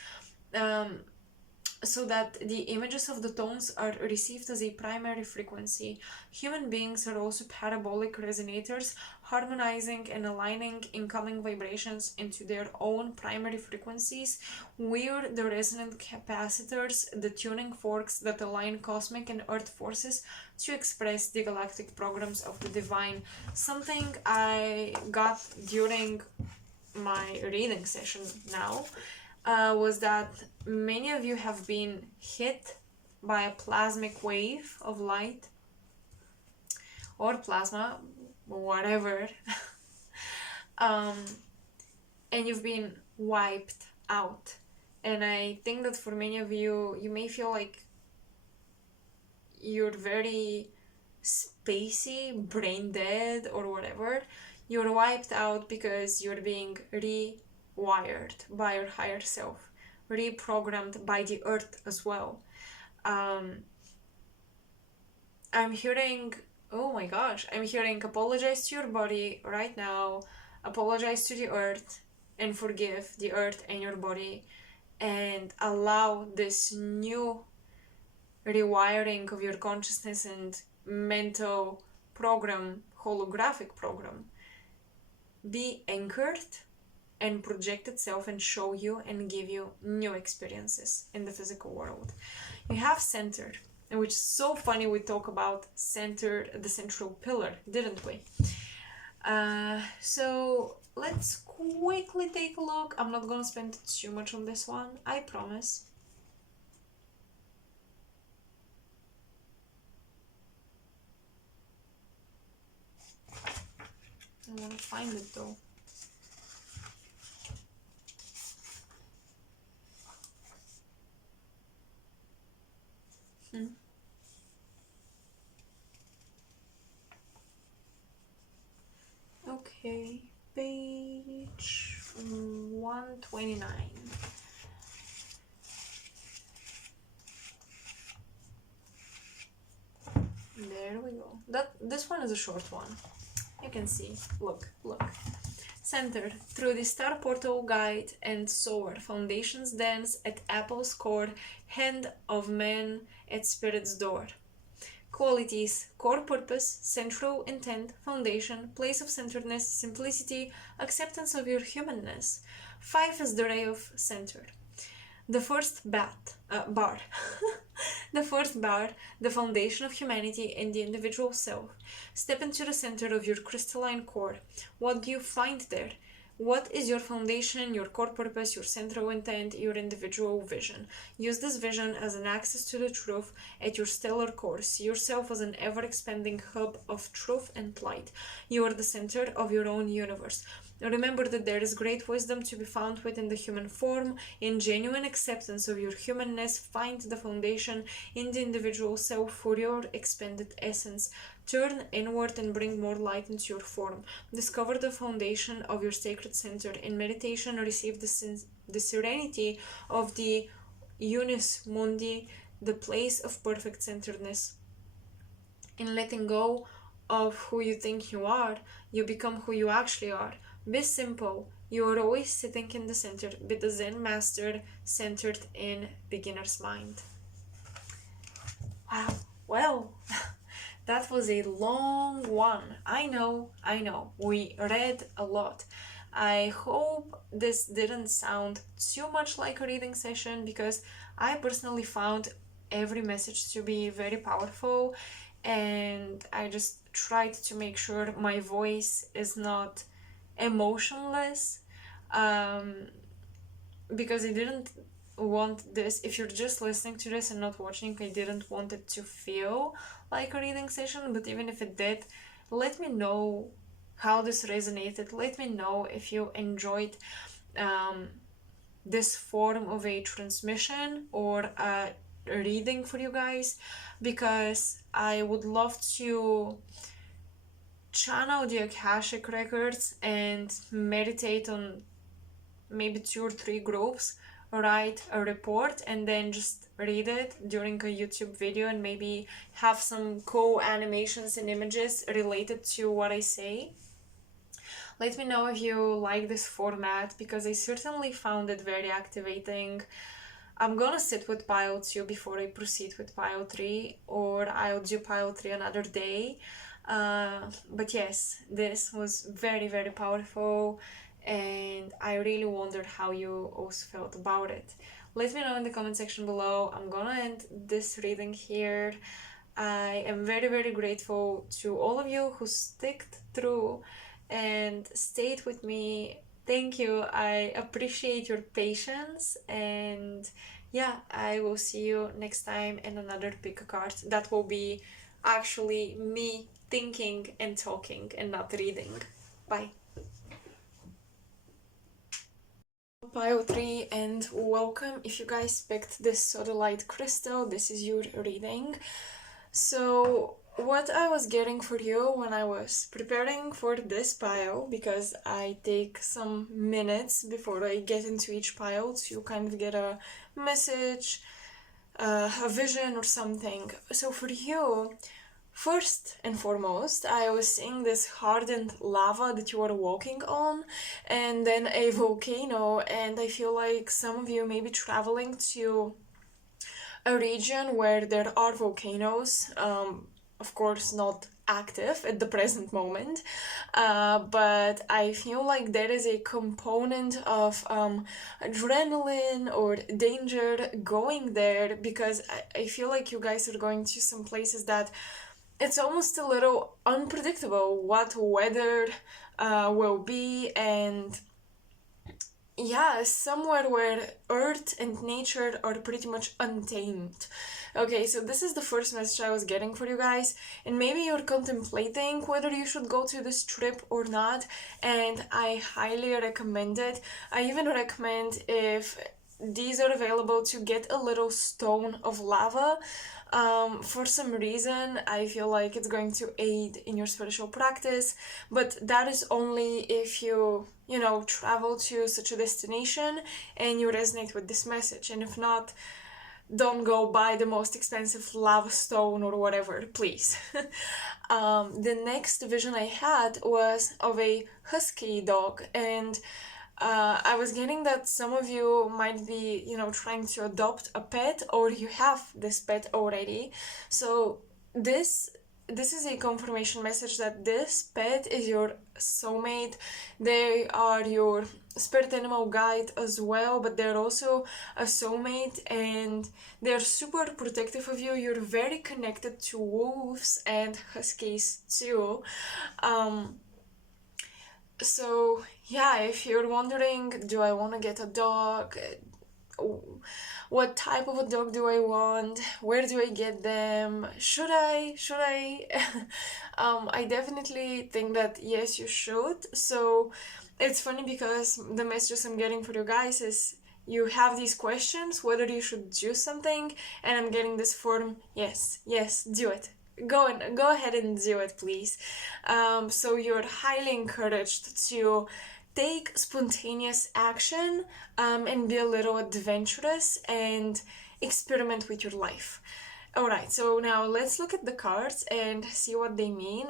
so that the images of the tones are received as a primary frequency. Human beings are also parabolic resonators, harmonizing and aligning incoming vibrations into their own primary frequencies. We're the resonant capacitors, the tuning forks that align cosmic and earth forces to express the galactic programs of the divine. Something I got during my reading session now was that many of you have been hit by a plasmic wave of light or plasma, whatever, and you've been wiped out. And I think that for many of you, you may feel like you're very spacey, brain dead, or whatever. You're wiped out because you're being wired by your higher self, reprogrammed by the earth as well. I'm hearing, oh my gosh, I'm hearing apologize to your body right now, apologize to the earth, and forgive the earth and your body, and allow this new rewiring of your consciousness and mental program, holographic program, be anchored and project itself and show you and give you new experiences in the physical world. You have center, and which is so funny we talk about center, the central pillar, didn't we? So let's quickly take a look. I'm not gonna spend too much on this one, I promise. I wanna find it though. Okay, page 129. There we go. This one is a short one. You can see. Look. Centered through the star portal guide and soar, foundations dance at apple's core, hand of man at spirit's door. Qualities: core purpose, central intent, foundation, place of centeredness, simplicity, acceptance of your humanness. 5 is the ray of center. The first bar. The first bar, the foundation of humanity and the individual self. Step into the center of your crystalline core. What do you find there? What is your foundation, your core purpose, your central intent, your individual vision? Use this vision as an access to the truth at your stellar core. See yourself as an ever-expanding hub of truth and light. You are the center of your own universe. Remember that there is great wisdom to be found within the human form. In genuine acceptance of your humanness, find the foundation in the individual self for your expanded essence. Turn inward and bring more light into your form. Discover the foundation of your sacred center. In meditation, receive the serenity of the Unis Mundi, the place of perfect centeredness. In letting go of who you think you are, you become who you actually are. Be simple. You are always sitting in the center. Be the Zen master centered in beginner's mind. Wow. Well, that was a long one. I know. We read a lot. I hope this didn't sound too much like a reading session, because I personally found every message to be very powerful, and I just tried to make sure my voice is not emotionless, because I didn't want this, if you're just listening to this and not watching, I didn't want it to feel like a reading session. But even if it did, let me know how this resonated. Let me know if you enjoyed this form of a transmission or a reading for you guys, because I would love to channel the Akashic records and meditate on maybe 2 or 3 groups, write a report, and then just read it during a YouTube video, and maybe have some cool animations and images related to what I say. Let me know if you like this format, because I certainly found it very activating. I'm gonna sit with pile 2 before I proceed with pile 3, or I'll do pile 3 another day. But yes, this was very, very powerful, and I really wondered how you also felt about it. Let me know in the comment section below. I'm gonna end this reading here. I am very, very grateful to all of you who sticked through and stayed with me. Thank you. I appreciate your patience, and yeah, I will see you next time in another pick a card. That will be actually me thinking and talking and not reading. Bye. Pile 3, and welcome. If you guys picked this sodalite crystal, this is your reading. So what I was getting for you when I was preparing for this pile, because I take some minutes before I get into each pile to kind of get a message, a vision or something. So for you, first and foremost, I was seeing this hardened lava that you are walking on, and then a volcano, and I feel like some of you may be traveling to a region where there are volcanoes, of course not active at the present moment, but I feel like there is a component of adrenaline or danger going there, because I feel like you guys are going to some places that it's almost a little unpredictable what weather will be, and yeah, somewhere where earth and nature are pretty much untamed. Okay, so this is the first message I was getting for you guys, and maybe you're contemplating whether you should go to this trip or not, and I highly recommend it. I even recommend, if these are available, to get a little stone of lava. For some reason, I feel like it's going to aid in your spiritual practice, but that is only if you travel to such a destination and you resonate with this message. And if not, don't go buy the most expensive lava stone or whatever, please. The next vision I had was of a husky dog, and I was getting that some of you might be, trying to adopt a pet, or you have this pet already. So this is a confirmation message that this pet is your soulmate. They are your spirit animal guide as well, but they're also a soulmate, and they're super protective of you. You're very connected to wolves and huskies too. So yeah, if you're wondering, do I want to get a dog? What type of a dog do I want? Where do I get them? Should I? I definitely think that yes, you should. So it's funny, because the messages I'm getting for you guys is, you have these questions whether you should do something, and I'm getting this form, yes, do it. Go ahead and do it, please. So you're highly encouraged to take spontaneous action, and be a little adventurous, and experiment with your life. Alright, so now let's look at the cards and see what they mean.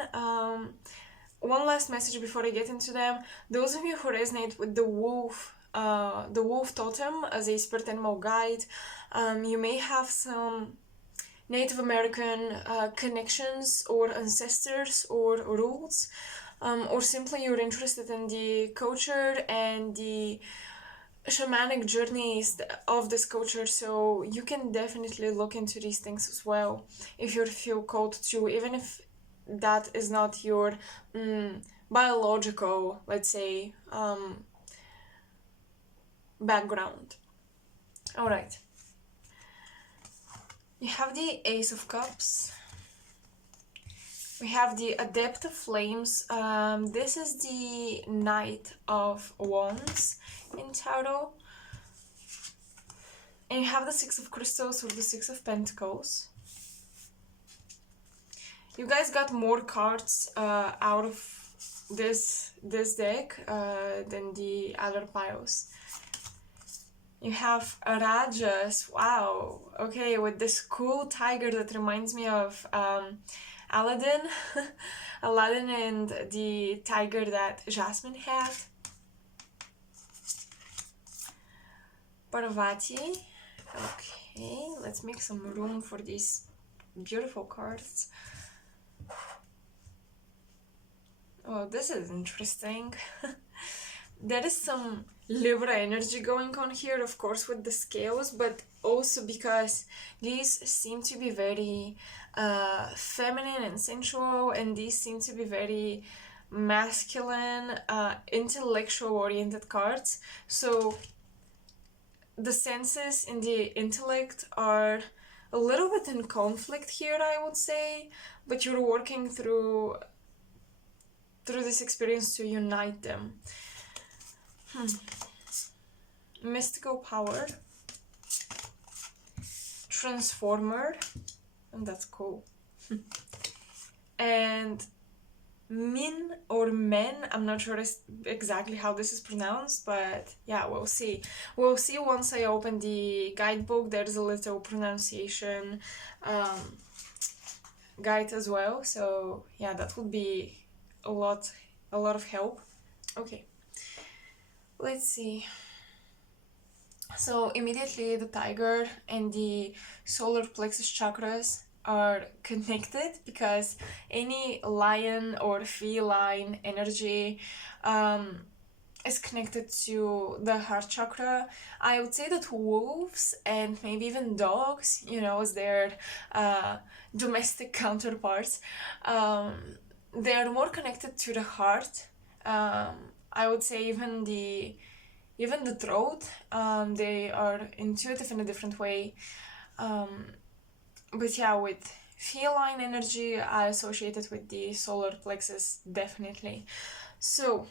One last message before I get into them. Those of you who resonate with the wolf totem as a spirit animal guide, you may have some Native American connections or ancestors or roots, or simply you're interested in the culture and the shamanic journeys of this culture, so you can definitely look into these things as well if you feel called to, even if that is not your biological, let's say, background. All right, you have the Ace of Cups. We have the Adept of Flames. This is the Knight of Wands in tarot. And you have the Six of Crystals or the Six of Pentacles. You guys got more cards out of this deck than the other piles. You have Rajas. Wow. Okay, with this cool tiger that reminds me of Aladdin. Aladdin and the tiger that Jasmine had. Parvati. Okay, let's make some room for these beautiful cards. Oh, this is interesting. There is some Libra energy going on here, of course, with the scales, but also because these seem to be very feminine and sensual, and these seem to be very masculine, intellectual-oriented cards. So the senses in the intellect are a little bit in conflict here, I would say, but you're working through this experience to unite them. Mystical Power, Transformer, and that's cool. And Min or Men, I'm not sure exactly how this is pronounced, but yeah, we'll see. We'll see once I open the guidebook. There's a little pronunciation guide as well, so yeah, that would be a lot of help. Okay, let's see. So immediately the tiger and the solar plexus chakras are connected because any lion or feline energy is connected to the heart chakra. I would say that wolves and maybe even dogs, as their domestic counterparts, they are more connected to the heart. I would say even the throat, they are intuitive in a different way. But yeah, with feline energy, I associate it with the solar plexus, definitely. So,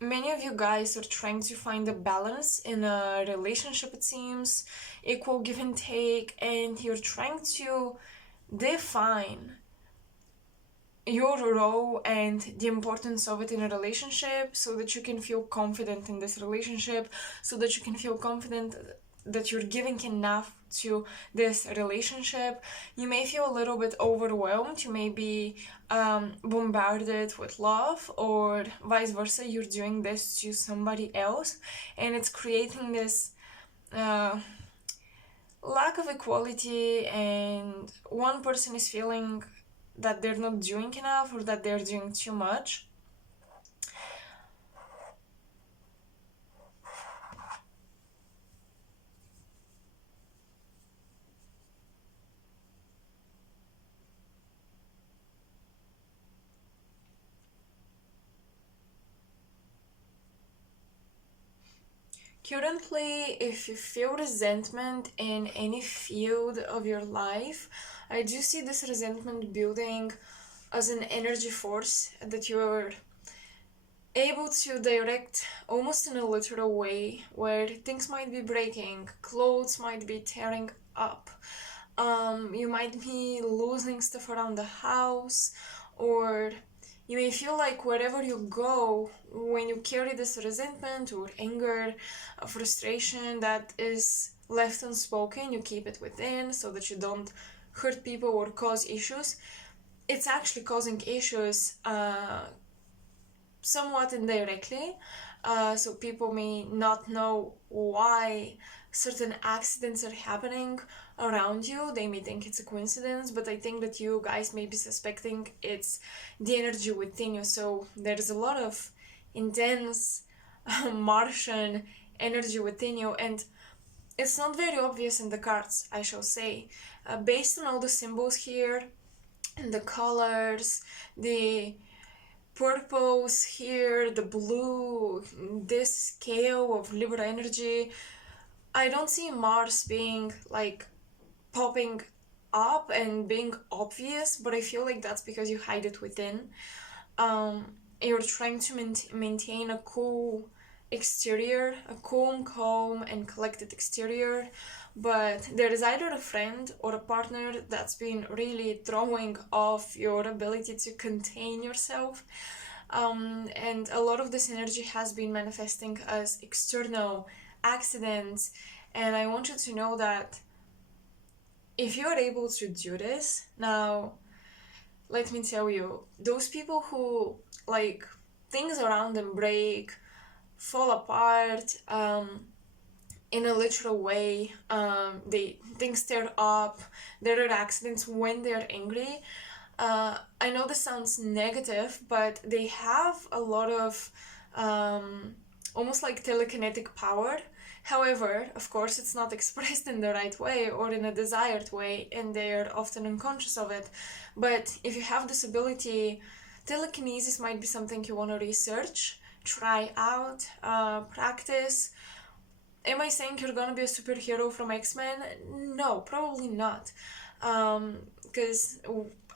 many of you guys are trying to find a balance in a relationship, it seems, equal give and take, and you're trying to define your role and the importance of it in a relationship so that you can feel confident in this relationship, so that you can feel confident that you're giving enough to this relationship. You may feel a little bit overwhelmed, you may be bombarded with love, or vice versa, you're doing this to somebody else, and it's creating this lack of equality, and one person is feeling that they're not doing enough or that they're doing too much. Currently, if you feel resentment in any field of your life, I do see this resentment building as an energy force that you're able to direct almost in a literal way, where things might be breaking, clothes might be tearing up, you might be losing stuff around the house, or you may feel like wherever you go, when you carry this resentment or anger, frustration that is left unspoken, you keep it within so that you don't hurt people or cause issues. It's actually causing issues somewhat indirectly. So people may not know why certain accidents are happening around you. They may think it's a coincidence, but I think that you guys may be suspecting it's the energy within you. So there's a lot of intense Martian energy within you, and it's not very obvious in the cards, I shall say. Based on all the symbols here, and the colors, the purples here, the blue, this scale of Libra energy, I don't see Mars being like popping up and being obvious, but I feel like that's because you hide it within. You're trying to maintain a cool exterior, a calm and collected exterior, but there is either a friend or a partner that's been really throwing off your ability to contain yourself. And a lot of this energy has been manifesting as external accidents, and I want you to know that if you're able to do this, now let me tell you, those people who like things around them break, fall apart, in a literal way, things tear up, there are accidents when they're angry. I know this sounds negative, but they have a lot of almost like telekinetic power. However, of course, it's not expressed in the right way or in a desired way, and they're often unconscious of it. But if you have this ability, telekinesis might be something you want to research, try out, practice. Am I saying you're gonna be a superhero from X-Men? No, probably not. Because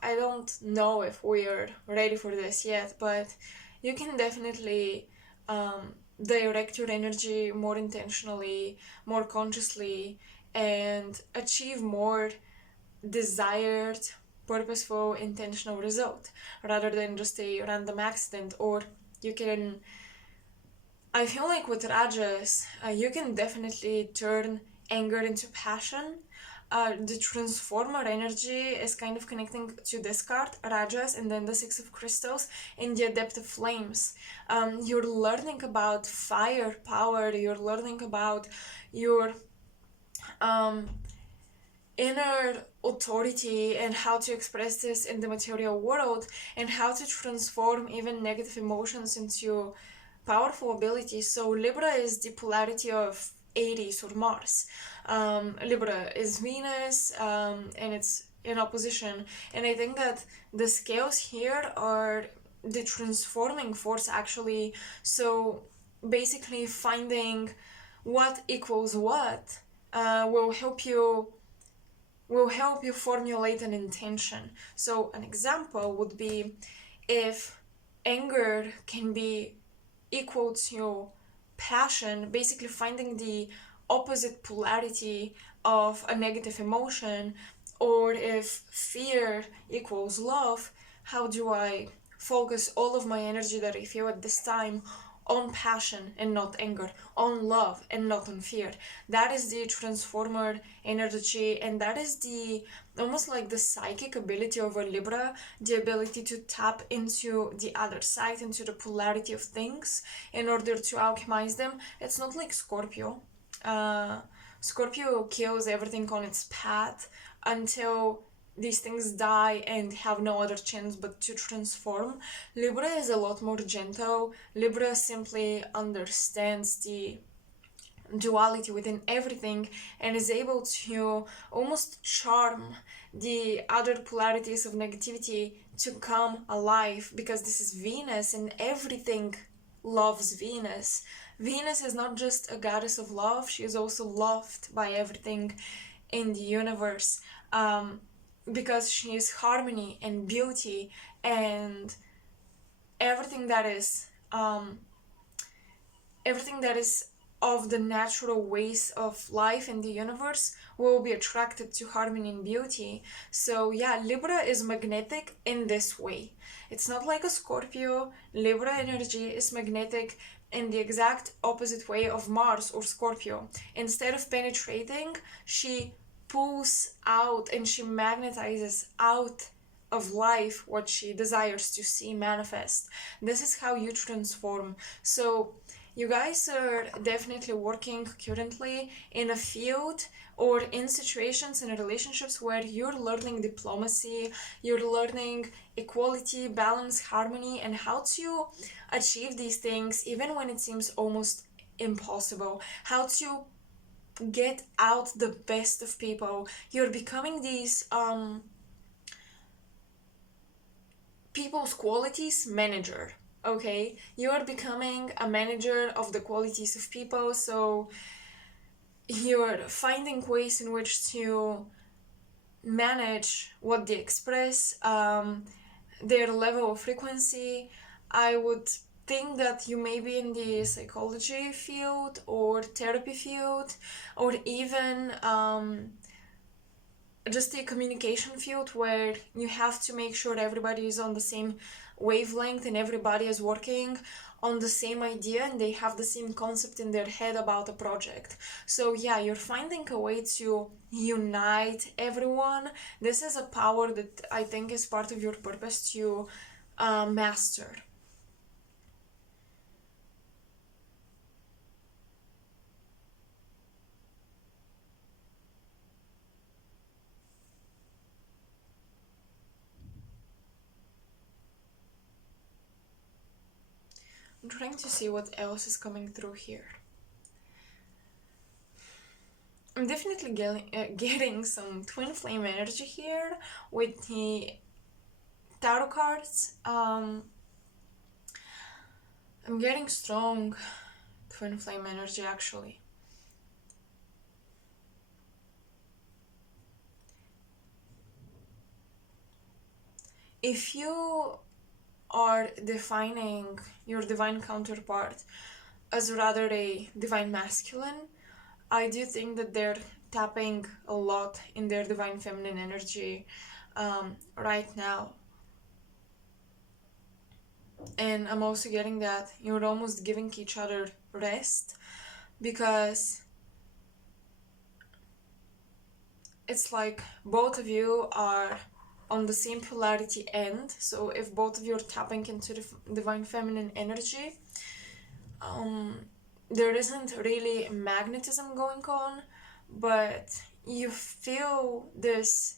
I don't know if we're ready for this yet, but you can definitely direct your energy more intentionally, more consciously, and achieve more desired, purposeful, intentional result rather than just a random accident. Or you can, I feel like with Rajas, you can definitely turn anger into passion. The transformer energy is kind of connecting to this card, Rajas, and then the Six of Crystals and the Adeptive Flames. You're learning about fire power, you're learning about your inner authority and how to express this in the material world, and how to transform even negative emotions into powerful abilities. So Libra is the polarity of Aries or Mars. Libra is Venus, and it's in opposition. And I think that the scales here are the transforming force, actually. So basically finding what equals what will help you formulate an intention. So an example would be if anger can be equal to passion, basically finding the opposite polarity of a negative emotion, or if fear equals love, how do I focus all of my energy that I feel at this time on passion and not anger, on love and not on fear? That is the transformer energy, and that is the almost like the psychic ability of a Libra, the ability to tap into the other side, into the polarity of things in order to alchemize them. It's not like Scorpio. Scorpio kills everything on its path until these things die and have no other chance but to transform. Libra is a lot more gentle. Libra simply understands the duality within everything and is able to almost charm the other polarities of negativity to come alive, because this is Venus and everything loves Venus. Venus is not just a goddess of love, she is also loved by everything in the universe. Because she is harmony and beauty and everything that is of the natural ways of life in the universe will be attracted to harmony and beauty. So yeah, Libra is magnetic in this way. It's not like a Scorpio. Libra energy is magnetic in the exact opposite way of Mars or Scorpio. Instead of penetrating, she pulls out and she magnetizes out of life what she desires to see manifest. This is how you transform. So you guys are definitely working currently in a field or in situations and relationships where you're learning diplomacy, you're learning equality, balance, harmony, and how to achieve these things even when it seems almost impossible. How to get out the best of people. You're becoming these people's qualities manager. Okay, you're becoming a manager of the qualities of people, so you're finding ways in which to manage what they express, their level of frequency. I would think that you may be in the psychology field or therapy field, or even just a communication field where you have to make sure everybody is on the same wavelength and everybody is working on the same idea and they have the same concept in their head about a project. So yeah, you're finding a way to unite everyone. This is a power that I think is part of your purpose to master. I'm trying to see what else is coming through here. I'm definitely getting some twin flame energy here with the tarot cards. I'm getting strong twin flame energy actually. If you are defining your divine counterpart as rather a divine masculine, I do think that they're tapping a lot in their divine feminine energy right now. And I'm also getting that you're almost giving each other rest because it's like both of you are on the same polarity end. So if both of you are tapping into the divine feminine energy, there isn't really magnetism going on, but you feel this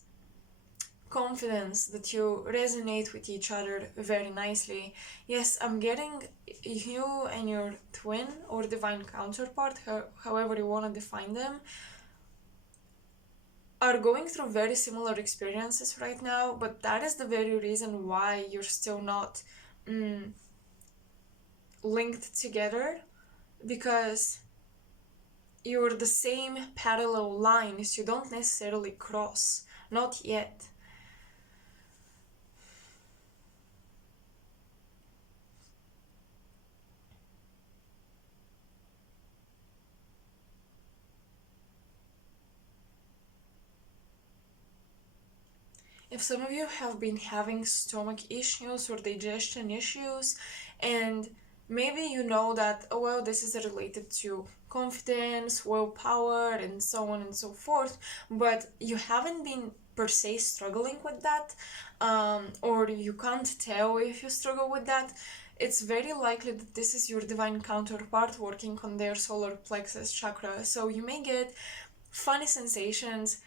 confidence that you resonate with each other very nicely. Yes, I'm getting you and your twin or divine counterpart, however you want to define them, are going through very similar experiences right now, but that is the very reason why you're still not linked together, because you're the same parallel lines, you don't necessarily cross, not yet. If some of you have been having stomach issues or digestion issues, and maybe you know that, oh well, this is related to confidence, willpower, and so on and so forth, but you haven't been per se struggling with that, or you can't tell if you struggle with that, it's very likely that this is your divine counterpart working on their solar plexus chakra. So you may get funny sensations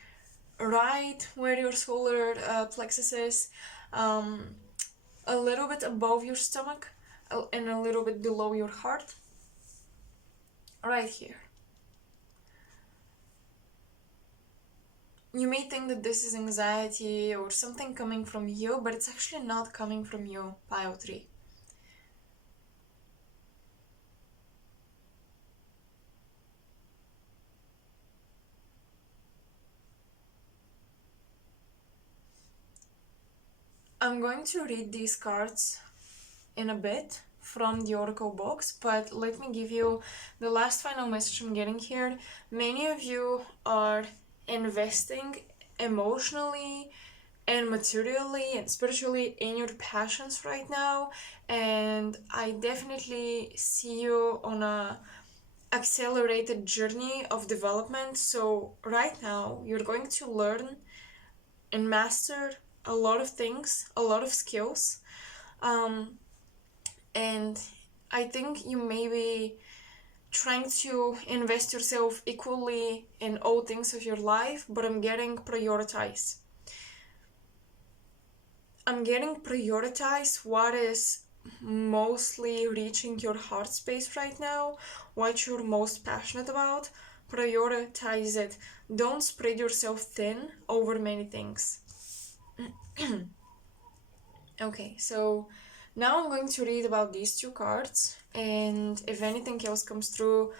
right where your solar plexus is, a little bit above your stomach and a little bit below your heart, right here. You may think that this is anxiety or something coming from you, but it's actually not coming from you, pile 3. I'm going to read these cards in a bit from the oracle box, but let me give you the last final message I'm getting here. Many of you are investing emotionally and materially and spiritually in your passions right now, and I definitely see you on a accelerated journey of development. So right now you're going to learn and master a lot of things, a lot of skills, and I think you may be trying to invest yourself equally in all things of your life, but I'm getting prioritize what is mostly reaching your heart space right now, what you're most passionate about. Prioritize it. Don't spread yourself thin over many things. Okay, so now I'm going to read about these two cards, and if anything else comes through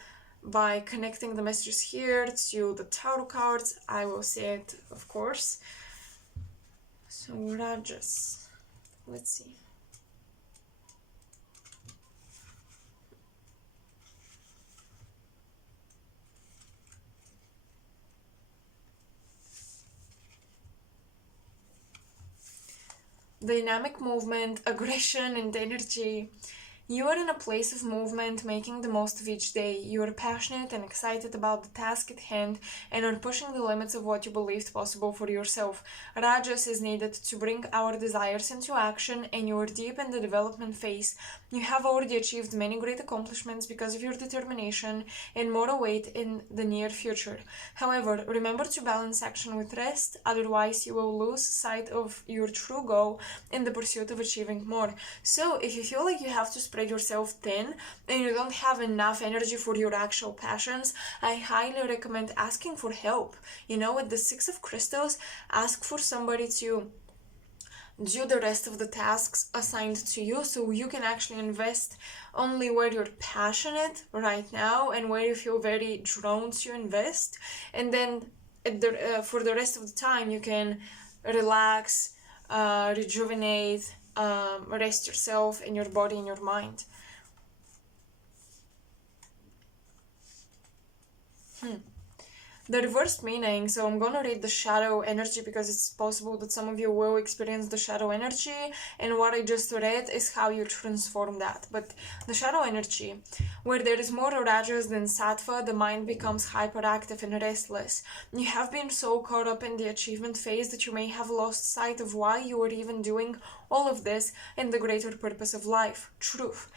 by connecting the messages here to the tarot cards, I will say it, of course. So Rajas, let's see. Dynamic movement, aggression, and energy. You are in a place of movement, making the most of each day. You are passionate and excited about the task at hand and are pushing the limits of what you believed possible for yourself. Rajas is needed to bring our desires into action, and you are deep in the development phase. You have already achieved many great accomplishments because of your determination, and more await in the near future. However, remember to balance action with rest, otherwise you will lose sight of your true goal in the pursuit of achieving more. So if you feel like you have to spread yourself thin and you don't have enough energy for your actual passions, I highly recommend asking for help. With the Six of Crystals, ask for somebody to do the rest of the tasks assigned to you, so you can actually invest only where you're passionate right now and where you feel very drawn to invest, and then for the rest of the time you can relax, rejuvenate, rest yourself in your body and your mind. The reversed meaning, so I'm gonna read the shadow energy because it's possible that some of you will experience the shadow energy, and what I just read is how you transform that. But the shadow energy, where there is more rajas than sattva, the mind becomes hyperactive and restless. You have been so caught up in the achievement phase that you may have lost sight of why you are even doing all of this and the greater purpose of life, truth.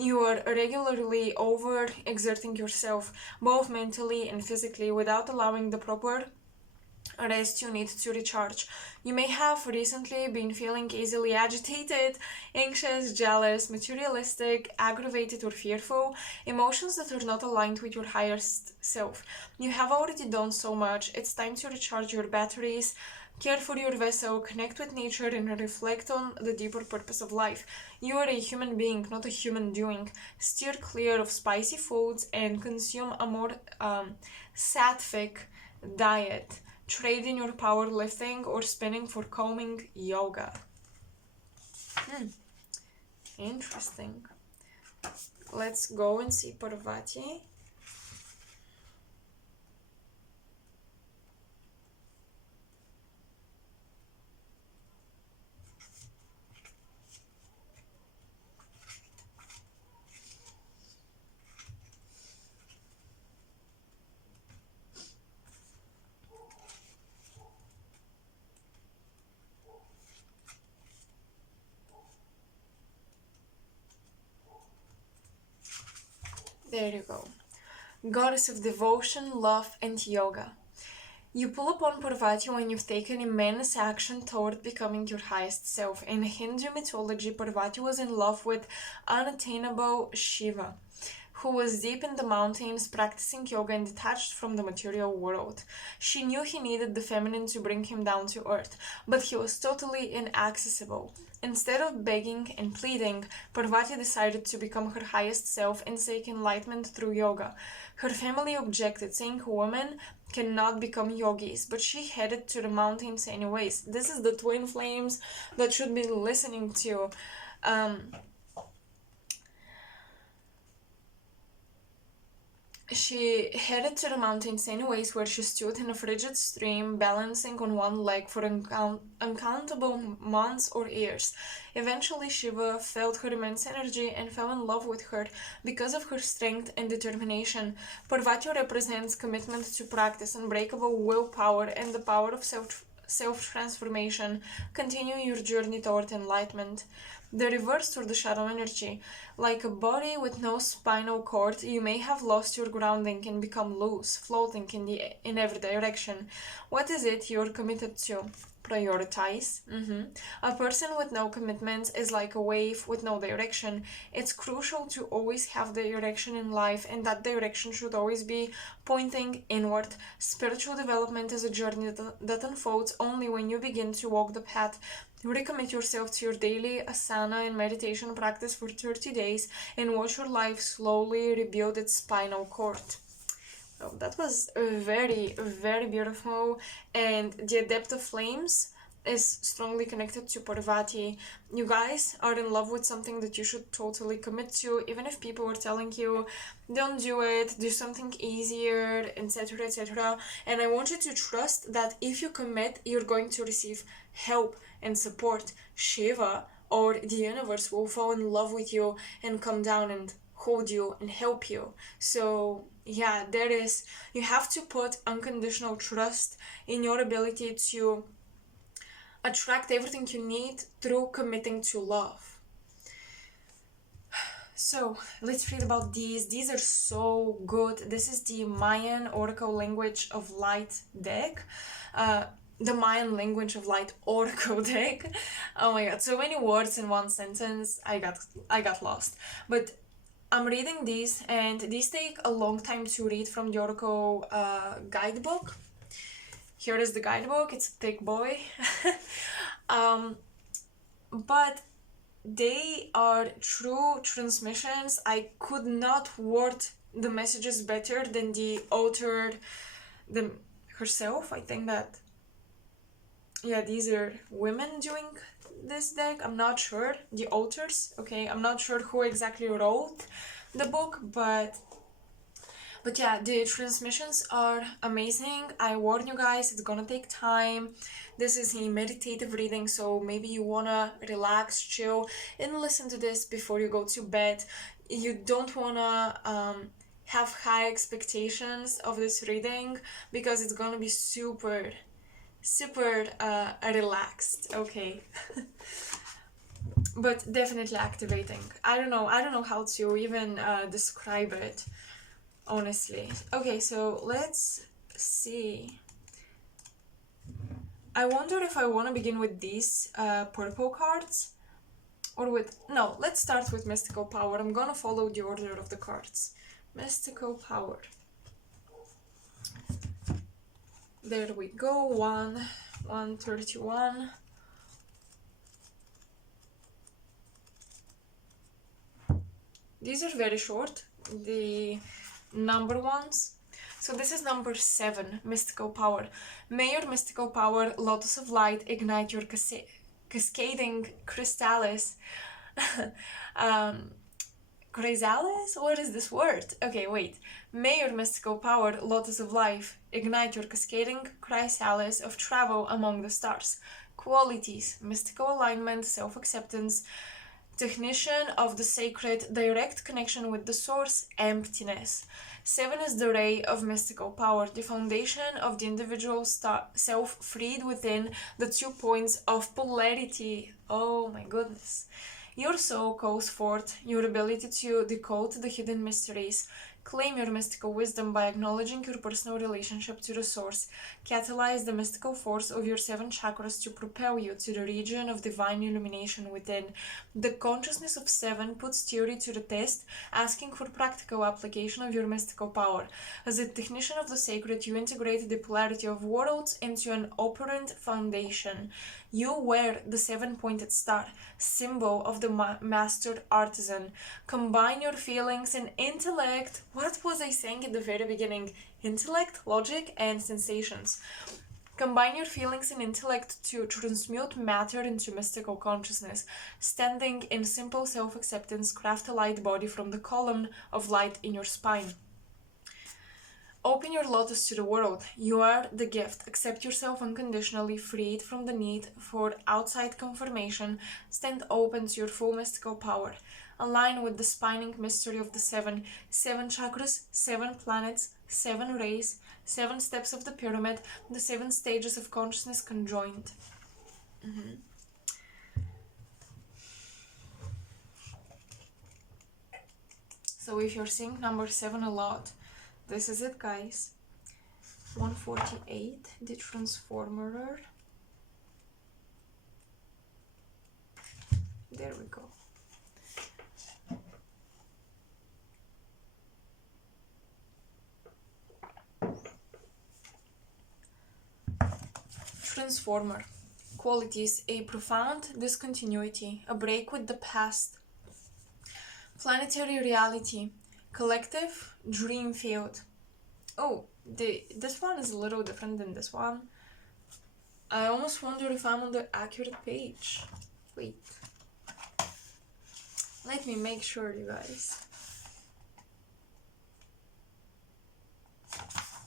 You are regularly over-exerting yourself, both mentally and physically, without allowing the proper rest you need to recharge. You may have recently been feeling easily agitated, anxious, jealous, materialistic, aggravated, or fearful, emotions that are not aligned with your highest self. You have already done so much. It's time to recharge your batteries, care for your vessel, connect with nature, and reflect on the deeper purpose of life. You are a human being, not a human doing. Steer clear of spicy foods and consume a more sattvic diet. Trade in your powerlifting or spinning for calming yoga. Interesting. Let's go and see Parvati. There you go. Goddess of devotion, love, and yoga. You pull upon Parvati when you've taken immense action toward becoming your highest self. In Hindu mythology, Parvati was in love with unattainable Shiva, who was deep in the mountains practicing yoga and detached from the material world. She knew he needed the feminine to bring him down to earth, but he was totally inaccessible. Instead of begging and pleading, Parvati decided to become her highest self and seek enlightenment through yoga. Her family objected, saying women cannot become yogis, but she headed to the mountains anyways. This is the twin flames that should be listening to. She headed to the mountains anyways, where she stood in a frigid stream, balancing on one leg for uncountable months or years. Eventually, Shiva felt her immense energy and fell in love with her because of her strength and determination. Parvati represents commitment to practice, unbreakable willpower, and the power of self-transformation. Continue your journey toward enlightenment. The reverse, or the shadow energy. Like a body with no spinal cord, you may have lost your grounding and become loose, floating in every direction. What is it you're committed to? Prioritize. A person with no commitment is like a wave with no direction. It's crucial to always have the direction in life, and that direction should always be pointing inward. Spiritual development is a journey that unfolds only when you begin to walk the path. Recommit yourself to your daily asana and meditation practice for 30 days and watch your life slowly rebuild its spinal cord. Oh, that was very, very beautiful. And the Adept of Flames is strongly connected to Parvati. You guys are in love with something that you should totally commit to, even if people are telling you, don't do it, do something easier, etc., etc. And I want you to trust that if you commit, you're going to receive help and support. Shiva or the universe will fall in love with you and come down and hold you and help you. So yeah, you have to put unconditional trust in your ability to attract everything you need through committing to love. So let's read about these. These are so good. This is the Mayan Oracle Language of Light deck. The Mayan Language of Light Oracle deck. Oh my god, so many words in one sentence. I got lost. But I'm reading these, and these take a long time to read from the Oracle guidebook. Here is the guidebook. It's a thick boy. But they are true transmissions. I could not word the messages better than the author herself. I think that, yeah, these are women doing this deck. I'm not sure. The authors, okay? I'm not sure who exactly wrote the book, but yeah, the transmissions are amazing. I warn you guys, it's gonna take time. This is a meditative reading, so maybe you wanna relax, chill, and listen to this before you go to bed. You don't wanna have high expectations of this reading, because it's gonna be super relaxed, okay? But definitely activating. I don't know how to even describe it, honestly. Okay, so let's see. I wonder if I want to begin with these purple cards or with... No, let's start with Mystical Power. I'm gonna follow the order of the cards. Mystical Power. There we go. 131. These are very short, the number ones. So this is number 7, Mystical Power. May your mystical power, Lotus of Light, ignite your cascading crystallis. Chrysalis? What is this word? Okay, wait. May your mystical power, Lotus of Life, ignite your cascading chrysalis of travel among the stars. Qualities: mystical alignment, self-acceptance, technician of the sacred, direct connection with the source, emptiness. 7 is the ray of mystical power, the foundation of the individual self freed within the 2 points of polarity. Oh my goodness. Your soul calls forth your ability to decode the hidden mysteries. Claim your mystical wisdom by acknowledging your personal relationship to the source. Catalyze the mystical force of your 7 chakras to propel you to the region of divine illumination within. The consciousness of 7 puts theory to the test, asking for practical application of your mystical power. As a technician of the sacred, you integrate the polarity of worlds into an operant foundation. You wear the 7-pointed star, symbol of the mastered artisan. Combine your feelings and intellect. What was I saying at the very beginning? Intellect, logic, and sensations. Combine your feelings and intellect to transmute matter into mystical consciousness. Standing in simple self-acceptance, craft a light body from the column of light in your spine. Open your lotus to the world. You are the gift. Accept yourself unconditionally, freed from the need for outside confirmation. Stand open to your full mystical power. Align with the spinning mystery of the seven chakras, 7 planets, 7 rays, 7 steps of the pyramid, the 7 stages of consciousness conjoined. So if you're seeing number 7 a lot, this is it, guys. 148, the Transformer. There we go. Transformer. Qualities: a profound discontinuity, a break with the past. Planetary reality, collective dream field. Oh, this one is a little different than this one. I almost wonder if I'm on the accurate page. Wait. Let me make sure, you guys.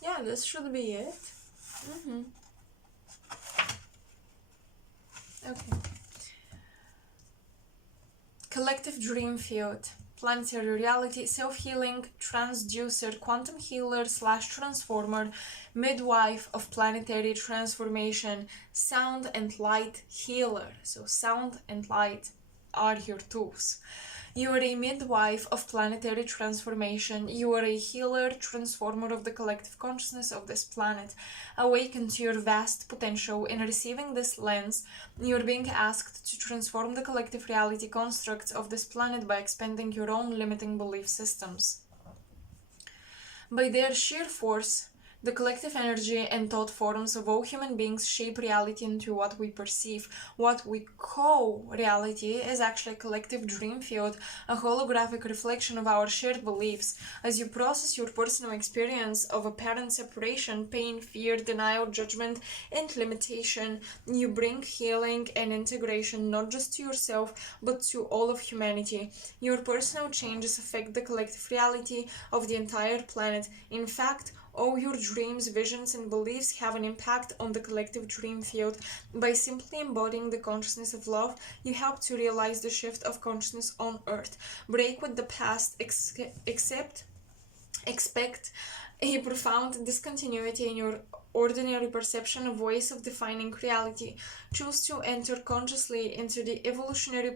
Yeah, this should be it. Okay. Collective dream field. Planetary reality, self-healing, transducer, quantum healer / transformer, midwife of planetary transformation, sound and light healer. So sound and light are your tools. You are a midwife of planetary transformation. You are a healer, transformer of the collective consciousness of this planet. Awaken to your vast potential. In receiving this lens, you are being asked to transform the collective reality constructs of this planet by expanding your own limiting belief systems. By their sheer force, the collective energy and thought forms of all human beings shape reality into what we perceive. What we call reality is actually a collective dream field, a holographic reflection of our shared beliefs. As you process your personal experience of apparent separation, pain, fear, denial, judgment, and limitation, you bring healing and integration not just to yourself, but to all of humanity. Your personal changes affect the collective reality of the entire planet. In fact, all your dreams, visions, and beliefs have an impact on the collective dream field. By simply embodying the consciousness of love, you help to realize the shift of consciousness on Earth. Break with the past, expect a profound discontinuity in your ordinary perception of ways of defining reality. Choose to enter consciously into the evolutionary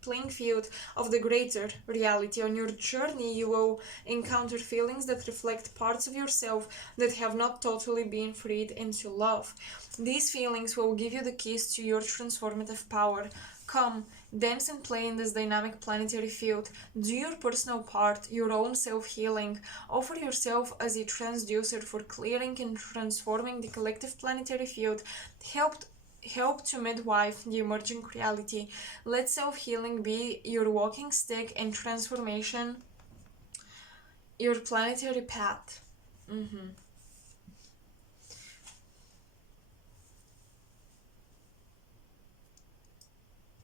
playing field of the greater reality. On your journey, you will encounter feelings that reflect parts of yourself that have not totally been freed into love. These feelings will give you the keys to your transformative power. Come, dance and play in this dynamic planetary field. Do your personal part, your own self-healing. Offer yourself as a transducer for clearing and transforming the collective planetary field. Help to midwife the emerging reality. Let self-healing be your walking stick and transformation, your planetary path.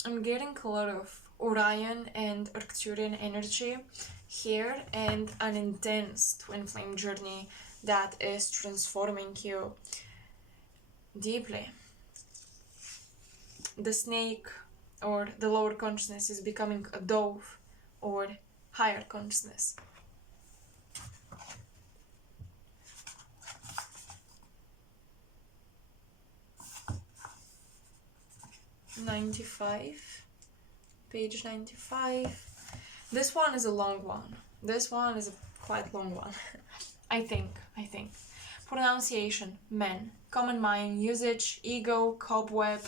I'm getting a lot of Orion and Arcturian energy here, and an intense twin flame journey that is transforming you deeply. The snake or the lower consciousness is becoming a dove or higher consciousness. Page 95. This one is a long one. This one is a quite long one. I think. Pronunciation: men. Common Mayan usage: ego, cobweb.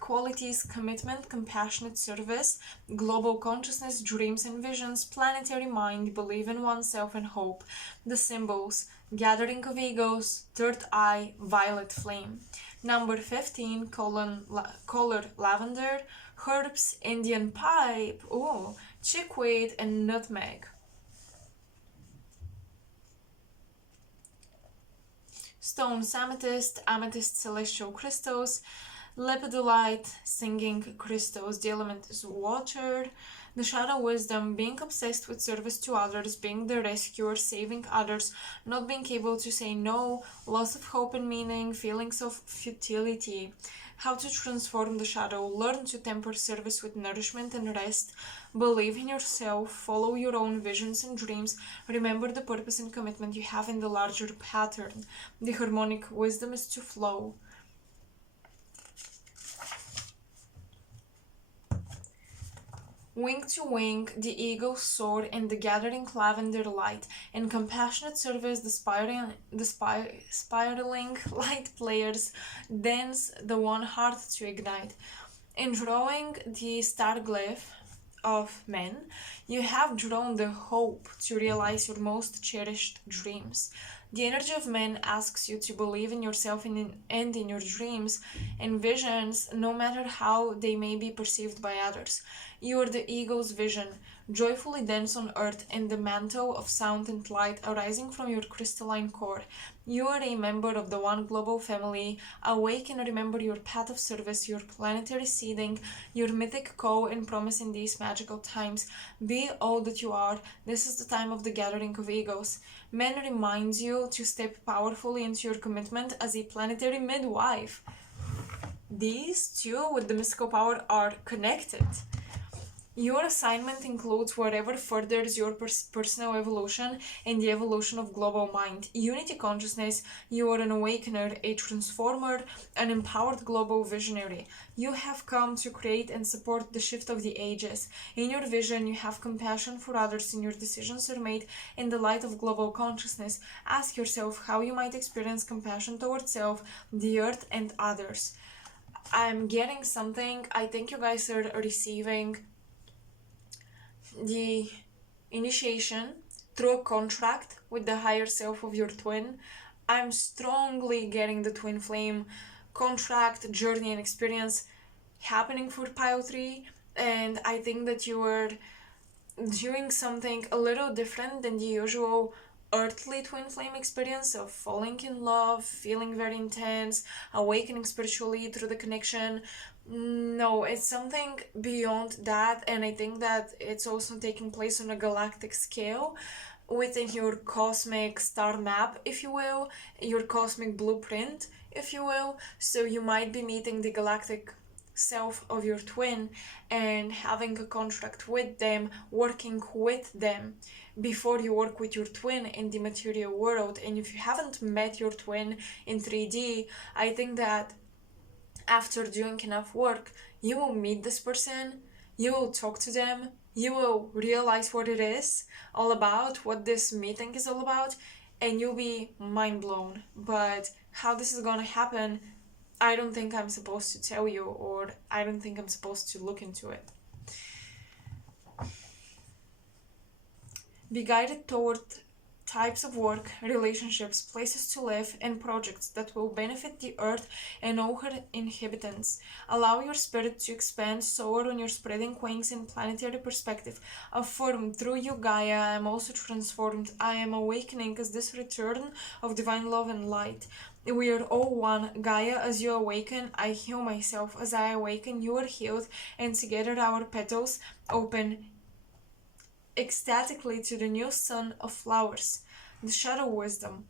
Qualities: commitment, compassionate service, global consciousness, dreams and visions, planetary mind, believe in oneself and hope. The symbols: gathering of egos, third eye, violet flame. Number 15, color lavender, herbs, Indian pipe, chickweed, and nutmeg. Stones: amethyst, celestial crystals, Lepidolite, singing crystals. The element is water. The shadow wisdom, being obsessed with service to others, being the rescuer, saving others, not being able to say no, loss of hope and meaning, feelings of futility. How to transform the shadow, learn to temper service with nourishment and rest, believe in yourself, follow your own visions and dreams, remember the purpose and commitment you have in the larger pattern. The harmonic wisdom is to flow. Wing to wing, the eagles soar in the gathering lavender light. In compassionate service, the spiraling light players dance the one heart to ignite. In drawing the star glyph of men, you have drawn the hope to realize your most cherished dreams. The energy of men asks you to believe in yourself and in your dreams and visions, no matter how they may be perceived by others. You are the ego's vision. Joyfully dance on earth in the mantle of sound and light arising from your crystalline core. You are a member of the one global family. Awake and remember your path of service, your planetary seeding, your mythic call and promise in these magical times. Be all that you are. This is the time of the gathering of egos. Men reminds you to step powerfully into your commitment as a planetary midwife. These two with the mystical power are connected. Your assignment includes whatever furthers your personal evolution and the evolution of global mind. Unity consciousness, you are an awakener, a transformer, an empowered global visionary. You have come to create and support the shift of the ages. In your vision, you have compassion for others and your decisions are made in the light of global consciousness. Ask yourself how you might experience compassion towards self, the earth, and others. I'm getting something. I think you guys are receiving the initiation through a contract with the higher self of your twin. I'm strongly getting the twin flame contract, journey, and experience happening for pile 3, and I think that you are doing something a little different than the usual earthly twin flame experience of falling in love, feeling very intense, awakening spiritually through the connection. No, it's something beyond that, and I think that it's also taking place on a galactic scale within your cosmic star map, if you will, your cosmic blueprint, if you will. So you might be meeting the galactic self of your twin and having a contract with them, working with them before you work with your twin in the material world. And if you haven't met your twin in 3D, I think that after doing enough work, you will meet this person, you will talk to them, you will realize what it is all about, what this meeting is all about, and you'll be mind blown. But how this is gonna happen, I don't think I'm supposed to tell you, or I don't think I'm supposed to look into it. Be guided toward types of work, relationships, places to live, and projects that will benefit the earth and all her inhabitants. Allow your spirit to expand, soar on your spreading wings in planetary perspective. Affirm, through you, Gaia, I am also transformed. I am awakening as this return of divine love and light. We are all one. Gaia, as you awaken, I heal myself. As I awaken, you are healed, and together our petals open ecstatically to the new sun of flowers. The shadow wisdom.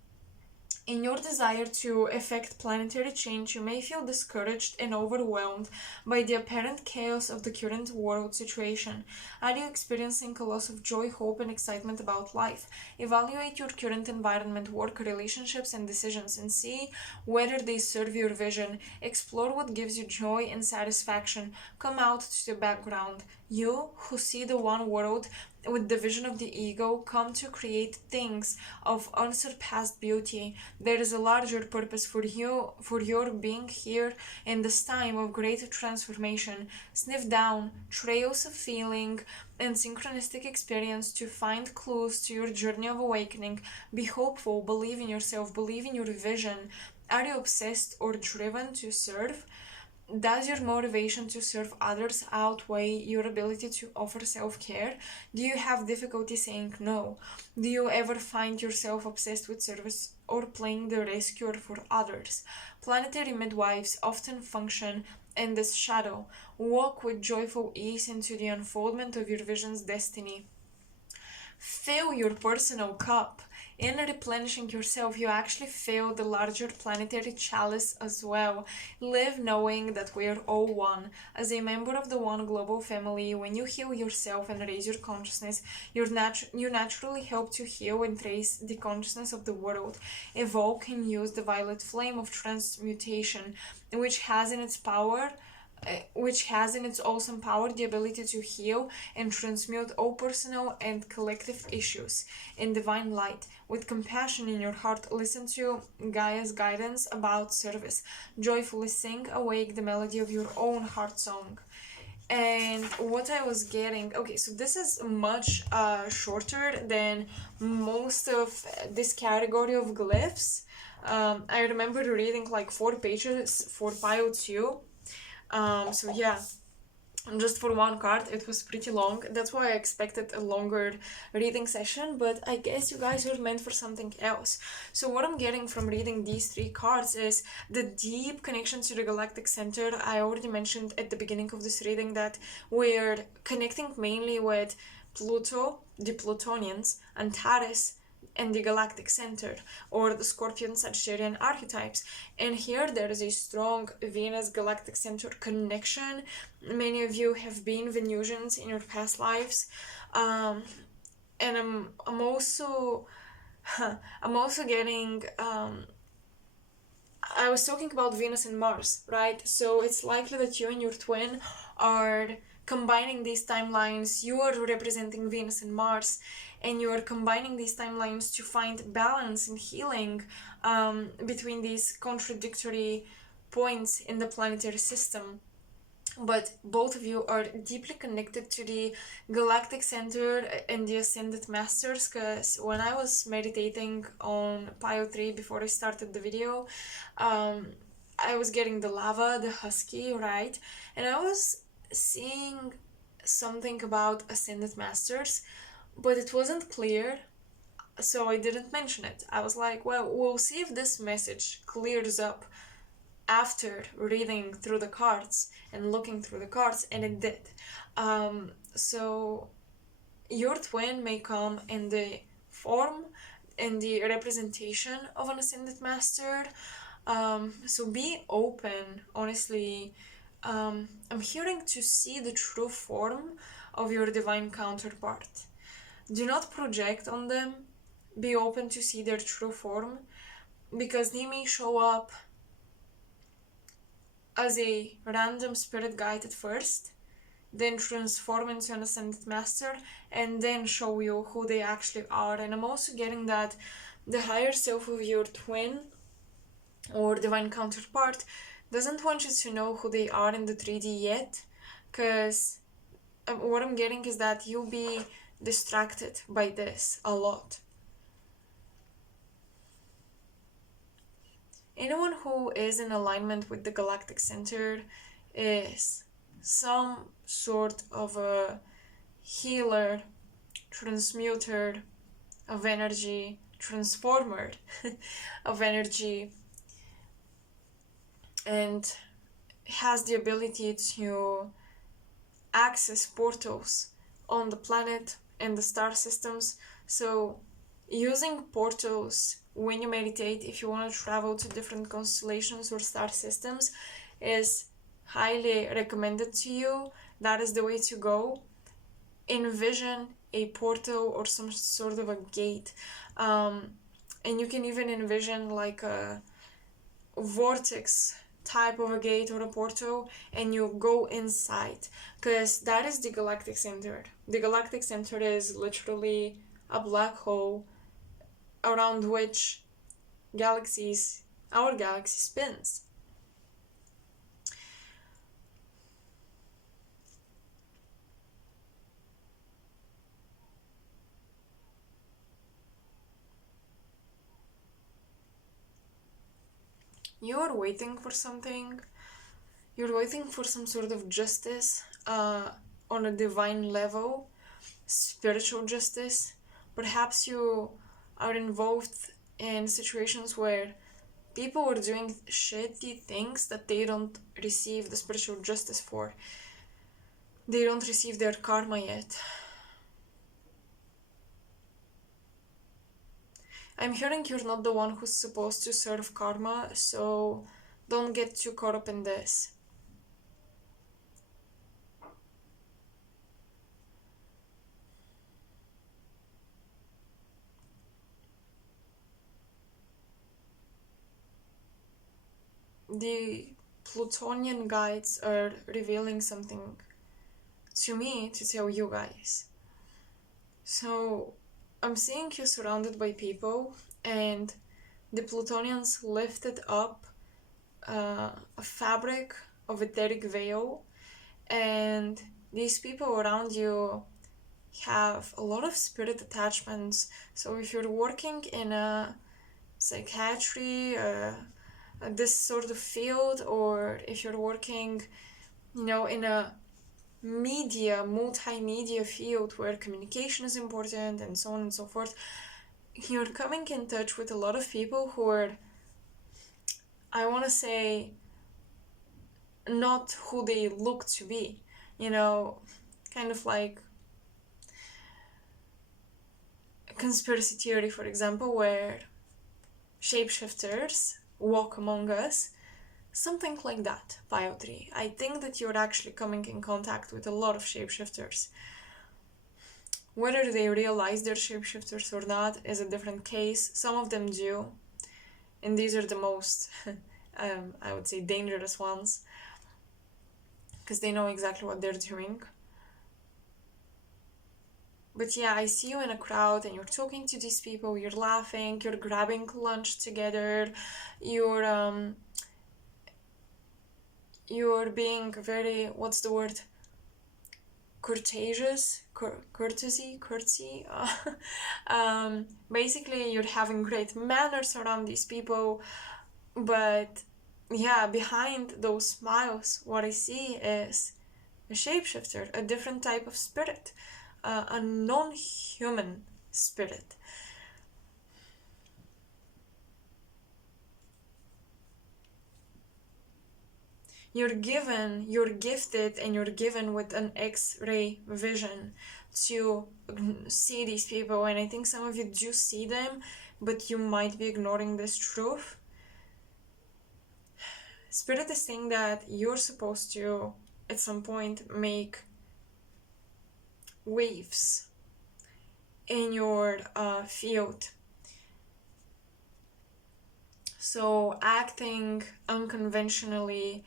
In your desire to effect planetary change, you may feel discouraged and overwhelmed by the apparent chaos of the current world situation. Are you experiencing a loss of joy, hope, and excitement about life? Evaluate your current environment, work, relationships, and decisions and see whether they serve your vision. Explore what gives you joy and satisfaction. Come out to the background. You, who see the one world with the vision of the ego, come to create things of unsurpassed beauty. There is a larger purpose for your being here in this time of great transformation. Sniff down trails of feeling and synchronistic experience to find clues to your journey of awakening. Be hopeful, believe in yourself, believe in your vision. Are you obsessed or driven to serve? Does your motivation to serve others outweigh your ability to offer self-care? Do you have difficulty saying no? Do you ever find yourself obsessed with service or playing the rescuer for others. Planetary midwives often function in this shadow. Walk with joyful ease into the unfoldment of your vision's destiny. Fill your personal cup. In replenishing yourself, you actually fill the larger planetary chalice as well. Live knowing that we are all one. As a member of the one global family, when you heal yourself and raise your consciousness, you naturally help to heal and raise the consciousness of the world. Evoke and use the violet flame of transmutation, which has in its awesome power the ability to heal and transmute all personal and collective issues in divine light. With compassion in your heart, listen to Gaia's guidance about service. Joyfully sing awake the melody of your own heart song. And what I was getting, okay, so this is much shorter than most of this category of glyphs. I remember reading like 4 pages for pile 2. So yeah, just for one card, it was pretty long. That's why I expected a longer reading session, but I guess you guys are meant for something else. So what I'm getting from reading these 3 cards is the deep connection to the Galactic Center. I already mentioned at the beginning of this reading that we're connecting mainly with Pluto, the Plutonians, Antares, and the Galactic Center, or the Scorpion Sagittarian archetypes. And here there is a strong Venus Galactic Center connection. Many of you have been Venusians in your past lives, and I'm also getting I was talking about Venus and Mars, right? So it's likely that you and your twin are combining these timelines. You are representing Venus and Mars, and you are combining these timelines to find balance and healing between these contradictory points in the planetary system. But both of you are deeply connected to the Galactic Center and the Ascendant Masters, because when I was meditating on Pile 3 before I started the video, I was getting the lava, the husky, right? And I was seeing something about Ascendant Masters, but it wasn't clear, so I didn't mention it. I was like, well, we'll see if this message clears up after reading through the cards and looking through the cards, and it did. So your twin may come in the form and the representation of an Ascendant Master. So be open, honestly. I'm hearing to see the true form of your divine counterpart. Do not project on them. Be open to see their true form, because they may show up as a random spirit guide at first, then transform into an Ascendant Master, and then show you who they actually are. And I'm also getting that the higher self of your twin or divine counterpart doesn't want you to know who they are in the 3D yet, because what I'm getting is that you'll be distracted by this a lot. Anyone who is in alignment with the Galactic Center is some sort of a healer, transmuter of energy, transformer of energy, and has the ability to access portals on the planet and the star systems. So using portals when you meditate, if you want to travel to different constellations or star systems, is highly recommended to you. That is the way to go. Envision a portal or some sort of a gate, and you can even envision like a vortex type of a gate or a portal, and you go inside, because that is the Galactic Center. The Galactic Center is literally a black hole around which our galaxy spins. You're waiting for something. You're waiting for some sort of justice on a divine level, spiritual justice. Perhaps you are involved in situations where people are doing shitty things that they don't receive the spiritual justice for. They don't receive their karma yet. I'm hearing you're not the one who's supposed to serve karma, so don't get too caught up in this. The Plutonian guides are revealing something to me to tell you guys. So I'm seeing you surrounded by people, and the Plutonians lifted up a fabric of etheric veil, and these people around you have a lot of spirit attachments. So if you're working in a psychiatry, this sort of field, or if you're working, in a multimedia field where communication is important and so on and so forth, you're coming in touch with a lot of people who are, I want to say, not who they look to be, kind of like a conspiracy theory, for example, where shapeshifters walk among us. Something like that, Pio3. I think that you're actually coming in contact with a lot of shapeshifters. Whether they realize they're shapeshifters or not is a different case. Some of them do, and these are the most, I would say, dangerous ones, because they know exactly what they're doing. But yeah, I see you in a crowd and you're talking to these people, you're laughing, you're grabbing lunch together, you're being very, what's the word? Courteous? Courtesy? Basically, you're having great manners around these people, but yeah, behind those smiles, what I see is a shapeshifter, a different type of spirit, a non-human spirit. You're gifted, and you're given with an X-ray vision to see these people, and I think some of you do see them, but you might be ignoring this truth. Spirit is saying that you're supposed to, at some point, make waves in your field. So acting unconventionally,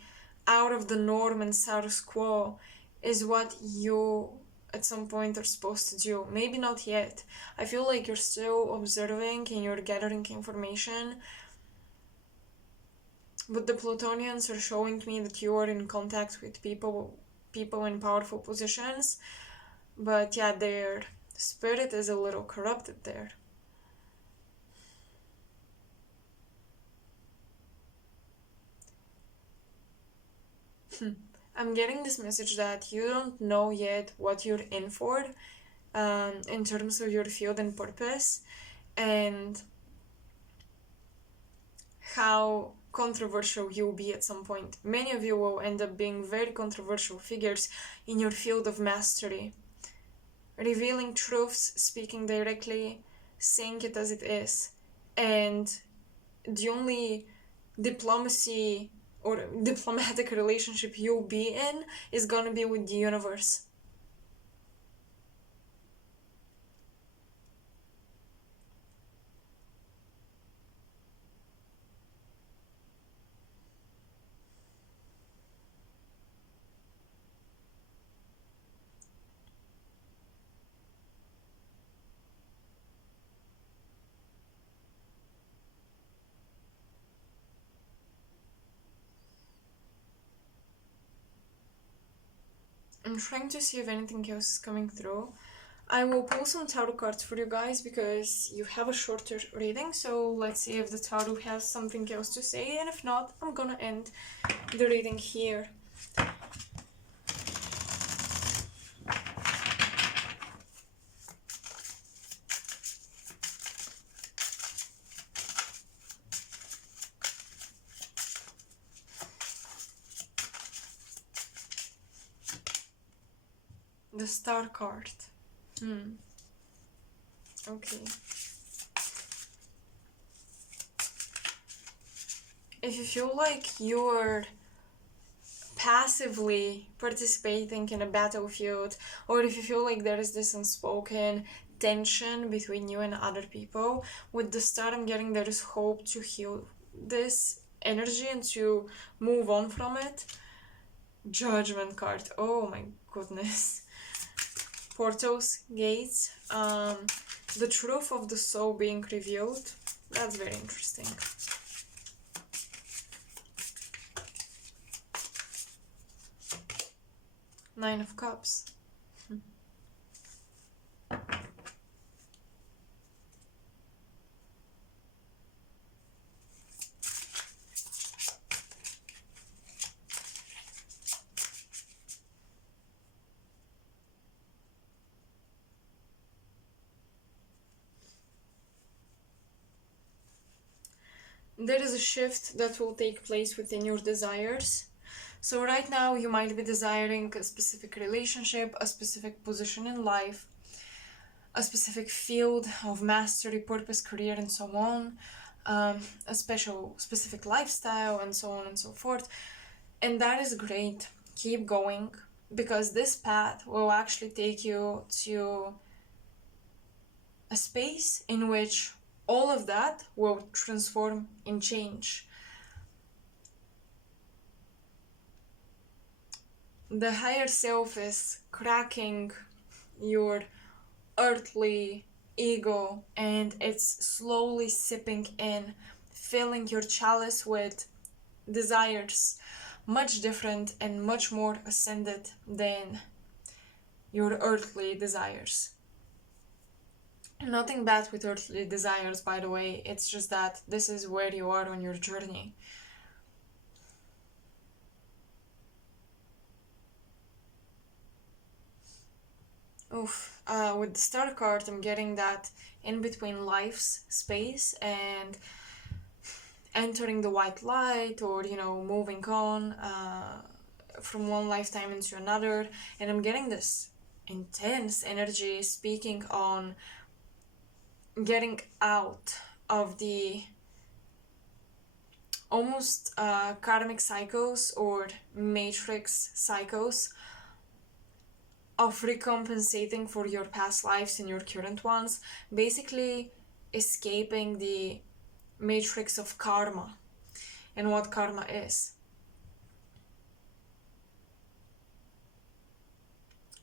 out of the norm and status quo, is what you at some point are supposed to do. Maybe not yet. I feel like you're still observing and you're gathering information, but the Plutonians are showing me that you are in contact with people in powerful positions, but yeah, their spirit is a little corrupted there. I'm getting this message that you don't know yet what you're in for, in terms of your field and purpose, and how controversial you'll be at some point. Many of you will end up being very controversial figures in your field of mastery, revealing truths, speaking directly, saying it as it is, and the only diplomacy or diplomatic relationship you'll be in is gonna be with the universe. I'm trying to see if anything else is coming through. I will pull some tarot cards for you guys because you have a shorter reading, so let's see if the tarot has something else to say, and if not, I'm gonna end the reading here. The Star card. Okay. If you feel like you're passively participating in a battlefield, or if you feel like there is this unspoken tension between you and other people, with the Star I'm getting there is hope to heal this energy and to move on from it. Judgment card. Oh my goodness. Portals, gates, the truth of the soul being revealed. That's very interesting. Nine of Cups. There is a shift that will take place within your desires. So right now you might be desiring a specific relationship, a specific position in life, a specific field of mastery, purpose, career, and so on, a specific lifestyle, and so on and so forth. And that is great. Keep going, because this path will actually take you to a space in which all of that will transform and change. The higher self is cracking your earthly ego, and it's slowly sipping in, filling your chalice with desires much different and much more ascended than your earthly desires. Nothing bad with earthly desires, by the way, it's just that this is where you are on your journey. With the Star card, I'm getting that in between life's space and entering the white light, or moving on from one lifetime into another, and I'm getting this intense energy speaking on getting out of the almost karmic cycles or matrix cycles of recompensating for your past lives and your current ones, basically escaping the matrix of karma and what karma is.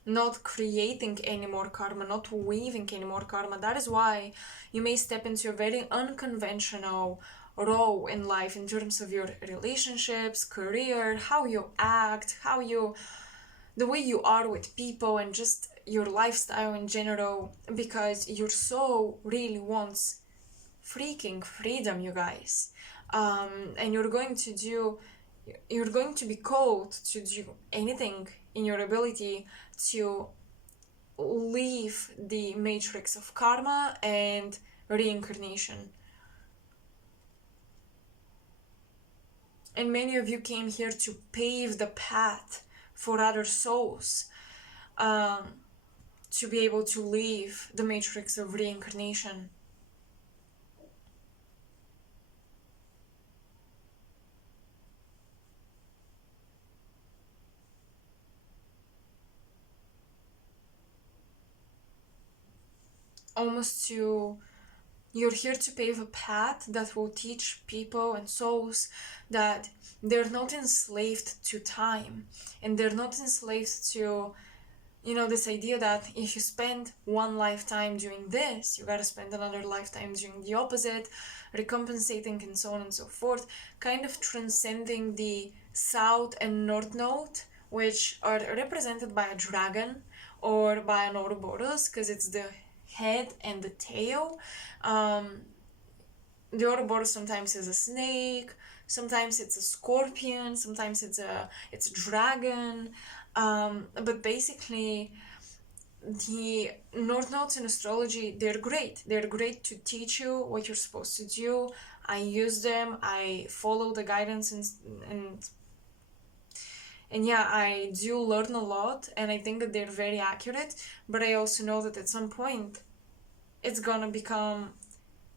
Not creating any more karma, not weaving any more karma. That is why you may step into a very unconventional role in life in terms of your relationships, career, how you act, the way you are with people, and just your lifestyle in general, because your soul really wants freaking freedom, you guys. And you're going to be called to do anything in your ability to leave the matrix of karma and reincarnation. And many of you came here to pave the path for other souls to be able to leave the matrix of reincarnation. You're here to pave a path that will teach people and souls that they're not enslaved to time, and they're not enslaved to this idea that if you spend one lifetime doing this, you gotta spend another lifetime doing the opposite, recompensating and so on and so forth, kind of transcending the south and north node, which are represented by a dragon or by an Ouroboros, because it's the head and the tail. The Ouroboros sometimes is a snake, sometimes it's a scorpion, sometimes it's a dragon. But basically, the North Nodes in astrology, they're great. They're great to teach you what you're supposed to do. I use them. I follow the guidance and And yeah, I do learn a lot, and I think that they're very accurate, but I also know that at some point it's gonna become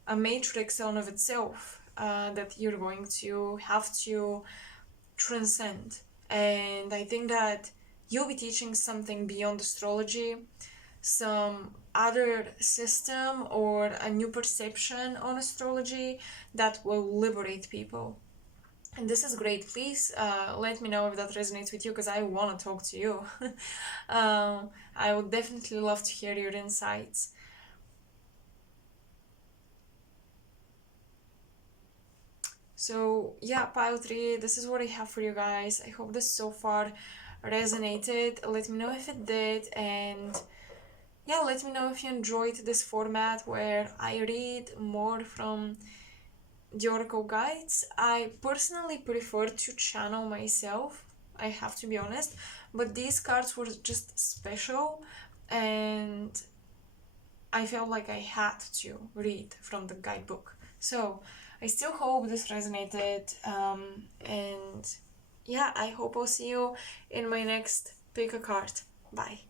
a matrix on of itself, that you're going to have to transcend. And I think that you'll be teaching something beyond astrology, some other system or a new perception on astrology that will liberate people. And this is great. Please let me know if that resonates with you, because I want to talk to you. I would definitely love to hear your insights. So yeah, pile 3, this is what I have for you guys. I hope this so far resonated. Let me know if it did, and yeah, let me know if you enjoyed this format where I read more from the oracle guides. I personally prefer to channel myself, I have to be honest, but these cards were just special, and I felt like I had to read from the guidebook. So I still hope this resonated, and yeah, I hope I'll see you in my next pick a card. Bye.